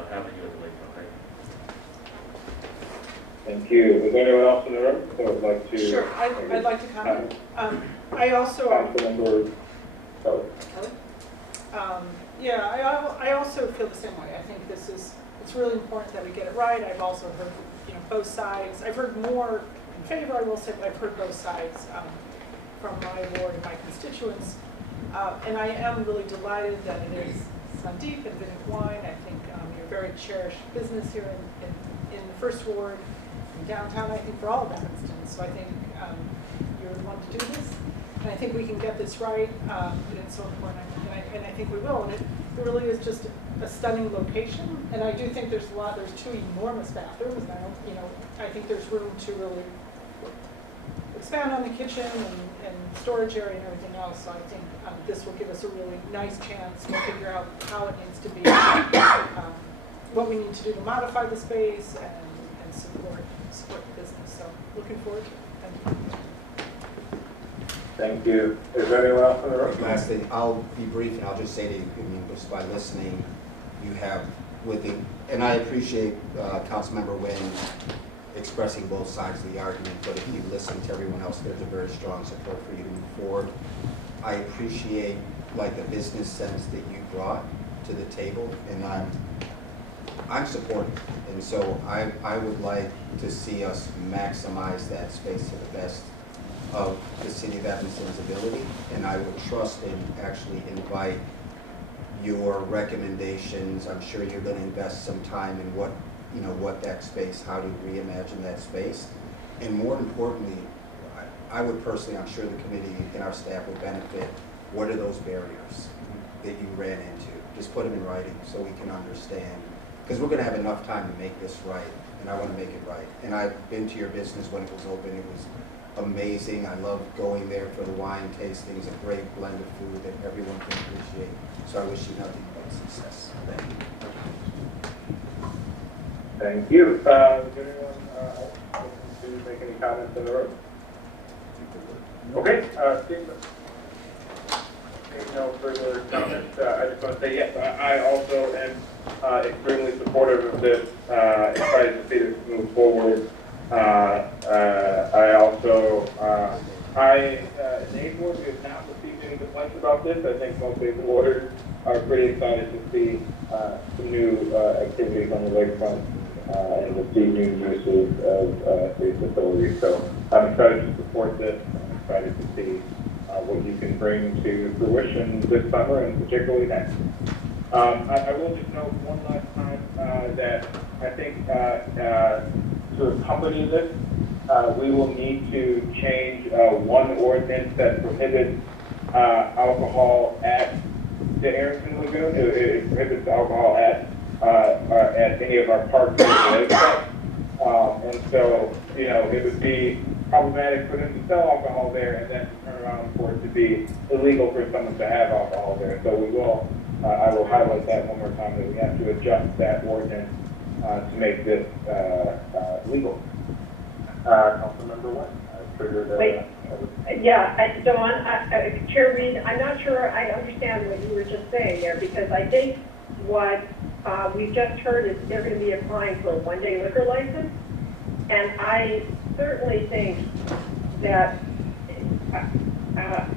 having you at the Lakefront. Thank you. Is there anyone else in the room that would like to? Sure, I'd like to comment. I also. Councilmember Kelly. I also feel the same way. I think it's really important that we get it right. I've also heard, both sides. I've heard more in favor, I will say, but I've heard both sides from my ward and my constituents. And I am really delighted that it is Sandeep and Vinnick Wine. I think you're a very cherished business here in the first ward, in downtown, I think, for all of Evanston. So I think you're the one to do this. And I think we can get this right, and it's so important, and I think we will. And it really is just a stunning location, and I do think there's two enormous bathrooms now. I think there's room to really expand on the kitchen and storage area and everything else. So I think this will give us a really nice chance to figure out how it needs to be, what we need to do to modify the space and support the business. So looking forward to it. Thank you. Thank you. Is there anyone else in the room? Last thing, I'll be brief, and I'll just say to you, just by listening, you have and I appreciate Councilmember Nguyen expressing both sides of the argument, but if you listen to everyone else, there's a very strong support for you to move forward. I appreciate the business sense that you brought to the table, and I'm supportive. And so I would like to see us maximize that space to the best of the city of Evanston's ability, and I would trust and actually invite your recommendations. I'm sure you're going to invest some time in what that space, how to reimagine that space, and more importantly, I would personally, I'm sure the committee and our staff would benefit. What are those barriers that you ran into? Just put them in writing so we can understand, because we're going to have enough time to make this right, and I want to make it right. And I've been to your business when it was open. It was amazing. I love going there for the wine tasting. It's a great blend of food that everyone can appreciate. So I wish you nothing but success. Thank you. Thank you. Is there anyone looking to make any comments in the room? Okay. Seeing no further comments, I just want to say yes. I also am extremely supportive of this. Excited to see this move forward. I also complaints about this. I think most waters are pretty excited to see some new activities on the lakefront and to see new uses of these facilities. So I'm excited to support this. I'm excited to see what you can bring to fruition this summer and particularly next. I will just note one last time that I think to accompany this, we will need to change one ordinance that prohibits alcohol at the Arrington Lagoon. It prohibits alcohol at any of our parks and lakefront. And so, you know, it would be problematic for them to sell alcohol there and then turn around for it to be illegal for someone to have alcohol there. So we will, I will highlight that one more time, that we have to adjust that ordinance to make this legal. Councilmember West, I triggered Dawn, Chair Reed, I'm not sure I understand what you were just saying there, because I think what we've just heard is they're going to be applying for a one-day liquor license, and I certainly think that,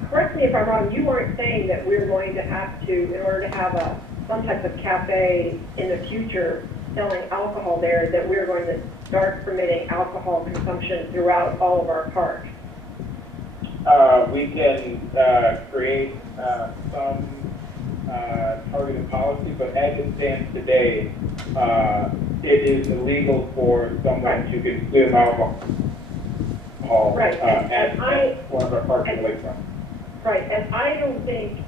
correct me if I'm wrong, you weren't saying that we're going to have to, in order to have some type of cafe in the future selling alcohol there, that we're going to start permitting alcohol consumption throughout all of our parks. We can create some targeted policy, but as it stands today, it is illegal for someone to consume alcohol at one of our parks in the lakefront. Right, and I don't think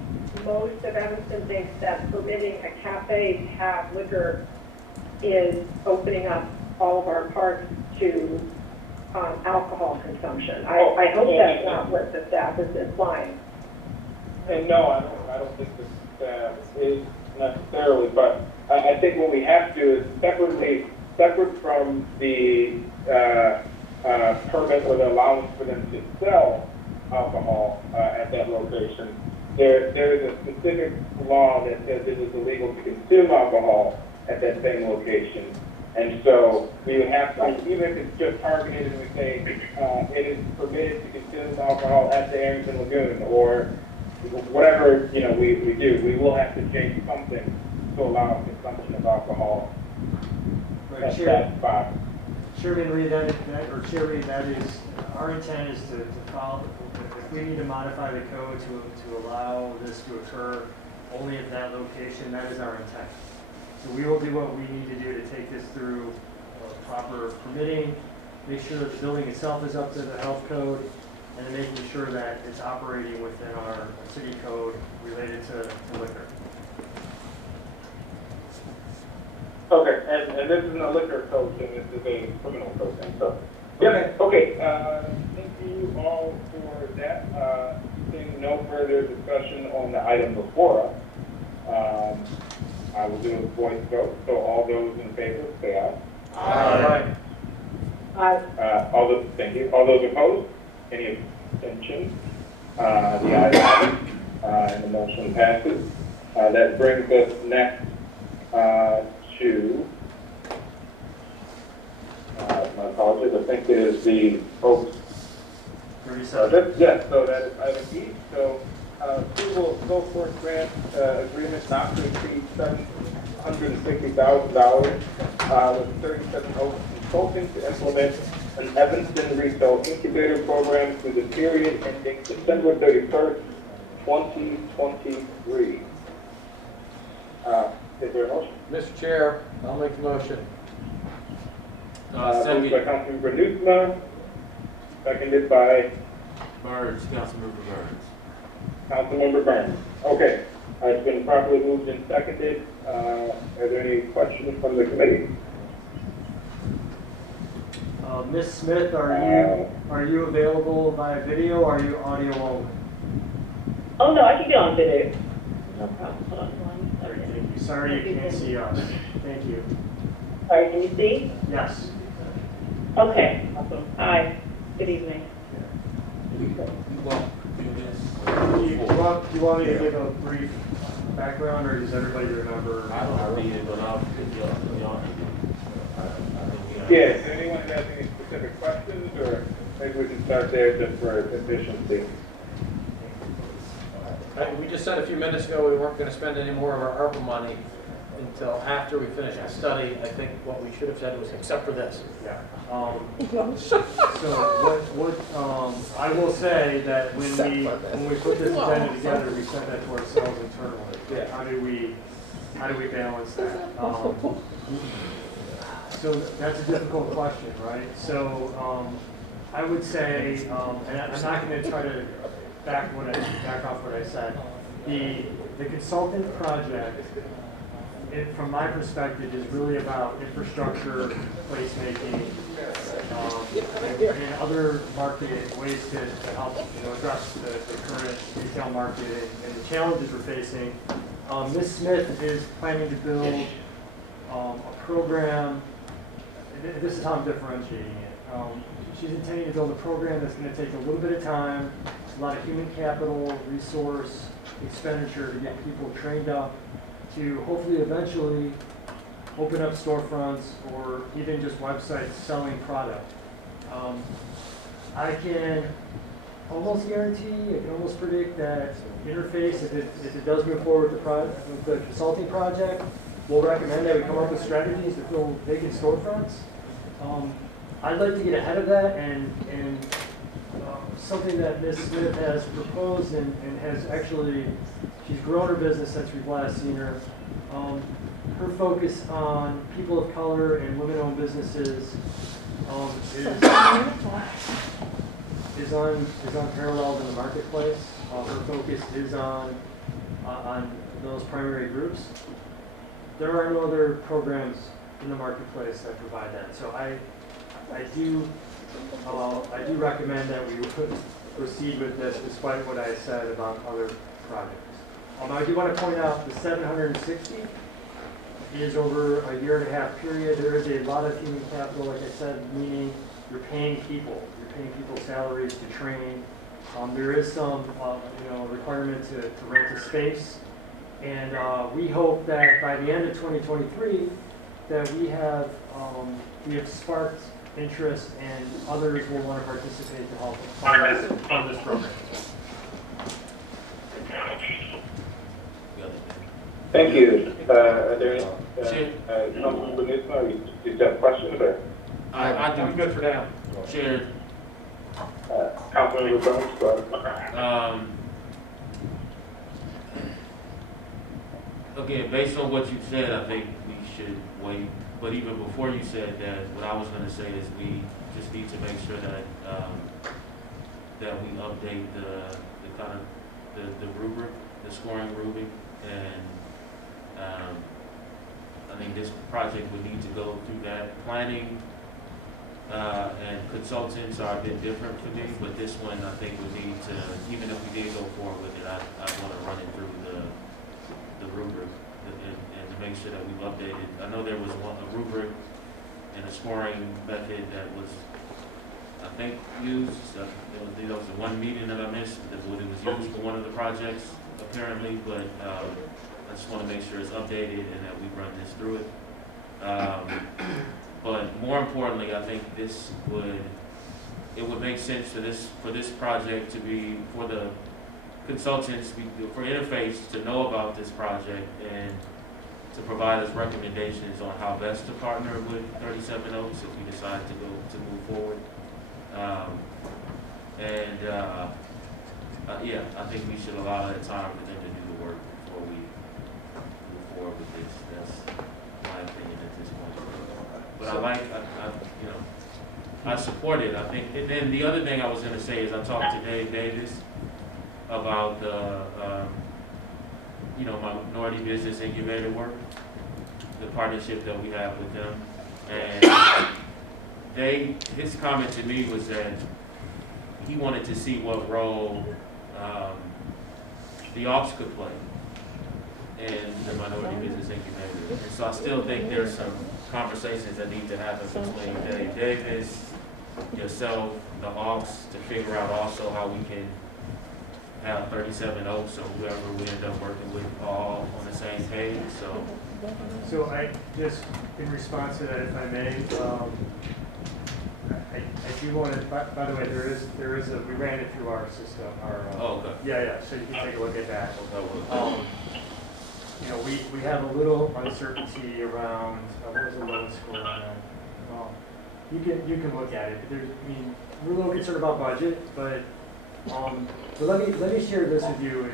most of Evanston thinks that permitting a cafe to have liquor is opening up all of our parks to alcohol consumption. I hope that's not what the staff is implying. And no, I don't think the staff is necessarily, but I think what we have to do is separate from the permit or the allowance for them to sell alcohol at that location. There is a specific law that says it is illegal to consume alcohol at that same location. And so we would have to, even if it's just targeted and we say it is permitted to consume alcohol at the Arrington Lagoon or whatever, you know, we do, we will have to change something to allow consumption of alcohol at that spot. Chairman Reed, Chair Reed, that is, our intent is to follow, if we need to modify the code to allow this to occur only at that location, that is our intent. So we will do what we need to do to take this through proper permitting, make sure that the building itself is up to the health code, and then making sure that it's operating within our city code related to liquor. Okay, and this isn't a liquor code thing, this is a criminal code thing, so. Yeah, okay, thank you all for that. Seeing no further discussion on the item before us, I will do a voice vote, so all those in favor, say aye. Aye. All those, thank you. All those opposed? Any abstentions? The ayes have it, and the motion passes. That brings us next to, my apologies, I think it is the folks. Yes, so that is item E. So approval of sole source grant agreement not to exceed $760,000 with 37 Oaks Consulting to implement an Evanston retail incubator program through the period ending December 31st, 2023. Is there a motion? Mr. Chair, I'll make the motion. Moved by Councilmember Newsma, seconded by Burns, Councilmember Burns. Councilmember Burns. Okay, it's been properly moved and seconded. Are there any questions from the committee? Ms. Smith, are you available via video or are you audio only? Oh, no, I can get on video. No problem. Hold on. Thank you. Sorry you can't see us. Thank you. Sorry, can you see? Yes. Okay. Awesome. Hi. Good evening. Do you want me to give a brief background, or does everybody remember? I don't read it, but I'll pick you up. Yeah, if anyone has any specific questions, or maybe we can start there just for efficiency. We just said a few minutes ago we weren't gonna spend any more of our ARPA money until after we finish the study. I think what we should have said was, except for this. Yeah. So I will say that when we put this agenda together, we sent that to ourselves internally. Yeah. How do we balance that? So that's a difficult question, right? So I would say, and I'm not going to try to back off what I said. The consultant project, from my perspective, is really about infrastructure, placemaking, and other marketing ways to help address the current retail market and the challenges we're facing. Ms. Smith is planning to build a program. This is how I'm differentiating it. She's intending to build a program that's going to take a little bit of time, a lot of human capital, resource, expenditure to get people trained up to hopefully eventually open up storefronts or even just websites selling product. I can almost guarantee, I can almost predict that Interface, if it does move forward with the consulting project, we'll recommend that we come up with strategies to fill vacant storefronts. I'd like to get ahead of that and something that Ms. Smith has proposed and has actually, she's grown her business since we've last seen her. Her focus on people of color and women-owned businesses is unparalleled in the marketplace. Her focus is on those primary groups. There are no other programs in the marketplace that provide that. So I do recommend that we would proceed with this, despite what I said about other projects. I do want to point out the 760 is over a 1.5 year period. There is a lot of human capital, like I said, meaning you're paying people salaries to train. There is some requirement to rent a space, and we hope that by the end of 2023 that we have sparked interest and others will want to participate to help fund this program. Thank you. Are there any, Councilman Benizma, you have questions or? I'm good for now. Chair. Councilman LeBron, go ahead. Okay, based on what you said, I think we should wait. But even before you said that, what I was going to say is we just need to make sure that that we update the kind of the rubric, the scoring rubric, and I think this project would need to go through that. Planning and consultants are a bit different for me, but this one I think would need to, even if we did go forward with it, I want to run it through the rubric and to make sure that we've updated. I know there was a rubric and a scoring method that was, I think, used. There was one meeting that I missed that it was used for one of the projects, apparently, but I just want to make sure it's updated and that we run this through it. But more importantly, I think it would make sense for this project to be, for the consultants, for Interface to know about this project and to provide us recommendations on how best to partner with 37 Oaks if we decide to move forward. Yeah, I think we should allow that time for them to do the work before we move forward with this. That's my opinion at this point. But I support it. I think, and then the other thing I was going to say is I talked to Dave Davis about the, minority business incubator work, the partnership that we have with them, and his comment to me was that he wanted to see what role the ops could play in the minority business incubator. And so I still think there's some conversations that need to happen between Dave Davis, yourself, the ops, to figure out also how we can have 37 Oaks or whoever we end up working with all on the same page. So I just, in response to that, if I may, I if you want to, by the way, there is a, we ran it through our system, Oh, okay. yeah, so you can take a look at that. Okay. You know, we have a little uncertainty around, what was the lowest score on that? Well, you can look at it, but there's, I mean, we're a little concerned about budget, but let me share this with you,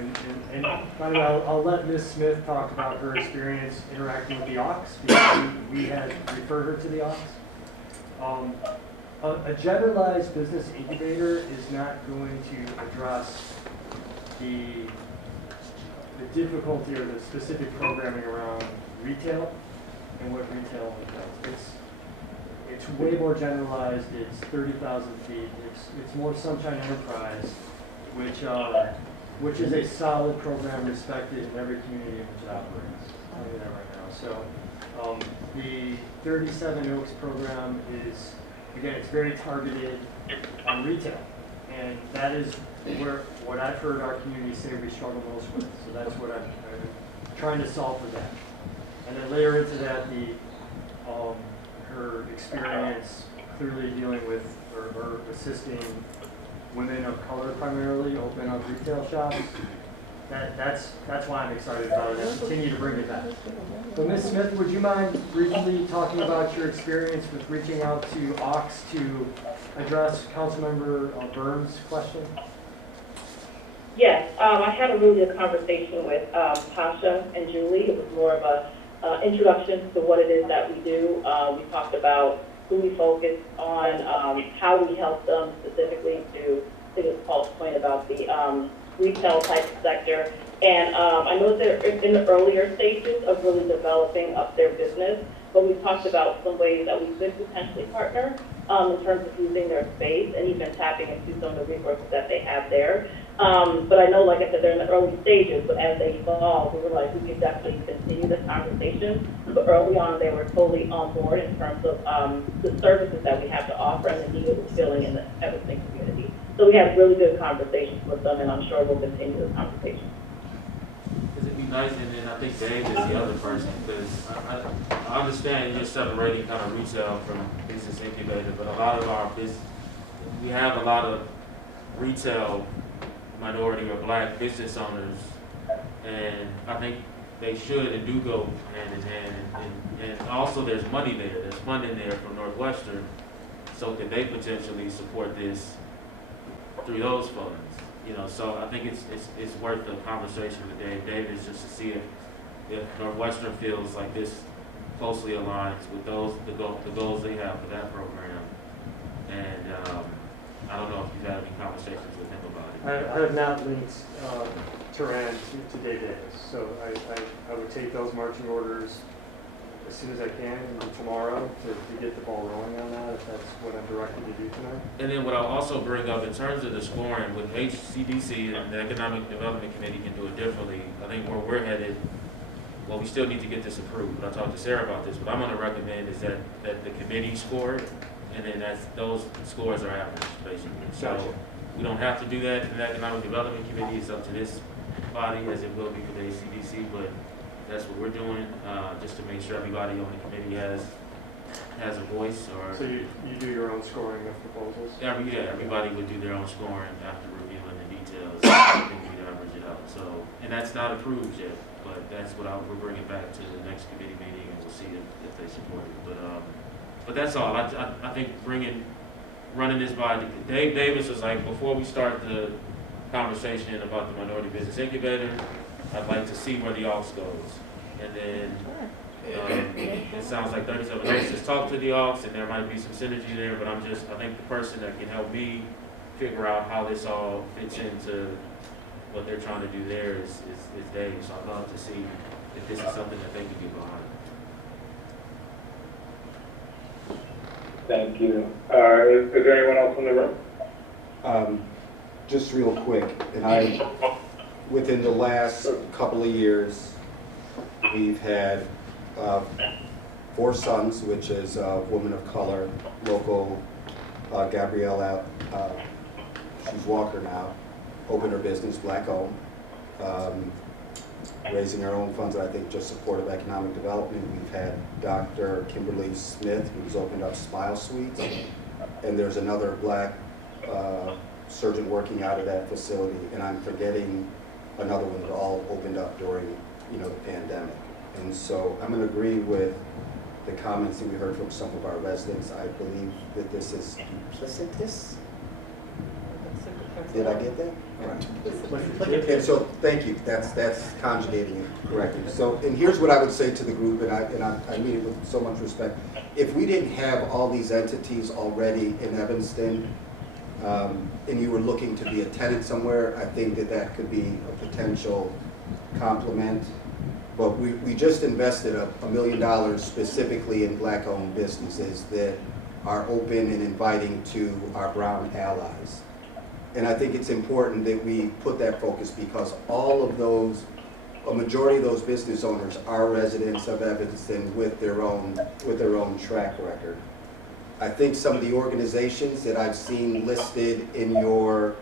and by the way, I'll let Ms. Smith talk about her experience interacting with the Ox, because we had referred her to the Ox. A generalized business incubator is not going to address the difficulty or the specific programming around retail and what retail does. It's way more generalized. It's 30,000 feet. It's more Sunshine Enterprise, which is a solid program respected in every community in which it operates. I'll tell you that right now. So the 37 Oaks program is, again, it's very targeted on retail, and that is where what I've heard our community say we struggle most with. So that's what I'm trying to solve for that. And then layer into that her experience clearly dealing with or assisting women of color primarily open up retail shops. That's why I'm excited about it and continue to bring it back. But Ms. Smith, would you mind briefly talking about your experience with reaching out to Ox to address Councilmember Burns' question? Yes, I had a really good conversation with Tasha and Julie. It was more of a introduction to what it is that we do. We talked about who we focus on, how we help them specifically to, I think it was Paul's point about the retail type sector. And I know they're in the earlier stages of really developing up their business, but we talked about some ways that we could potentially partner in terms of using their space and even tapping into some of the resources that they have there. But I know, like I said, they're in the early stages, but as they evolve, we were like, we could definitely continue this conversation. But early on, they were totally on board in terms of the services that we have to offer and the need it was filling in the Evanston community. So we had really good conversations with them, and I'm sure we'll continue this conversation. It'd be nice, and then I think Dave is the other person, because I understand you're separating kind of retail from business incubator, but a lot of our business, we have a lot of retail minority or black business owners, and I think they should and do go hand in hand, and also there's money there, there's funding there from Northwestern, so could they potentially support this through those funds? You know, so I think it's worth a conversation with Dave Davis just to see if Northwestern feels like this closely aligns with the goals they have for that program. And I don't know if you've had any conversations with him about it. I have not linked Turan to Dave Davis, so I would take those marching orders as soon as I can tomorrow to get the ball rolling on that, if that's what I'm directed to do tonight. And then what I'll also bring up in terms of the scoring, with HCDC and the Economic Development Committee can do it differently. I think where we're headed, well, we still need to get this approved, but I talked to Sarah about this, but I'm gonna recommend is that the committee score, and then those scores are average, basically. So we don't have to do that in the Economic Development Committee, it's up to this body, as it will be for the HCDC, but that's what we're doing, just to make sure everybody on the committee has a voice. Or so you do your own scoring of proposals? Yeah, everybody would do their own scoring after reviewing the details. I think we'd average it out. So, and that's not approved yet, but that's what we're bringing back to the next committee meeting, and we'll see if they support it. But that's all. I think running this by Dave Davis was like, before we start the conversation about the Minority Business Incubator, I'd like to see where the Ox goes. And then it sounds like 37 Oaks has talked to the Ox, and there might be some synergy there, but I think the person that can help me figure out how this all fits into what they're trying to do there is Dave. So I'd love to see if this is something that they can get behind. Thank you. Is there anyone else in the room? Just real quick, and within the last couple of years, we've had 4 Sons, which is a woman of color, local, Gabrielle, she's Walker now, opened her business, black owned, raising her own funds, I think just supportive economic development. We've had Dr. Kimberly Smith, who's opened up Smile Suites, and there's another black surgeon working out of that facility, and I'm forgetting another one that all opened up during, the pandemic. And so I'm going to agree with the comments that we heard from some of our residents. I believe that this is duplicitous. Did I get that? All right. And so, thank you. That's conjugating it correctly. So, and here's what I would say to the group, and I mean it with so much respect. If we didn't have all these entities already in Evanston, and you were looking to be a tenant somewhere, I think that could be a potential complement. But we just invested $1 million specifically in black-owned businesses that are open and inviting to our brown allies. And I think it's important that we put that focus, because a majority of those business owners are residents of Evanston with their own track record. I think some of the organizations that I've seen listed in your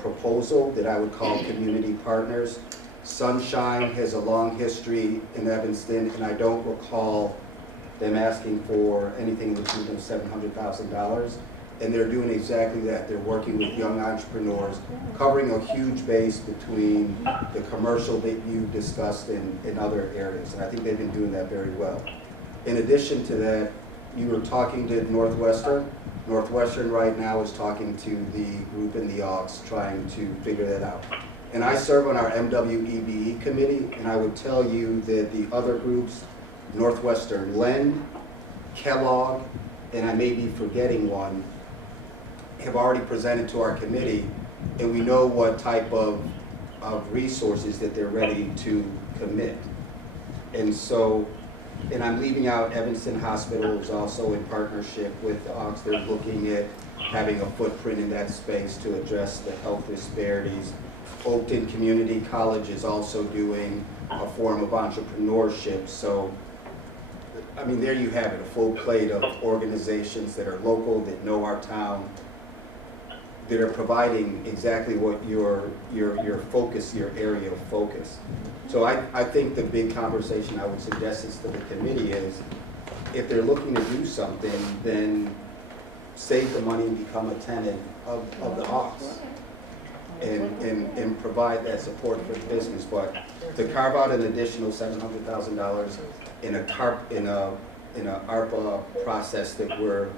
proposal that I would call community partners, Sunshine has a long history in Evanston, and I don't recall them asking for anything in the tune of $700,000. And they're doing exactly that. They're working with young entrepreneurs, covering a huge base between the commercial that you discussed in other areas. And I think they've been doing that very well. In addition to that, you were talking to Northwestern. Northwestern right now is talking to the group in the Aux, trying to figure that out. And I serve on our MWEBE committee, and I would tell you that the other groups, Northwestern Lend, Kellogg, and I may be forgetting one, have already presented to our committee, and we know what type of resources that they're ready to commit. And so, and I'm leaving out Evanston Hospital is also in partnership with the Aux. They're looking at having a footprint in that space to address the health disparities. Oakton Community College is also doing a form of entrepreneurship. So, I mean, there you have it, a full plate of organizations that are local, that know our town, that are providing exactly what your focus, your area of focus. So I think the big conversation I would suggest is to the committee is, if they're looking to do something, then save the money and become a tenant of the Hawks. And provide that support for the business. But to carve out an additional $700,000 in a ARPA process that we're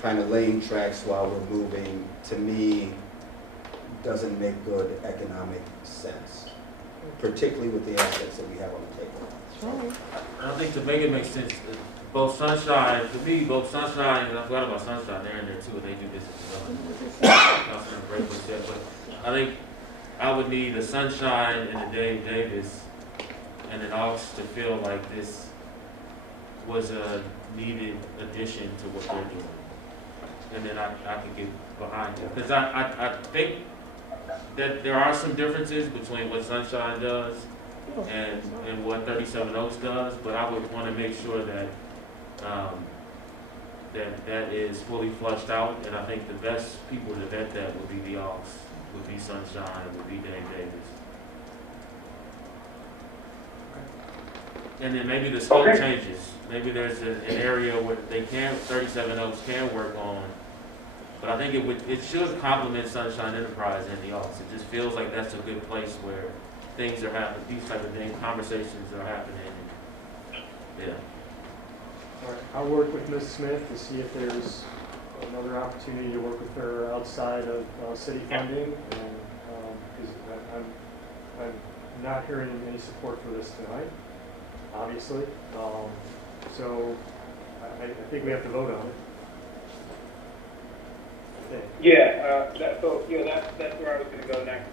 kind of laying tracks while we're moving, to me, doesn't make good economic sense, particularly with the assets that we have on the table. I think to make it make sense, both Sunshine, to me, both Sunshine, and I forgot about Sunshine, they're in there too, and they do business development. But I think I would need a Sunshine and a Dave Davis and an Aux to feel like this was a needed addition to what they're doing. And then I could get behind it. Because I think that there are some differences between what Sunshine does and what 37 Oaks does, but I would want to make sure that that is fully flushed out. And I think the best people to vet that would be the Aux, would be Sunshine, would be Dave Davis. And then maybe the scope changes. Maybe there's an area where 37 Oaks can work on. But I think it should complement Sunshine Enterprise and the Aux. It just feels like that's a good place where things are happening, these type of things, conversations are happening. Yeah. All right, I'll work with Ms. Smith to see if there's another opportunity to work with her outside of city funding, and because I'm not hearing any support for this tonight, obviously. So I think we have to vote on it. Okay. Yeah, that's where I was going to go next.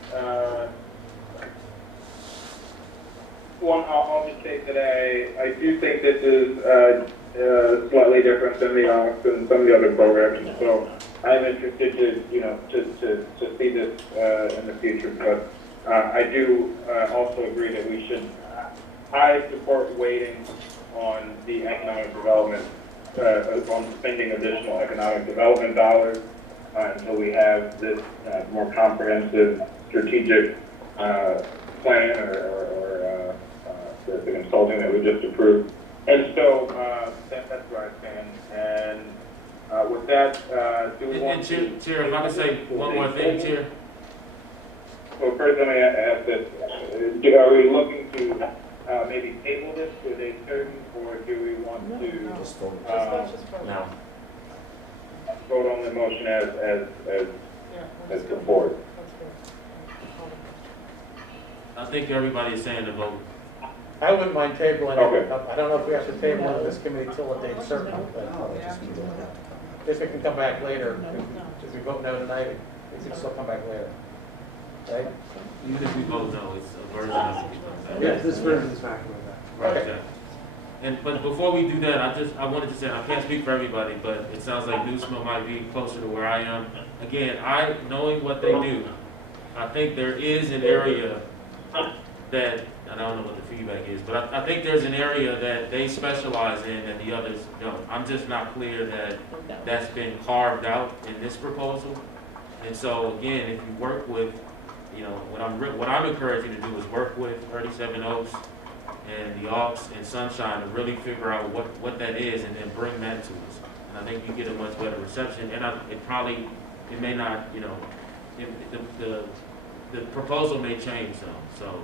One, I'll just say that I do think this is slightly different than the ARC and some of the other programs. So I'm interested to see this in the future. But I do also agree that we should. I support waiting on the economic development, on spending additional economic development dollars until we have this more comprehensive strategic plan or the consulting that we just approved. And so that's where I stand. And with with that, do we want to? Chair, if I could say one more thing, Chair. Well, first let me ask this, are we looking to, maybe table this with a certain, or do we want to, Just vote. No. vote on the motion as before? I think everybody is saying to vote. I wouldn't mind tabling Okay. it. I don't know if we have to table it in this committee till a date certain, but No, they just need to have to come back. if it can come back later, if we vote no tonight, it can still come back later. Right? Even if we vote no, it's a version of it. Yes, this version is not coming back. Right, Okay. exactly. But before we do that, I wanted to say, I can't speak for everybody, but it sounds like Newsmill might be closer to where I am. Again, knowing what they do, I think there is an area that, and I don't know what the feedback is, but I think there's an area that they specialize in and the others don't. I'm just not clear that that's been carved out in this proposal. And so again, if you work with, what I'm encouraging to do is work with 37 Oaks and the Oaks and Sunshine to really figure out what that is and then bring that to us. And I think you get a much better reception. And it may not, the proposal may change some. So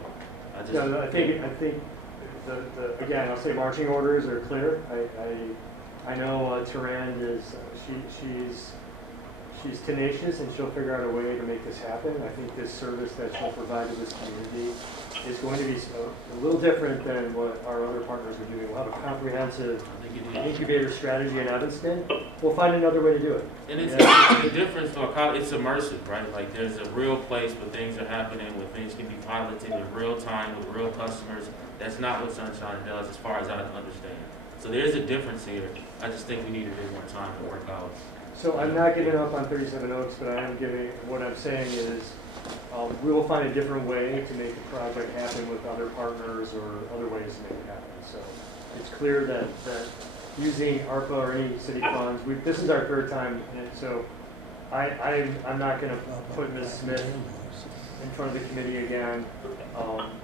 I just. No, I think again, I'll say marching orders are clear. I know Tarand is, she's tenacious and she'll figure out a way to make this happen. I think this service that she'll provide to this community is going to be a little different than what our other partners are doing. We'll have a comprehensive incubator strategy in Evanston. We'll find another way to do it. And it's the difference, it's immersive, right? Like there's a real place where things are happening, where things can be piloted in real time with real customers. That's not what Sunshine does as far as I understand. So there's a difference here. I just think we need a bit more time to work out. So I'm not giving up on 37 Oaks, but I am what I'm saying is we will find a different way to make the project happen with other partners or other ways to make it happen. So it's clear that using ARPA or any city funds, this is our third time in it, so I'm not going to put Ms. Smith in front of the committee again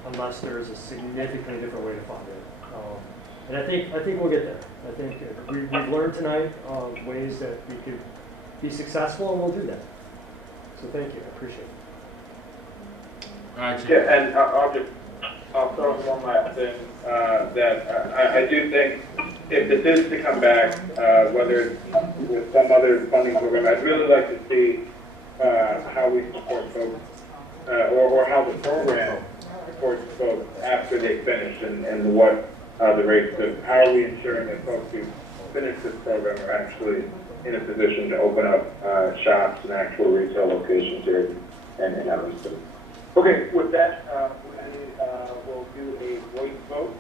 unless there's a significantly different way to fund it. And I think we'll get there. I think we've learned tonight ways that we could be successful, and we'll do that. So thank you, I appreciate it. All right, Yeah, and I'll throw in one last thing, that I do think if this is to come back, whether it's with some other funding program, I'd really like to see how we support folks, or how the program supports folks after they finish and what the rates of, how are we ensuring that folks who finish this program are actually in a position to open up shops and actual retail locations here in Evanston. Okay, with that, we'll do a voice vote.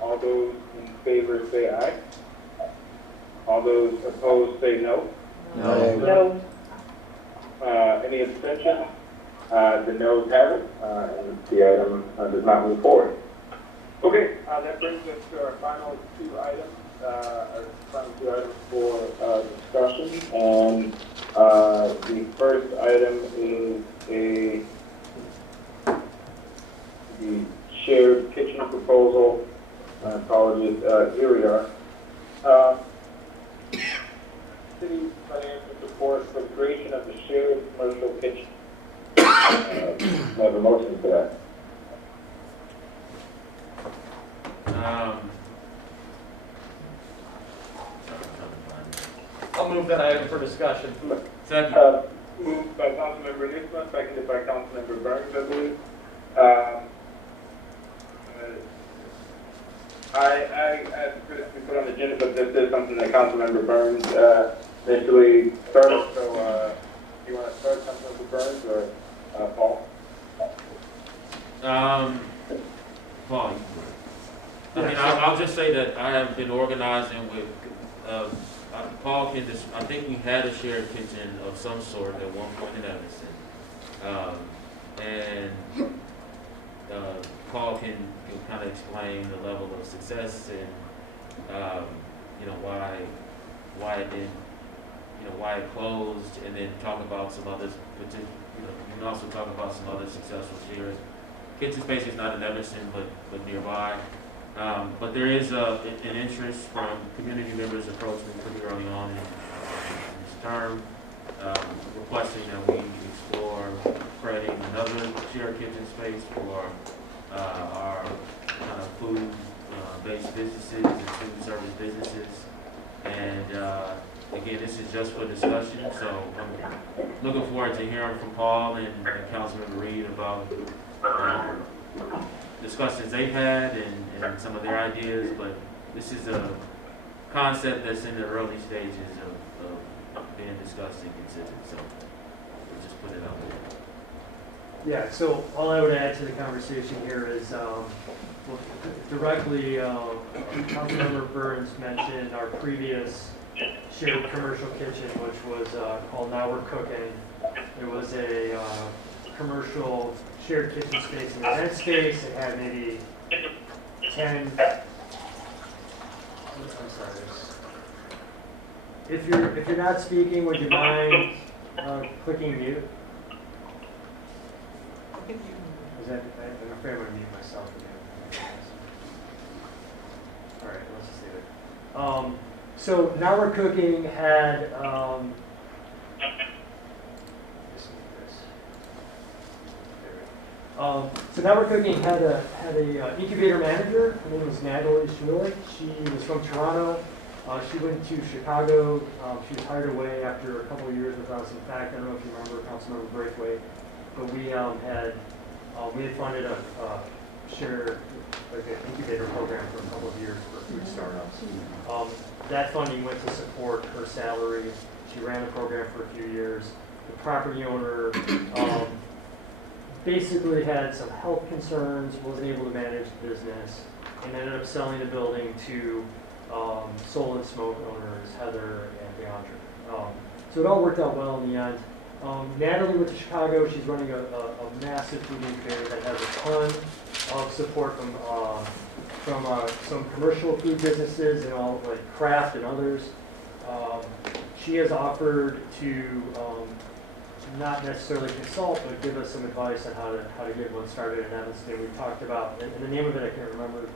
All those in favor say aye. All those opposed say no. No. Any abstentions? The noes have it, and the item does not move forward. Okay, that brings us to our final two items for discussion. And the first item is the shared kitchen proposal. Apologies, here we are. City financial support for creation of the shared commercial kitchen. I have a motion for that. I'll move that item for discussion. Second. Moved by Councilmember Newsman, seconded by Councilmember Burns, I believe. I asked for this to be put on the agenda, but this is something that Councilmember Burns initially started. So, do you want to start, Councilmember Burns, or Paul? Paul. I mean, I'll just say that I have been organizing with, Paul can just, I think we had a shared kitchen of some sort at one point in Evanston. Paul can kind of explain the level of success and, why it didn't, why it closed, and then talk about some others, you can also talk about some other successful shares. Kitchen space is not in Evanston, but nearby. But there is an interest from community members approaching me pretty early on in requesting that we explore creating another shared kitchen space for our kind of food-based businesses and food service businesses. And again, this is just for discussion, so I'm looking forward to hearing from Paul and Councilmember Reed about discussions they've had and some of their ideas, but this is a concept that's in the early stages of being discussed and considered, so we'll just put it out there. Yeah, so all I would add to the conversation here is, well, directly, Councilmember Burns mentioned our previous shared commercial kitchen, which was called Now We're Cooking. It was a commercial shared kitchen space and event space. It had maybe 10, I'm sorry. If you're not speaking, would you mind clicking mute? Is that, I'm afraid I'm going to mute myself again. All right, let's just leave it. So Now We're Cooking had, so Now We're Cooking had a incubator manager. Her name was Natalie Schmulik. She was from Toronto. She went to Chicago. She was hired away after a couple of years with us. In fact, I don't know if you remember Councilmember Braithwaite, but we had funded a share, like an incubator program for a couple of years for food startups. That funding went to support her salary. She ran the program for a few years. The property owner basically had some health concerns, wasn't able to manage the business, and ended up selling the building to Soul and Smoke owners, Heather and Deandra. So it all worked out well in the end. Natalie went to Chicago. She's running a massive food incubator that has a ton of support from some commercial food businesses and all like Kraft and others. She has offered to not necessarily consult, but give us some advice on how to get one started in Evanston. We talked about, and the name of it I can't remember.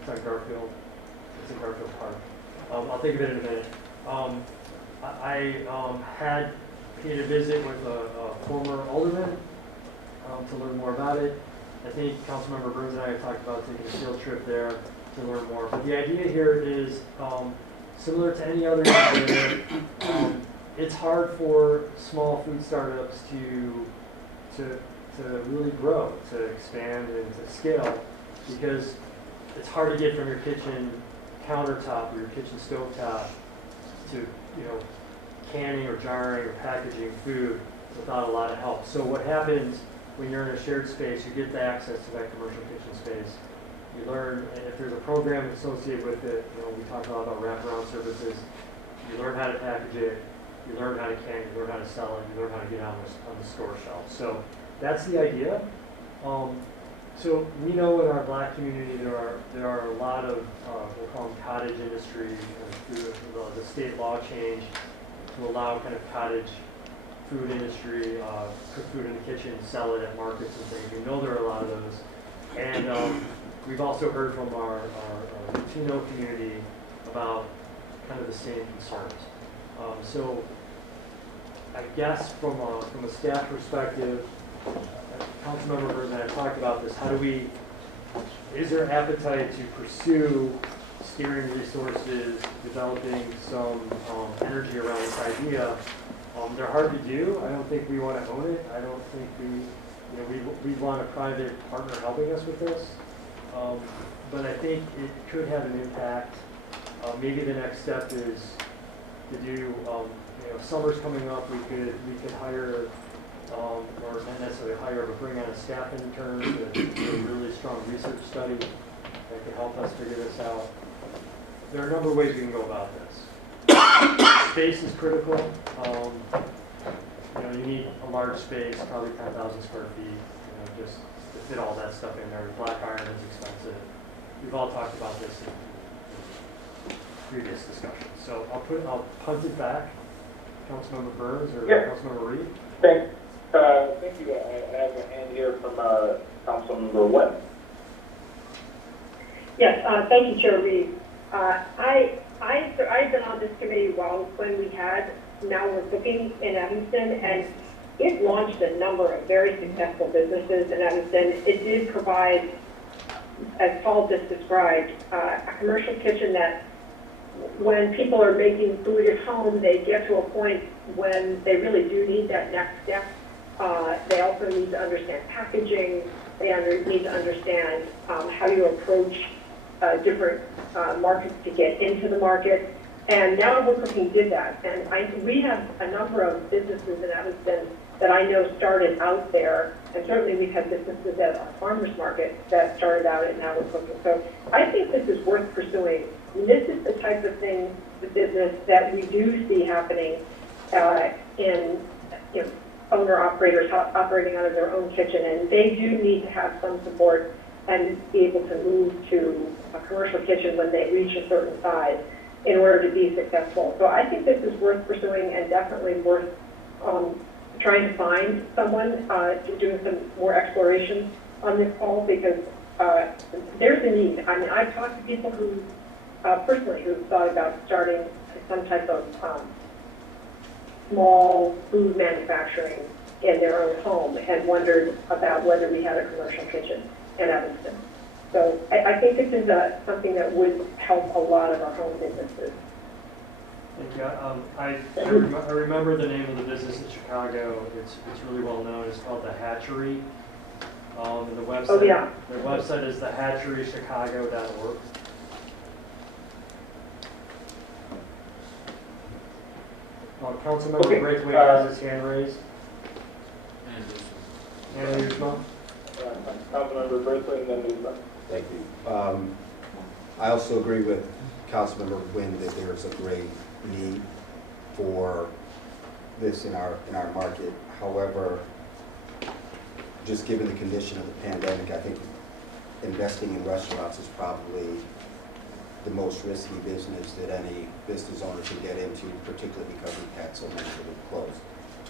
It's on Garfield. It's in Garfield Park. I'll think of it in a minute. I had paid a visit with a former alderman to learn more about it. I think Councilmember Burns and I have talked about taking a field trip there to learn more. But the idea here is similar to any other incubator. It's hard for small food startups to really grow, to expand and to scale, because it's hard to get from your kitchen countertop or your kitchen stovetop to canning or jarring or packaging food without a lot of help. So what happens when you're in a shared space, you get the access to that commercial kitchen space. You learn, and if there's a program associated with it, we talk a lot about wraparound services. You learn how to package it, you learn how to can it, you learn how to sell it, you learn how to get on the store shelf. So that's the idea. So we know in our Black community there are a lot of we'll call them cottage industry, through the state law change to allow kind of cottage food industry, cook food in the kitchen, sell it at markets and things. We know there are a lot of those. And we've also heard from our Latino community about kind of the same concerns. So I guess from a staff perspective, Councilmember Burns and I talked about this. Is there appetite to pursue steering resources, developing some energy around this idea? They're hard to do. I don't think we want to own it. I don't think we want a private partner helping us with this. But I think it could have an impact. Maybe the next step is to do, summer's coming up, we could hire, or not necessarily hire, but bring on a staff intern to do a really strong research study that could help us figure this out. There are a number of ways we can go about this. Space is critical. You need a large space, probably 10,000 square feet, just to fit all that stuff in there. Black iron is expensive. We've all talked about this in previous discussions. So I'll punt it back. Councilmember Burns or Councilmember Reed? Thank you. I have a hand here from Councilmember Webb. Yes, thank you, Chair Reed. I I've been on this committee when we had Now We're Cooking in Evanston, and it launched a number of very successful businesses in Evanston. It did provide, as Paul just described, a commercial kitchen that when people are making food at home, they get to a point when they really do need that next step. They also need to understand packaging. They need to understand how you approach different markets to get into the market. And Now We're Cooking did that. And we have a number of businesses in Evanston that I know started out there, and certainly we've had businesses at our farmers market that started out at Now We're Cooking. So I think this is worth pursuing. And this is the type of thing, the business that we do see happening in owner-operators operating out of their own kitchen, and they do need to have some support and be able to move to a commercial kitchen when they reach a certain size in order to be successful. So I think this is worth pursuing and definitely worth trying to find someone, doing some more exploration on this call, because there's a need. I mean, I've talked to people who, personally, who've thought about starting some type of small food manufacturing in their own home and wondered about whether we had a commercial kitchen in Evanston. So I think this is something that would help a lot of our home businesses. Thank you. I remember the name of the business in Chicago. It's really well known. It's called The Hatchery. And the website, oh, yeah. Their website is thehatcherychicago.org. Councilmember Braithwaite has his hand raised. And Newsma. Councilmember Braithwaite and then Newsma. Thank you. I also agree with Councilmember Wynn that there's a great need for this in our market. However, just given the condition of the pandemic, I think investing in restaurants is probably the most risky business that any business owner can get into, particularly because we've had so many that have closed.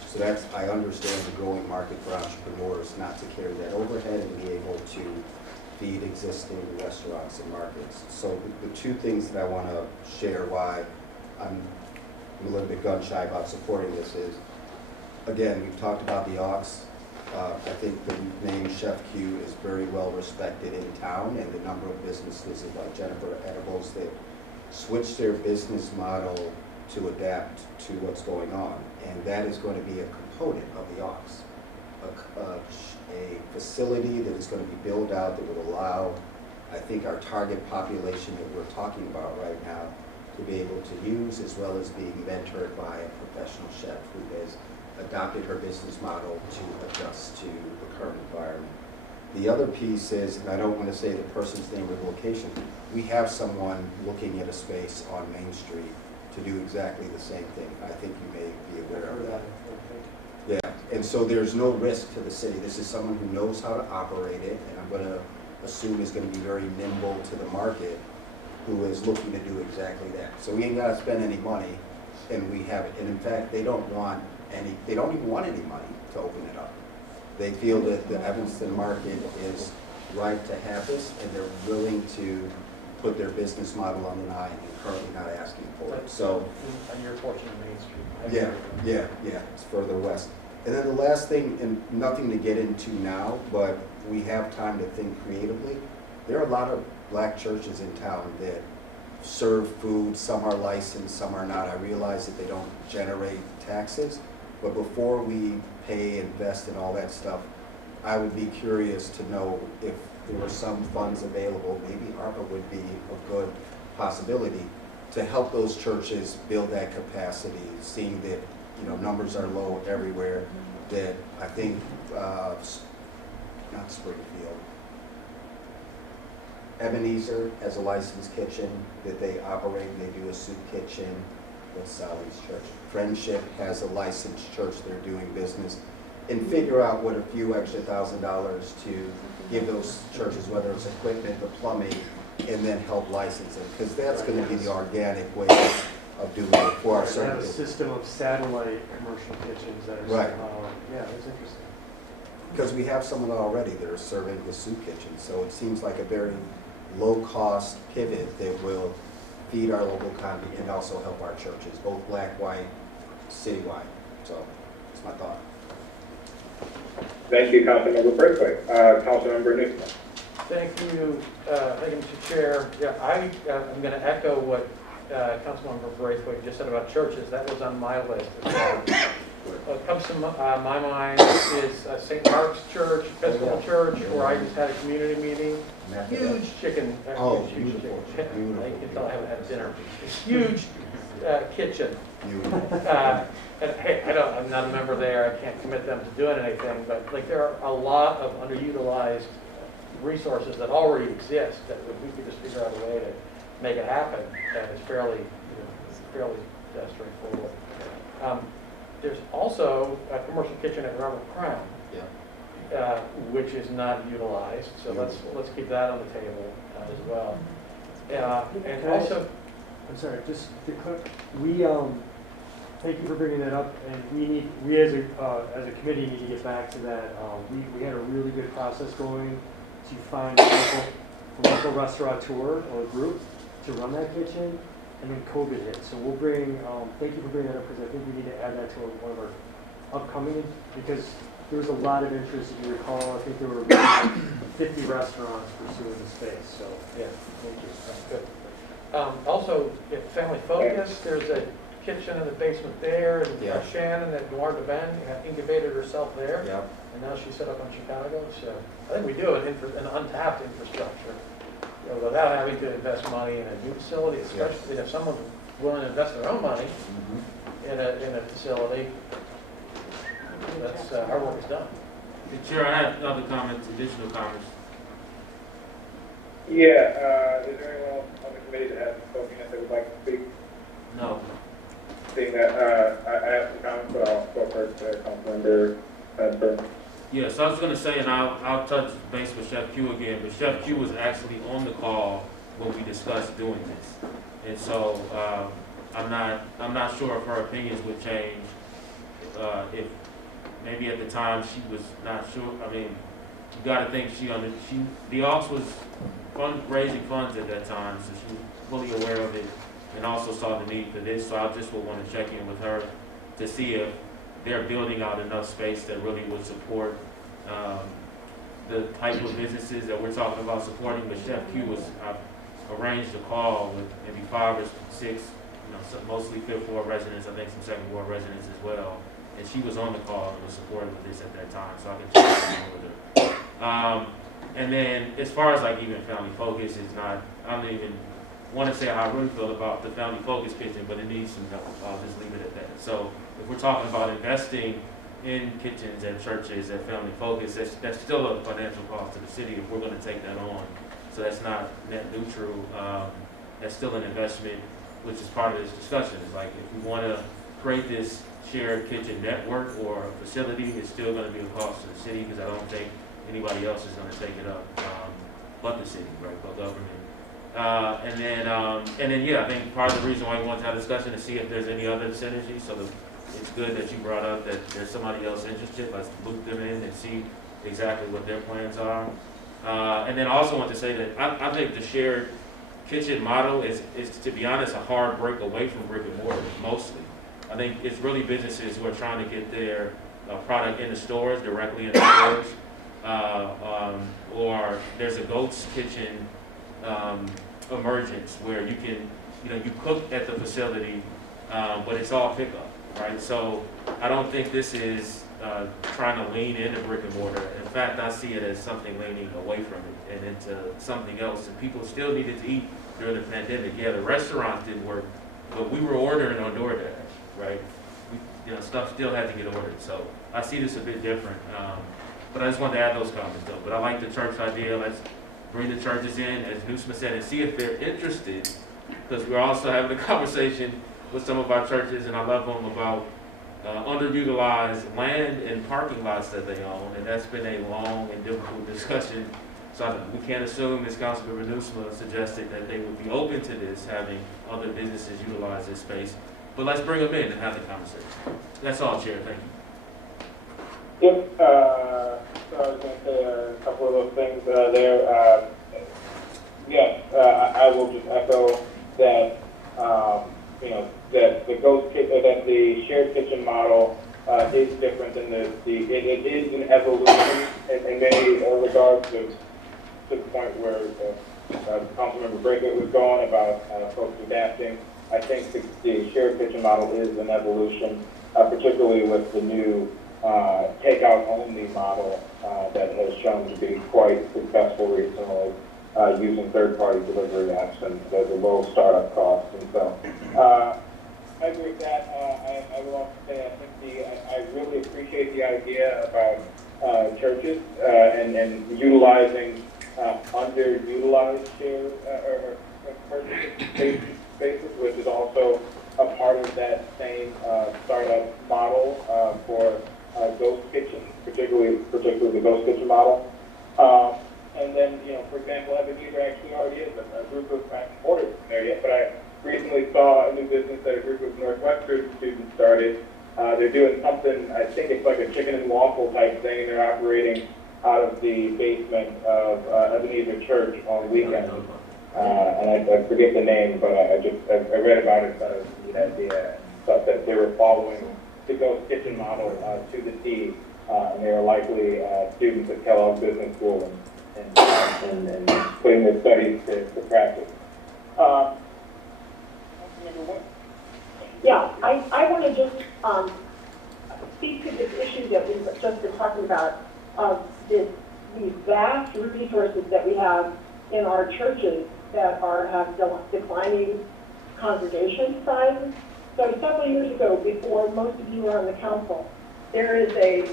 So I understand the growing market for entrepreneurs not to carry that overhead and be able to feed existing restaurants and markets. So the two things that I want to share why I'm a little bit gun shy about supporting this is, again, we've talked about the aux. I think the name Chef Q is very well respected in town, and the number of businesses like Jennifer Edibles that switch their business model to adapt to what's going on. And that is going to be a component of the aux. A facility that is going to be built out that would allow, I think, our target population that we're talking about right now to be able to use, as well as being mentored by a professional chef who has adopted her business model to adjust to the current environment. The other piece is, and I don't want to say the person's name or location, we have someone looking at a space on Main Street to do exactly the same thing. I think you may be aware of that. Yeah, and so there's no risk to the city. This is someone who knows how to operate it, and I'm going to assume is going to be very nimble to the market, who is looking to do exactly that. So we ain't got to spend any money, and we have it. And in fact, they don't even want any money to open it up. They feel that the Evanston market is right to have this, and they're willing to put their business model on the line and currently not asking for it. So, on your portion of Main Street. yeah, it's further west. And then the last thing, and nothing to get into now, but we have time to think creatively. There are a lot of black churches in town that serve food. Some are licensed, some are not. I realize that they don't generate taxes, but before we pay, invest, and all that stuff, I would be curious to know if there were some funds available. Maybe ARPA would be a good possibility to help those churches build that capacity, seeing that numbers are low everywhere. That I think, not Springfield, Ebenezer has a licensed kitchen that they operate, and they do a soup kitchen. What's Sally's church? Friendship has a licensed church, they're doing business. And figure out what a few extra $1,000 to give those churches, whether it's equipment, the plumbing, and then help license it. Because that's going to be the organic way of doing it for our service. They have a system of satellite commercial kitchens that are right. Yeah, that's interesting. Because we have someone already that are serving the soup kitchen, so it seems like a very low-cost pivot that will feed our local economy and also help our churches, both black, white, citywide. So that's my thought. Thank you, Councilmember Braithwaite. Councilmember Newsom. Thank you, Mr. Chair. Yeah, I'm going to echo what Councilmember Braithwaite just said about churches. That was on my list as well. What comes to my mind is St. Mark's Church, Episcopal Church, where I just had a community meeting. Huge chicken. Huge beautiful. chicken. I can tell I haven't had dinner. Huge kitchen. And hey, I'm not a member there. I can't commit them to doing anything, but like there are a lot of underutilized resources that already exist that we could just figure out a way to make it happen. And it's fairly straightforward. There's also a commercial kitchen at Robert Crown, which is not utilized. So let's keep that on the table as well. And also, I'm sorry, just to quick, thank you for bringing that up, and we as a committee need to get back to that. We had a really good process going to find a local restaurateur or group to run that kitchen, and then COVID hit. So we'll bring, thank you for bringing that up, because I think we need to add that to one of our upcoming, because there was a lot of interest, if you recall. I think there were 50 restaurants pursuing the space, so yeah, thank you. that's good. Also, at Family Focus, there's a kitchen in the basement there, and Shannon at Noir de Ben incubated herself there, and now she's set up in Chicago. So I think we do an untapped infrastructure, without having to invest money in a new facility, especially if someone's willing to invest their own money in a facility. That's our work is done. Chair, I have other comments, additional comments. Yeah, is there anyone else on the committee that hasn't spoken yet that would like to speak? No. Seeing that, I have some comments, but I'll go first to Councilmember Spencer. Yes, I was going to say, and I'll touch base with Chef Q again, but Chef Q was actually on the call when we discussed doing this, and so I'm not sure if her opinions would change. If maybe at the time she was not sure. I mean, you got to think the Ox was raising funds at that time, so she was fully aware of it, and also saw the need for this. So I just would want to check in with her to see if they're building out enough space that really would support the type of businesses that we're talking about supporting. But Chef Q arranged a call with maybe 5 or 6, mostly Fifth Ward residents, I think some Second Ward residents as well. And she was on the call and was supportive of this at that time, so I can check in with her. And then as far as like even Family Focus, I don't even want to say how I really feel about the Family Focus kitchen, but it needs some help. I'll just leave it at that. So if we're talking about investing in kitchens at churches at Family Focus, that's still a financial cost to the city if we're going to take that on. So that's not net neutral. That's still an investment, which is part of this discussion. It's like if we want to create this shared kitchen network or a facility, it's still going to be a cost to the city, because I don't think anybody else is going to take it up but the city, right, but government. And then yeah, I think part of the reason why we want to have a discussion is see if there's any other synergy. So it's good that you brought up that there's somebody else interested. Let's loop them in and see exactly what their plans are. And then I also want to say that I think the shared kitchen model is, to be honest, a hard break away from brick and mortar, mostly. I think it's really businesses who are trying to get their product in the stores, directly in the stores. Or there's a Goat's Kitchen emergence where you can, you cook at the facility, but it's all pickup, right? So I don't think this is trying to lean into brick and mortar. In fact, I see it as something leaning away from it and into something else. And people still needed to eat during the pandemic. Yeah, the restaurants didn't work, but we were ordering on DoorDash, right? Stuff still had to get ordered. So I see this a bit different. But I just wanted to add those comments though. But I like the church idea. Let's bring the churches in, as Newsman said, and see if they're interested. Because we're also having a conversation with some of our churches, and I love them, about underutilized land and parking lots that they own. And that's been a long and difficult discussion. So we can't assume, as Councilmember Newsman suggested, that they would be open to this, having other businesses utilize this space. But let's bring them in and have the conversation. That's all, Chair. Thank you. Yep, so I was going to say a couple of those things there. Yes, I will just echo that, that that the shared kitchen model is different than it is an evolution in many regards to the point where Councilmember Braithwaite was going about folks adapting. I think the shared kitchen model is an evolution, particularly with the new takeout-only model that has shown to be quite successful recently, using third-party delivery apps and there's a low startup cost. And so I agree with that. I will also say I really appreciate the idea about churches and utilizing underutilized share or purchase spaces, which is also a part of that same startup model for ghost kitchens, particularly the ghost kitchen model. And then, for example, Evanston actually already is a group of, I haven't ordered from there yet, but I recently saw a new business that a group of Northwestern students started. They're doing something, I think it's like a chicken and waffle type thing. They're operating out of the basement of Ebenezer Church on weekends. And I forget the name, but I read about it, thought it was a neat idea, and thought that they were following the ghost kitchen model to the T, and they were likely students at Kellogg Business School and putting their studies to practice. Yeah, I want to just speak to this issue that we've just been talking about, of these vast resources that we have in our churches that have declining congregation sizes. So several years ago, before most of you were on the council, there is a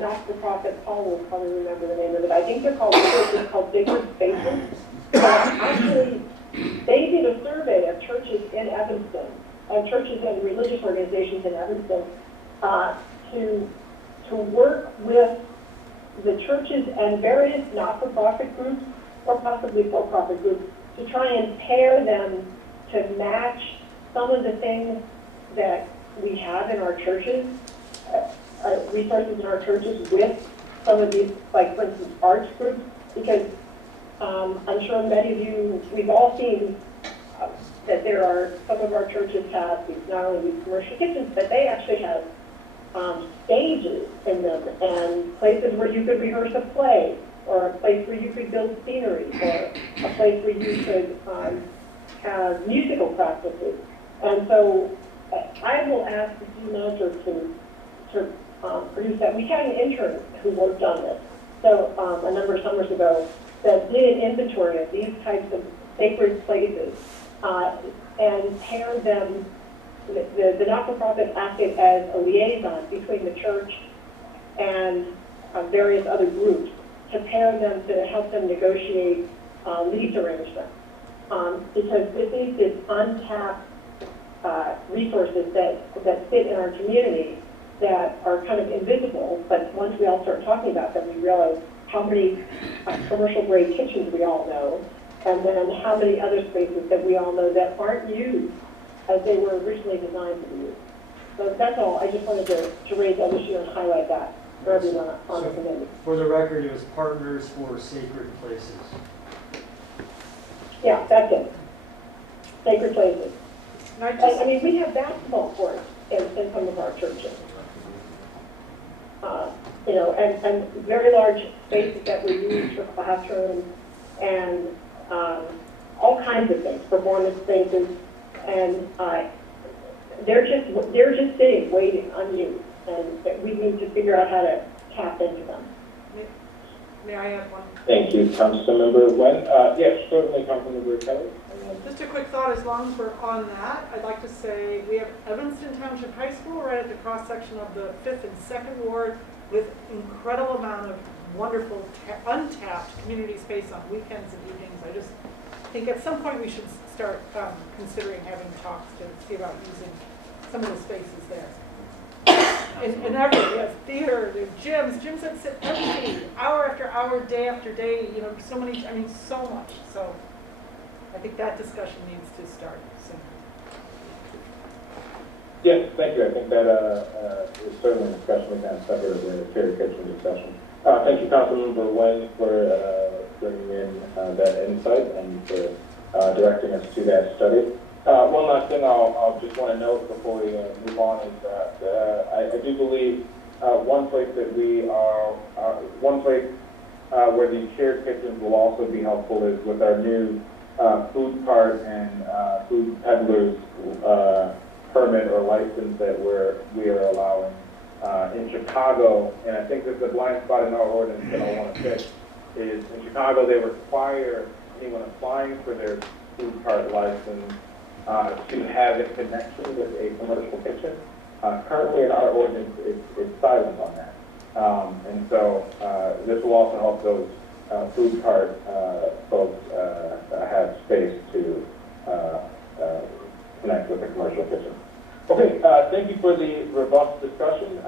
not-for-profit, Paul will probably remember the name of it, I think they're called Sacred Spaces. Actually, they did a survey of churches in Evanston, of churches and religious organizations in Evanston, to work with the churches and various not-for-profit groups, or possibly for-profit groups, to try and pair them to match some of the things that we have in our churches, resources in our churches, with some of these, like, for instance, arts groups, because I'm sure many of you, we've all seen that there are, some of our churches have these, not only these commercial kitchens, but they actually have stages in them and places where you could rehearse a play, or a place where you could build scenery, or a place where you could have musical practices. And so I will ask the city manager to produce that. We had an intern who worked on this, so a number of summers ago, that did an inventory of these types of sacred places and paired them. The not-for-profit acted as a liaison between the church and various other groups to pair them, to help them negotiate lease arrangements. Because this untapped resources that sit in our community that are kind of invisible, but once we all start talking about them, we realize how many commercial-grade kitchens we all know, and then how many other spaces that we all know that aren't used as they were originally designed to be used. So that's all. I just wanted to raise that issue and highlight that for everyone on the committee. For the record, it was Partners for Sacred Places. Yeah, that's it. Sacred places. I mean, we have basketball courts in some of our churches. And very large spaces that we use for classrooms and all kinds of things, performance spaces, and they're just sitting, waiting unused, and that we need to figure out how to tap into them. May I add one? Thank you, Councilmember Wen. Yes, certainly, Councilmember Kelly. Just a quick thought, as long as we're on that, I'd like to say we have Evanston Township High School right at the cross-section of the 5th and 2nd Ward with incredible amount of wonderful untapped community space on weekends and evenings. I just think at some point we should start considering having talks to see about using some of the spaces there. In every, we have theater, there's gyms that sit empty, hour after hour, day after day, so much. So I think that discussion needs to start soon. Yes, thank you. I think that is certainly a discussion we can have separate of the shared kitchen discussion. Thank you, Councilmember Wen, for bringing in that insight and for directing us to that study. One last thing I'll just want to note before we move on is that I do believe one place that one place where these shared kitchens will also be helpful is with our new food cart and food peddlers permit or license that we are allowing in Chicago. And I think there's a blind spot in our ordinance that I want to fix. Is in Chicago they require anyone applying for their food cart license to have a connection with a commercial kitchen. Currently in our ordinance, it's silent on that. And so this will also help those food cart folks have space to connect with a commercial kitchen. Okay, thank you for the robust discussion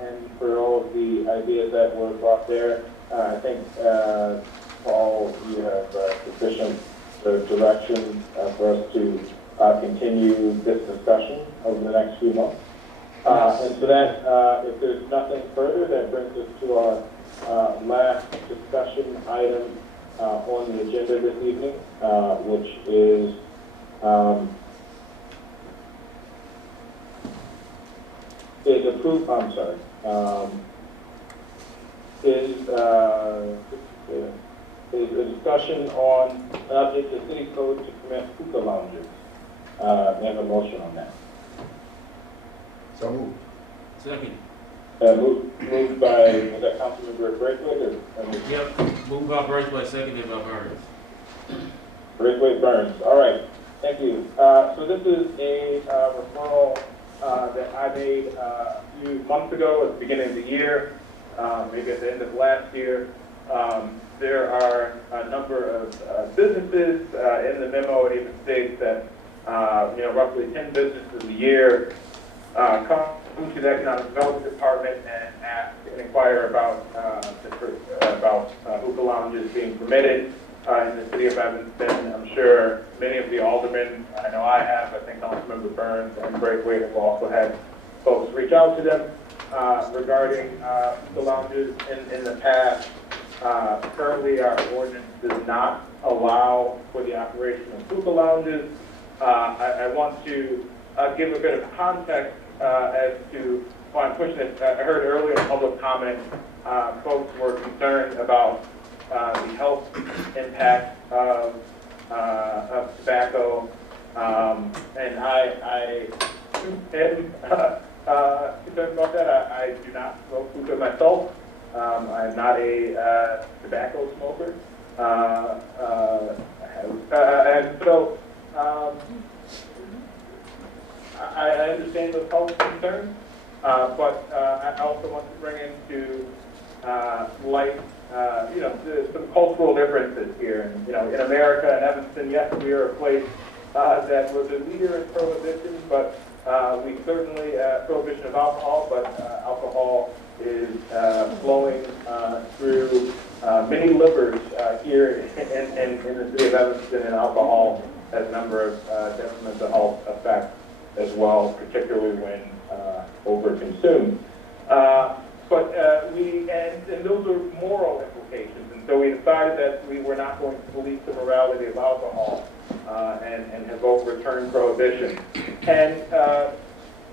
and for all of the ideas that were brought there. I think, Paul, you have sufficient direction for us to continue this discussion over the next few months. And so that, if there's nothing further, that brings us to our last discussion item on the agenda this evening, which is is a discussion on an update to city code to permit hookah lounges. May I have a motion on that? So moved. Second. Moved by, was that Councilmember Braithwaite or? Yep, moved by Braithwaite, seconded by Burns. Braithwaite Burns, all right, thank you. So this is a referral that I made a few months ago at the beginning of the year, maybe at the end of last year. There are a number of businesses in the memo. It even states that roughly 10 businesses a year come to the Economic Development Department and ask and inquire about hookah lounges being permitted in the city of Evanston. I'm sure many of the aldermen, I know I have, I think Councilmember Burns and Braithwaite have also had folks reach out to them regarding hookah lounges in the past. Currently, our ordinance does not allow for the operation of hookah lounges. I want to give a bit of context as to why I'm pushing it. I heard earlier in public comment, folks were concerned about the health impact of tobacco, and I am concerned about that. I do not smoke hookah myself. I'm not a tobacco smoker, and so I understand those health concerns, but I also want to bring into light, some cultural differences here. And, in America and Evanston, yes, we are a place that was a leader in prohibition, but we certainly, prohibition of alcohol, but alcohol is flowing through many livers here in the city of Evanston, and alcohol has a number of detrimental health effects as well, particularly when over-consumed. And those are moral implications, and so we decided that we were not going to police the morality of alcohol and have overturned prohibition. And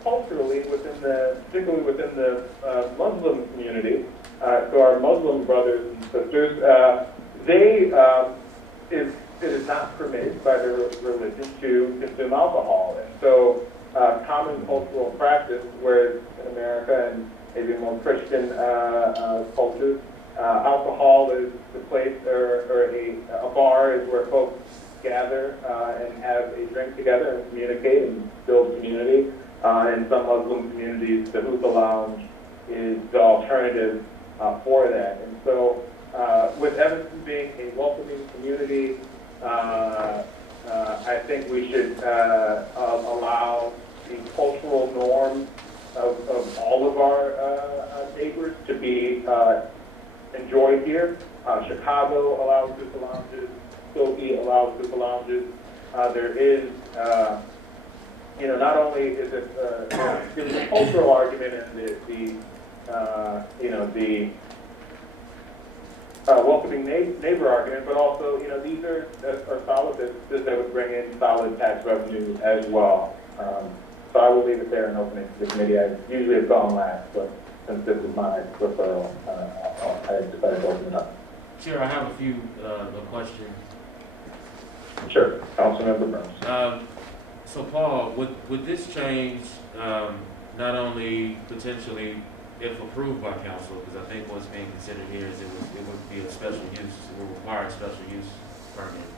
culturally, particularly within the Muslim community, so our Muslim brothers and sisters, it is not permitted by their religion to consume alcohol. And so common cultural practice, whereas in America and maybe more Christian cultures, alcohol is the place, or a bar is where folks gather and have a drink together and communicate and build community. In some Muslim communities, the hookah lounge is the alternative for that. And so with Evanston being a welcoming community, I think we should allow the cultural norms of all of our neighbors to be enjoyed here. Chicago allows hookah lounges. Skokie allows hookah lounges. There is, not only is it there's a cultural argument and welcoming neighbor argument, but also, these are solid businesses that would bring in solid tax revenue as well. So I will leave it there and open it to the committee. I usually have gone last, but since this is my referral, I decided to open it up. Chair, I have a few questions. Sure, Councilmember Burns. So Paul, would this change not only potentially, if approved by council, because I think what's being considered here is it would be a special use, it would require a special use permit.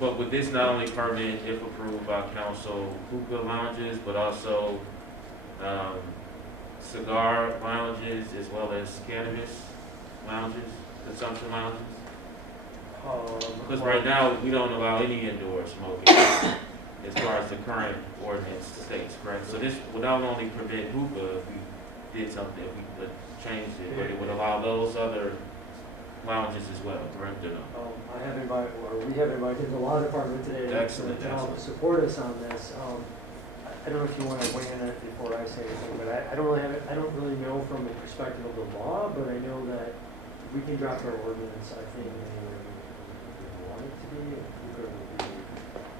But would this not only permit, if approved by council, hookah lounges, but also cigar lounges as well as cannabis lounges, consumption lounges? Because right now, we don't allow any indoor smoking as far as the current ordinance states, correct? So this would not only prevent hookah if we did something, if we changed it, but it would allow those other lounges as well, correct or no? We have invited the law department today to help support us on this. I don't know if you want to weigh in on it before I say anything, but I don't really know from the perspective of the law, but I know that we can draft our ordinance, I think, anywhere we want it to be. It would be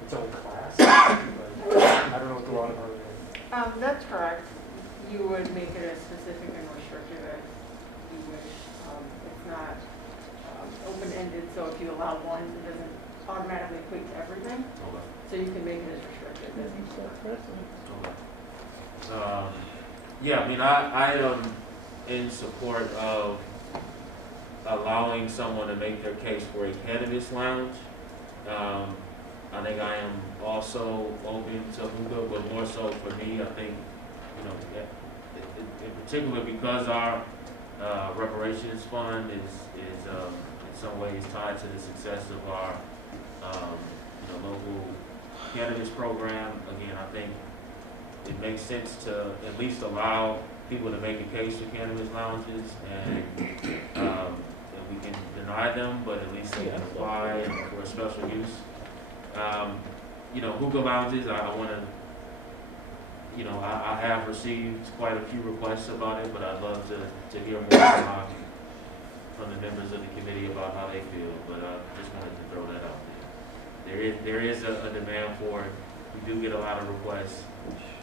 its own class, but I don't know what the law department is. That's correct. You would make it as specific and restrictive as you wish. It's not open-ended, so if you allow one, it doesn't automatically equate to everything. Okay. So you can make it as restrictive as you wish. Okay. Yeah, I mean, I am in support of allowing someone to make their case for a cannabis lounge. I think I am also open to hookah, but more so for me, I think, in particular because our reparations fund is in some ways tied to the success of our local cannabis program. Again, I think it makes sense to at least allow people to make a case for cannabis lounges, and we can deny them, but at least they can apply for a special use. Hookah lounges, I want to, I have received quite a few requests about it, but I'd love to hear more from the members of the committee about how they feel, but I just wanted to throw that out there. There is a demand for it. We do get a lot of requests.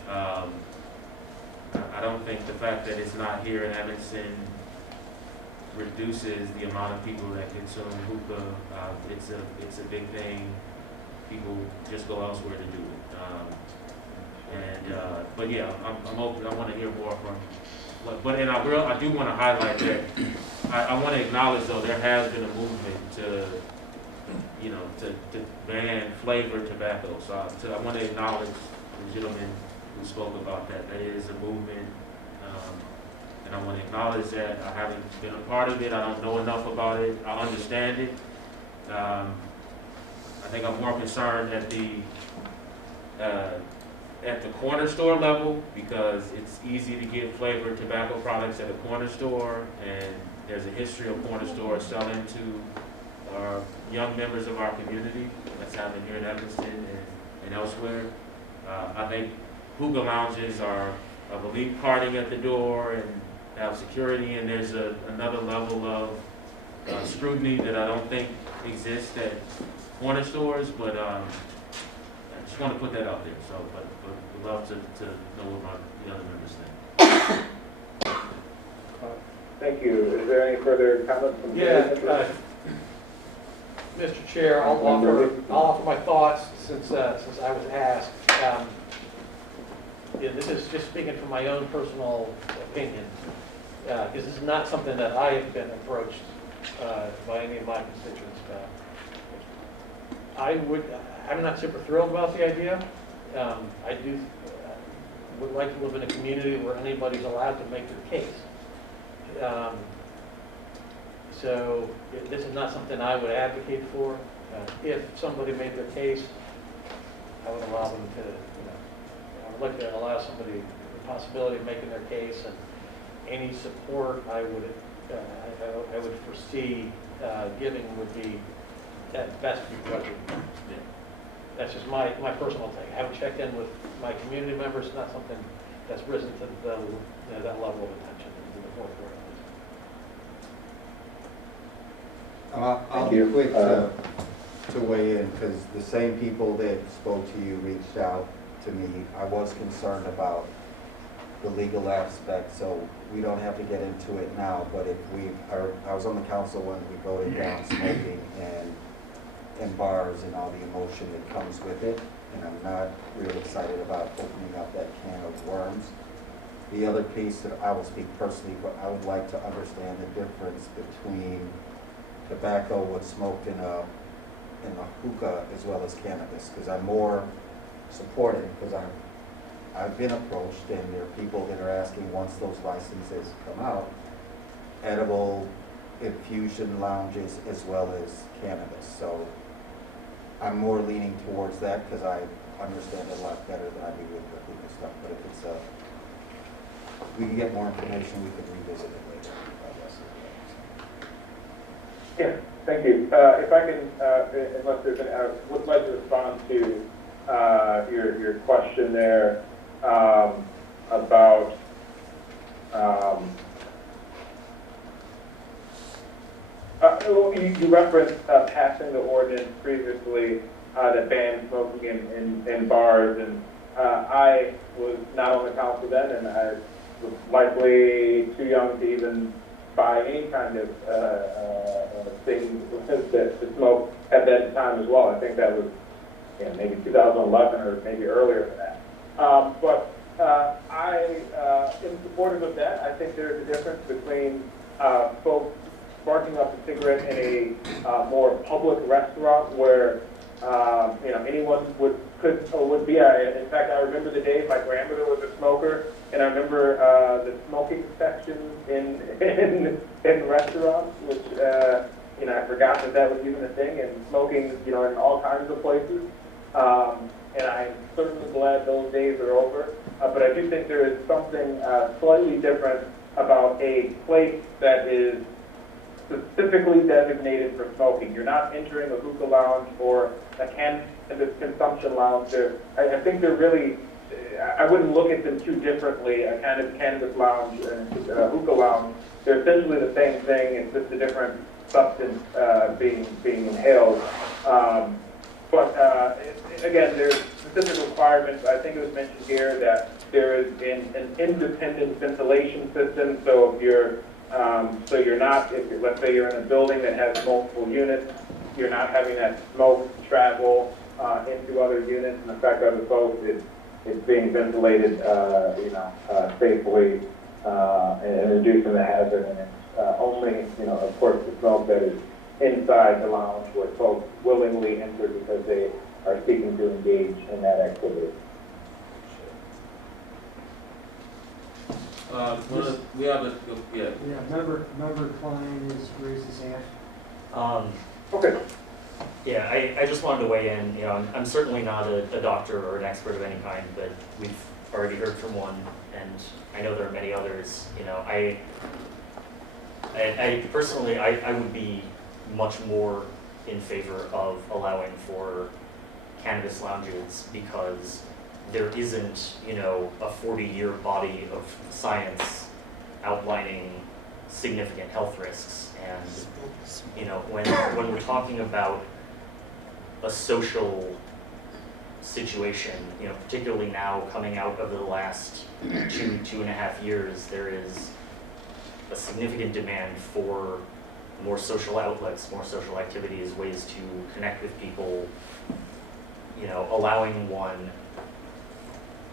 I don't think the fact that it's not here in Evanston reduces the amount of people that consume hookah. It's a big thing. People just go elsewhere to do it. But yeah, I'm open. I want to hear more from. But I do want to highlight that. I want to acknowledge though there has been a movement to ban flavored tobacco. So I want to acknowledge the gentleman who spoke about that. That is a movement, and I want to acknowledge that. I haven't been a part of it. I don't know enough about it. I understand it. I think I'm more concerned at the corner store level, because it's easy to get flavored tobacco products at a corner store, and there's a history of corner stores selling to our young members of our community. That's happening here in Evanston and elsewhere. I think hookah lounges are, I believe, partying at the door and have security, and there's another level of scrutiny that I don't think exists at corner stores, but I just want to put that out there. So, but would love to know what the other members think. Thank you. Is there any further comments from the Mr. Chair, I'll offer my thoughts since I was asked. This is just speaking from my own personal opinion, because this is not something that I have been approached by any of my constituents about. I'm not super thrilled about the idea. I would like to live in a community where anybody's allowed to make their case. So this is not something I would advocate for. If somebody made their case, I would allow them to, I would like to allow somebody the possibility of making their case, and any support I would foresee giving would be at best begrudging. That's just my personal thing. I haven't checked in with my community members. It's not something that's risen to that level of attention in the fourth quarter. I'll be quick to weigh in, because the same people that spoke to you reached out to me. I was concerned about the legal aspect, so we don't have to get into it now, but if I was on the council when we voted down smoking and bars and all the emotion that comes with it, and I'm not really excited about opening up that can of worms. The other piece that I will speak personally, but I would like to understand the difference between tobacco what's smoked in a hookah as well as cannabis, because I'm more supportive, because I've been approached, and there are people that are asking, once those licenses come out, edible infusion lounges as well as cannabis. So I'm more leaning towards that, because I understand it a lot better than I do with the hookah stuff. But if it's we can get more information, we can revisit it later, I guess. Yeah, thank you. If I can, unless there's an, I would like to respond to your question there about you referenced passing the ordinance previously that banned smoking in bars, and I was not on the council then, and I was likely too young to even buy any kind of thing to smoke at that time as well. I think that was maybe 2011 or maybe earlier than that. But I am supportive of that. I think there's a difference between folks sparking up a cigarette in a more public restaurant where anyone would be. In fact, I remember the days my grandmother was a smoker, and I remember the smoking section in restaurants, which I forgot that was even a thing, and smoking in all kinds of places. And I'm certainly glad those days are over. But I do think there is something slightly different about a place that is specifically designated for smoking. You're not entering a hookah lounge or a cannabis consumption lounge. I think they're really, I wouldn't look at them too differently. A kind of cannabis lounge and a hookah lounge, they're essentially the same thing. It's just a different substance being inhaled. But again, there's specific requirements. I think it was mentioned here that there is an independent ventilation system. So if you're let's say you're in a building that has multiple units, you're not having that smoke travel into other units. And in fact, other folks, it's being ventilated, safely and reducing the hazard. And it's only, of course, the smoke that is inside the lounge where folks willingly enter because they are seeking to engage in that activity. We have a, Yeah, member Klein has raised his hand. Okay. Yeah, I just wanted to weigh in. I'm certainly not a doctor or an expert of any kind, but we've already heard from one, and I know there are many others. I personally, I would be much more in favor of allowing for cannabis lounges, because there isn't, a 40-year body of science outlining significant health risks. And, when we're talking about a social situation, particularly now coming out of the last 2.5 years, there is a significant demand for more social outlets, more social activities, ways to connect with people, allowing one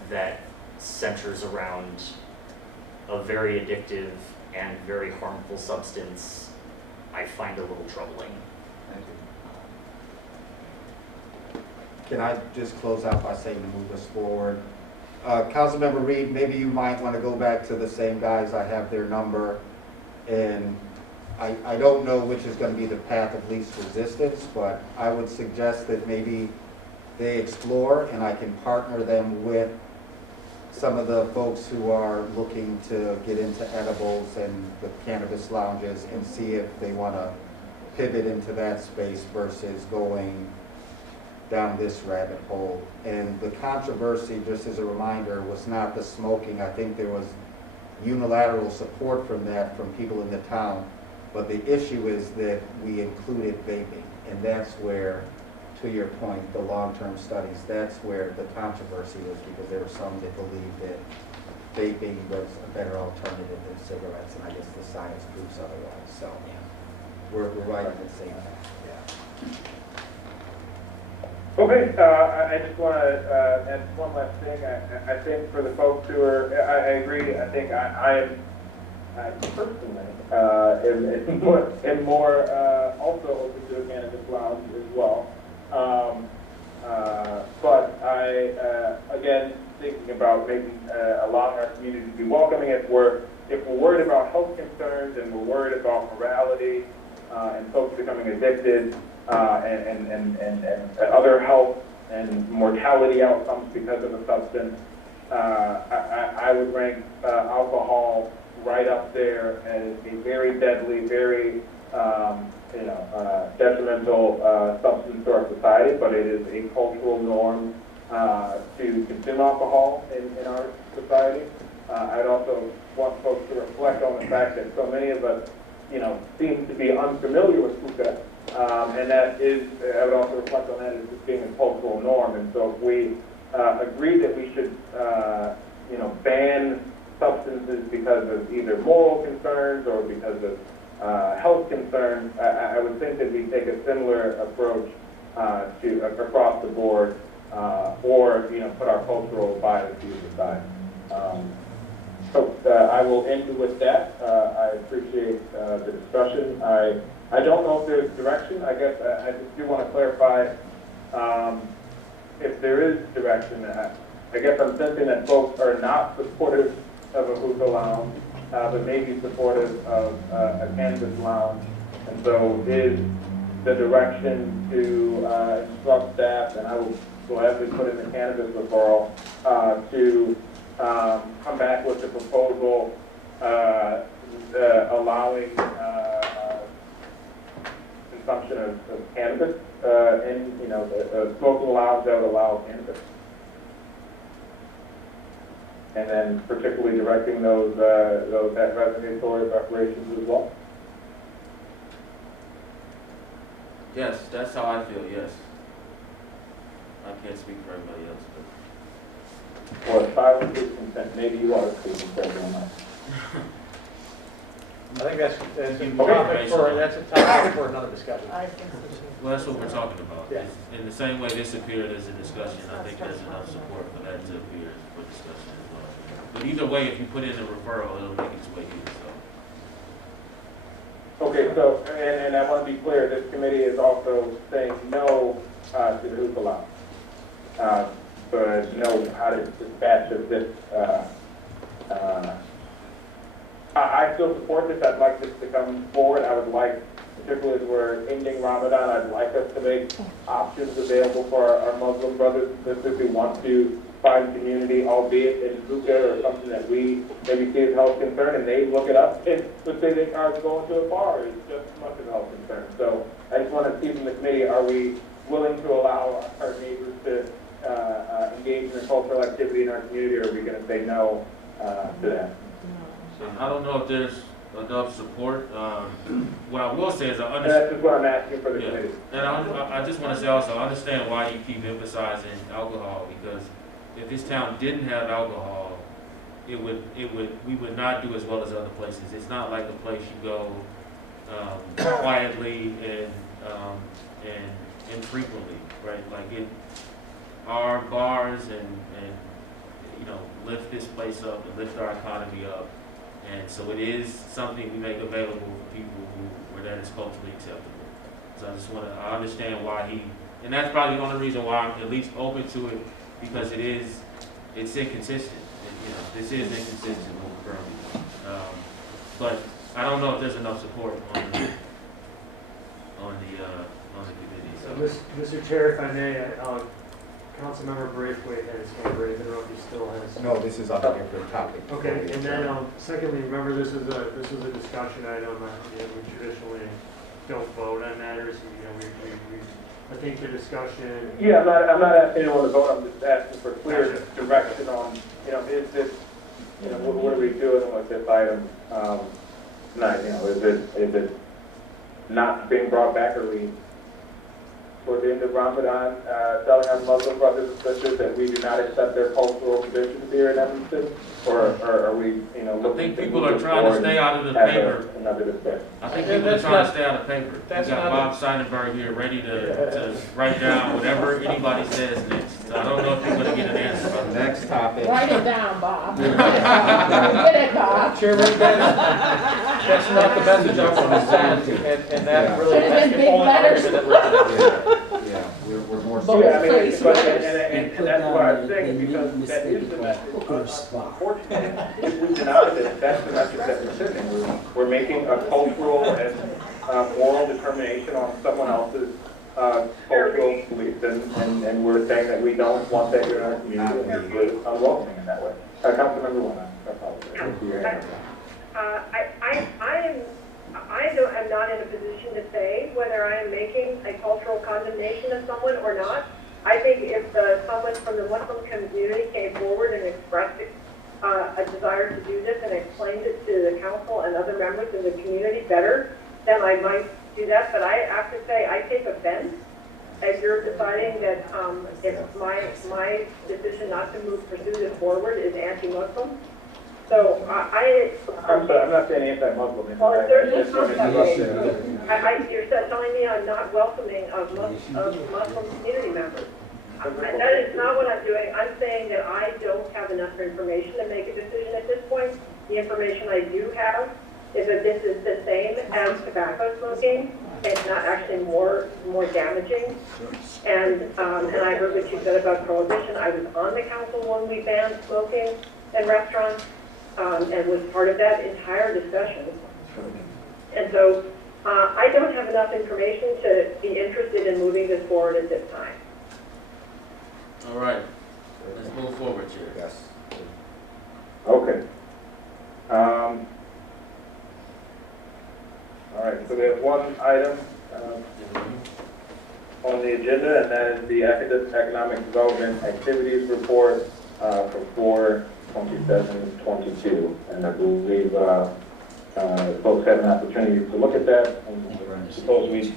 that centers around a very addictive and very harmful substance, I find a little troubling. Thank you. Can I just close out by saying to move us forward? Councilmember Reed, maybe you might want to go back to the same guys. I have their number, and I don't know which is going to be the path of least resistance, but I would suggest that maybe they explore, and I can partner them with some of the folks who are looking to get into edibles and the cannabis lounges, and see if they want to pivot into that space versus going down this rabbit hole. And the controversy, just as a reminder, was not the smoking. I think there was unilateral support from that from people in the town. But the issue is that we included vaping, and that's where, to your point, the long-term studies, that's where the controversy is, because there were some that believed that vaping was a better alternative than cigarettes, and I guess the science proves otherwise, so we're right in the same path. Okay, I just want to add one last thing. I think for the folks who are, I agree. I think I personally am more also open to a cannabis lounge as well. But again, thinking about maybe allowing our community to be welcoming. If we're worried about health concerns and we're worried about morality and folks becoming addicted. And other health and mortality outcomes because of a substance, I would rank alcohol right up there as a very deadly, very detrimental substance to our society. But it is a cultural norm to consume alcohol in our society. I'd also want folks to reflect on the fact that so many of us, seem to be unfamiliar with hookah. And that is, I would also reflect on that as just being a cultural norm. And so if we agree that we should, ban substances because of either moral concerns or because of health concerns, I would think that we take a similar approach to across the board, or put our cultural biases aside. So I will end with that. I appreciate the discussion. I don't know if there's direction. I guess I just do want to clarify if there is direction. I guess I'm sensing that folks are not supportive of a hookah lounge, but maybe supportive of a cannabis lounge. And so is the direction to instruct staff, and I will gladly put in the cannabis referral, to come back with a proposal allowing consumption of cannabis in, the smoking lounge that would allow cannabis. And then particularly directing those that resonate towards operations as well. Yes, that's how I feel, yes. I can't speak for everybody else, but. Or silence is consent. Maybe you are speaking for everyone else. I think that's a topic for another discussion. I think so too. Well, that's what we're talking about. Yeah. In the same way this appeared as a discussion, I think there's enough support for that to appear for discussion as well. But either way, if you put in a referral, it'll make its way here, so. Okay, so, and I want to be clear, this committee is also saying no to the hookah lounge. But know how to dispatch of this. I still support this. I'd like this to come forward. I would like, particularly as we're ending Ramadan, I'd like us to make options available for our Muslim brothers and sisters who want to find community, albeit in hookah or something that we maybe see as a health concern, and they look it up and let's say they are going to a bar is just as much of a health concern. So I just want to see from the committee, are we willing to allow our neighbors to engage in a cultural activity in our community, or are we going to say no to that? So I don't know if there's enough support. What I will say is I understand. That's just what I'm asking for the committee. And I just want to say also, I understand why you keep emphasizing alcohol, because if this town didn't have alcohol, we would not do as well as other places. It's not like a place you go quietly and infrequently, right? Like our bars and lift this place up and lift our economy up. And so it is something we make available for people where that is culturally acceptable. So I understand why and that's probably the only reason why I'm at least open to it, because it's inconsistent. This is inconsistent with what we're currently doing. But I don't know if there's enough support on the committee. So, Mr. Chair, if I may, Councilmember Braithwaite has his hand raised. I don't know if he still has. No, this is on a different topic. Okay, and then secondly, remember this is a discussion item. We traditionally don't vote on matters. I think the discussion. Yeah, I'm not asking anyone to vote. I'm just asking for clear direction on, is this, what are we doing with this item? Is it not being brought back? Are we, toward the end of Ramadan, telling our Muslim brothers and sisters that we do not accept their cultural traditions here in Evanston? Or are we, you know, I looking think to people move are this trying to forward stay out of the as paper. another discussion? I think Yeah, people are that's trying to not- stay out of paper. We that's got not Bob Seidenberg here ready to write down whatever anybody says next. So I don't know if you're gonna get an answer about that. Next topic. Write it down, Bob. Get it, Bob. Chairman, that's not the message I want to send, and that Yeah. really, Should've that's been the big only letters. argument that we're gonna do. Yeah, we're more. Both Yeah, I mean, place but, letters. and that's why I'm saying, because that is the message. Unfortunately, if we deny this, that's the message that we're sending. We're making a cultural and moral determination on someone else's cultural beliefs, and we're saying that we don't want that here in our community, and we're unwelcoming in that way. Councilmember Warren, I apologize. I'm not in a position to say whether I am making a cultural condemnation of someone or not. I think if someone from the Muslim community came forward and expressed a desire to do this and explained it to the council and other members of the community better, then I might do that. But I have to say, I take offense as you're deciding that if my decision not to pursue this forward is anti-Muslim. So I'm sorry, I'm not saying anti-Muslim. well, if there's Just wanted to interrupt you're telling me I'm not welcoming of Muslim community members. That is not what I'm doing. I'm saying that I don't have enough information to make a decision at this point. The information I do have is that this is the same as tobacco smoking. It's not actually more damaging. And I heard what you said about prohibition. I was on the council when we banned smoking in restaurants. And was part of that entire discussion. And so I don't have enough information to be interested in moving this forward at this time. All right, let's move forward, Chair. Yes. Okay. All right, so there's one item on the agenda, and that is the Economic Development Activities Report for 27-22. And I believe folks had an opportunity to look at that. And suppose we,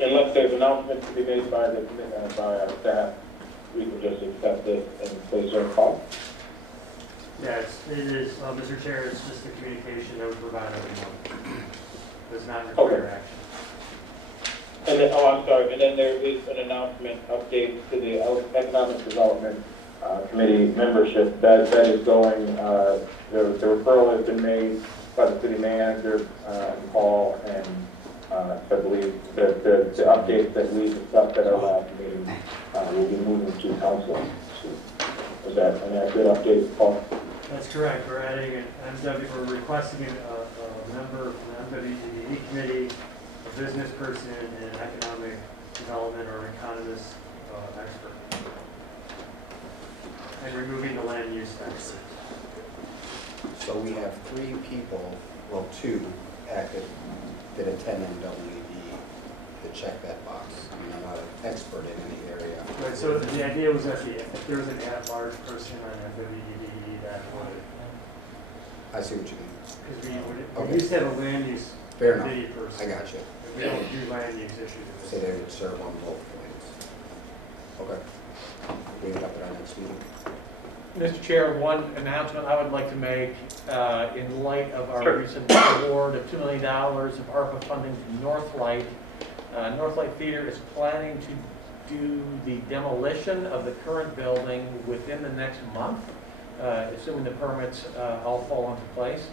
unless there's announcements to be made by our staff, we can just accept it and place it on call. Yes, it is, Mr. Chair, it's just the communication that we provide every month. Does not Okay. require action. And then, I'm sorry, and then there is an announcement update to the Economic Development Committee membership. That is going, the referral has been made by the city manager, Paul, and I believe that the updates that we discussed at our last meeting will be moving to council. So, is that an accurate update, Paul? That's correct. We're adding an MW, we're requesting a member from the MWDD committee, a business person, and an economic development or economist expert. And removing the land use expert. So we have 3 people, well, 2 active that attend MWD to check that box. I mean, I'm not an expert in any area. Right, so the idea was that if there was an at-large person on MWDD, that would, I see what you mean. because we used to have a land use Fair enough. committee person. I got you. We don't do land use issues. So they would serve on both committees. Okay. Bring it up at our next meeting. Mr. Chair, one announcement I would like to make in light of our recent award of $2 million of ARPA funding to Northlight. Northlight Theater is planning to do the demolition of the current building within the next month, assuming the permits all fall into place,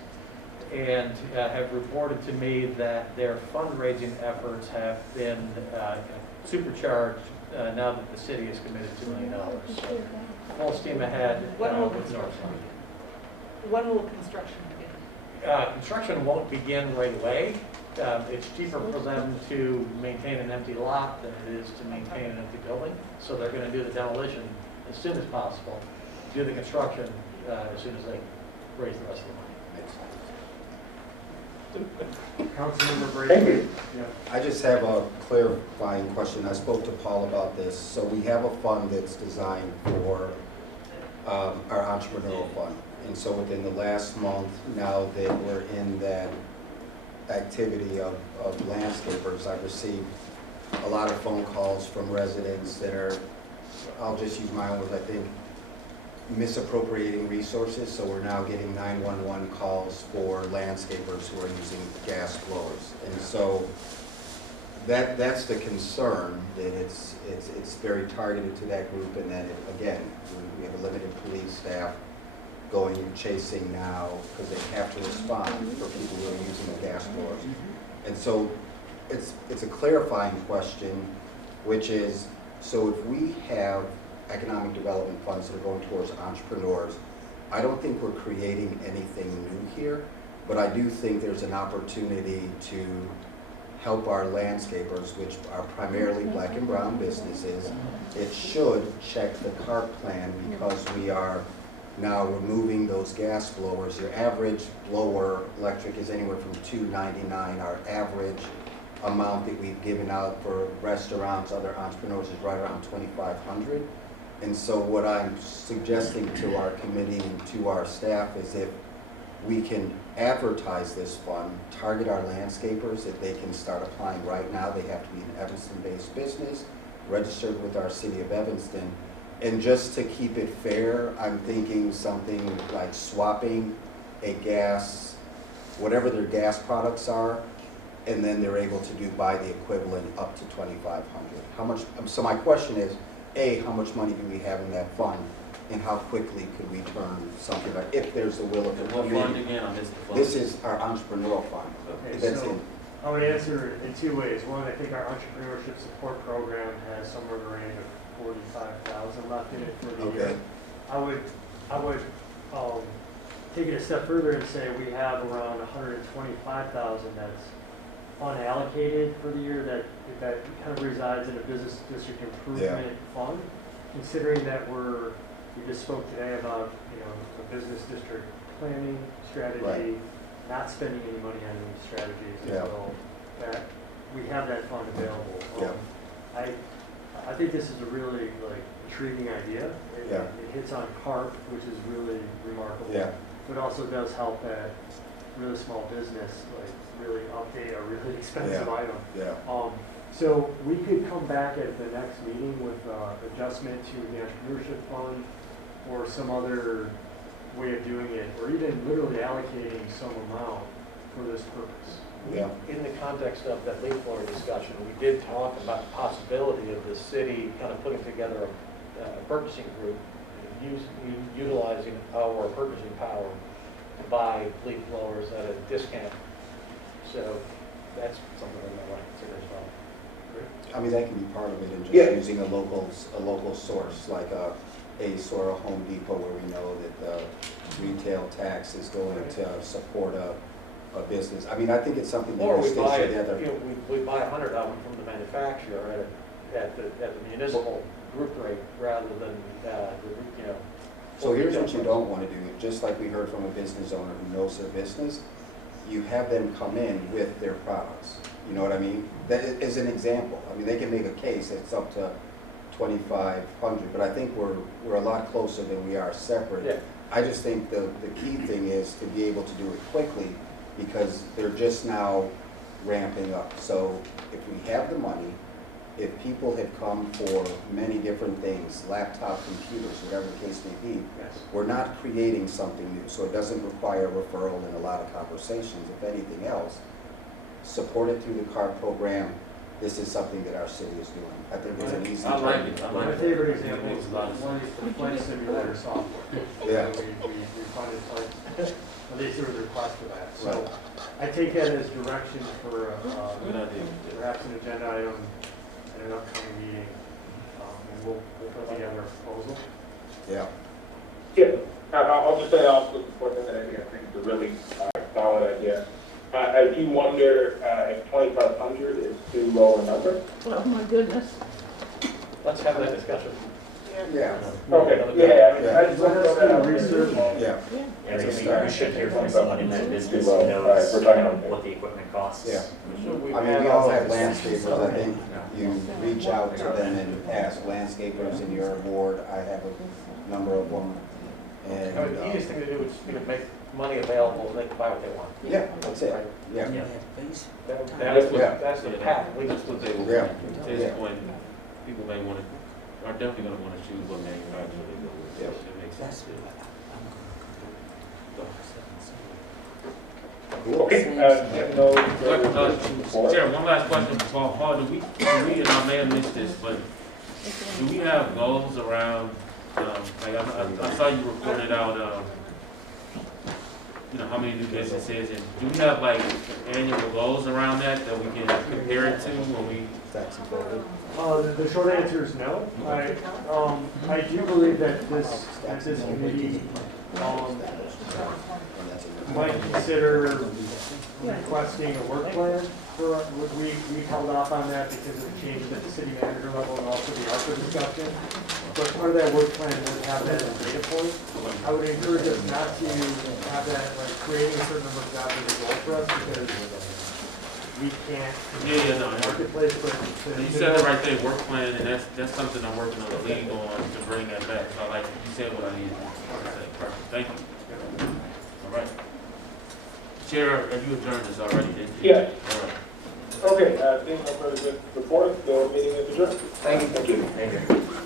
and have reported to me that their fundraising efforts have been supercharged now that the city has committed $2 million. So, full steam ahead with Northlight. When will construction begin? Construction won't begin right away. It's cheaper for them to maintain an empty lot than it is to maintain an empty building. So they're going to do the demolition as soon as possible, do the construction as soon as they raise the rest of the money. Councilmember Brady. Thank you. Yeah. I just have a clarifying question. I spoke to Paul about this. So we have a fund that's designed for our entrepreneurial fund. And so within the last month, now that we're in that activity of landscapers. I've received a lot of phone calls from residents that are, I'll just use my own words, I think, misappropriating resources. So we're now getting 911 calls for landscapers who are using gas blowers. And so that's the concern, that it's very targeted to that group, and then again, we have a limited police staff going and chasing now because they have to respond for people who are using the gas blowers. And so it's a clarifying question, which is, so if we have economic development funds that are going towards entrepreneurs, I don't think we're creating anything new here, but I do think there's an opportunity to help our landscapers, which are primarily black and brown businesses. It should check the CARP plan because we are now removing those gas blowers. Your average blower electric is anywhere from $299. Our average amount that we've given out for restaurants, other entrepreneurs, is right around $2,500. And so what I'm suggesting to our committee and to our staff is if we can advertise this fund, target our landscapers, that they can start applying right now. They have to be an Evanston-based business, registered with our city of Evanston. And just to keep it fair, I'm thinking something like swapping a gas, whatever their gas products are, and then they're able to buy the equivalent up to $2,500. How much? So my question is, A, how much money do we have in that fund, and how quickly could we turn something like, if there's the will of the What community? fund again? I missed the fund. This is our entrepreneurial fund. Okay, That's so in. I would answer in two ways. One, I think our entrepreneurship support program has somewhere in the range of 45,000 left in it for the year. I would take it a step further and say we have around 125,000 that's unallocated for the year that kind of resides in a business district improvement fund. Considering that we just spoke today about, the business district planning strategy, not spending any money on any strategies as well, that we have that fund available. I think this is a really intriguing idea. It hits on CARP, which is really remarkable. But also does help that really small business really update a really expensive item. So we could come back at the next meeting with adjustment to the entrepreneurship fund or some other way of doing it, or even literally allocating some amount for this purpose. In the context of that leaf blower discussion, we did talk about the possibility of the city kind of putting together a purchasing group, utilizing our purchasing power to buy leaf blowers at a discount. So that's something we might want to consider as well. I mean, that can be part of it, and just using a local source, like a Ace or a Home Depot, where we know that the retail tax is going to support a business. I mean, I think it's something that we stitch together. We buy 100 of them from the manufacturer at the municipal group rate rather than So here's what you don't want to do. Just like we heard from a business owner who knows their business, you have them come in with their products. You know what I mean? That is an example. I mean, they can make a case that's up to $2,500, but I think we're a lot closer than we are separate. I just think the key thing is to be able to do it quickly, because they're just now ramping up. So if we have the money, if people have come for many different things, laptop, computers, whatever the case may be, we're not creating something new. So it doesn't require referral and a lot of conversations. If anything else, support it through the CARP program. This is something that our city is doing. I think it's an easy My favorite example is one is the flight simulator software. We funded at least there was a request for that. So I take that as direction for perhaps an agenda item at an upcoming meeting, and we'll put together a proposal. I'll just say I'll support that idea. I think it's a really solid idea. I do wonder if 2,500 is too low a number. Oh, my goodness. Let's have that discussion. Okay. I just want to throw that out there. We should hear from someone in that business who knows what the equipment costs. I mean, we all have landscapers. I think you reach out to them and ask landscapers in your ward. I have a number of them. And, I mean, the easiest thing to do is just make money available and they can buy what they want. yeah, that's it, yeah. That's the path leads to the. Yeah. To this point, people may want to, are definitely going to want to choose what manufacturer they go with. Yeah. It makes sense. Okay, Chair, one last question, Paul, do we, and I may have missed this, but do we have goals around, like, I saw you reported out, you know, how many new businesses, and do we have like annual goals around that we can compare it to when we? The short answer is no. I do believe that this committee, might consider requesting a work plan for, we held off on that because of the changes at the city manager level and also the ARPA discussion. But part of that work plan would have that as a data point. I would encourage us not to have that, like, creating a certain number of jobs as a goal for us because we can't No. marketplace, but You said it right there, work plan, and that's something I'm working on the league on to bring that back. So I like, you said what I needed to say. Perfect, thank you. All right. Chair, you adjourned this already, didn't you? Yes. All right. Okay, seeing no further good report, the meeting is adjourned. Thank you. Thank you. Thank you.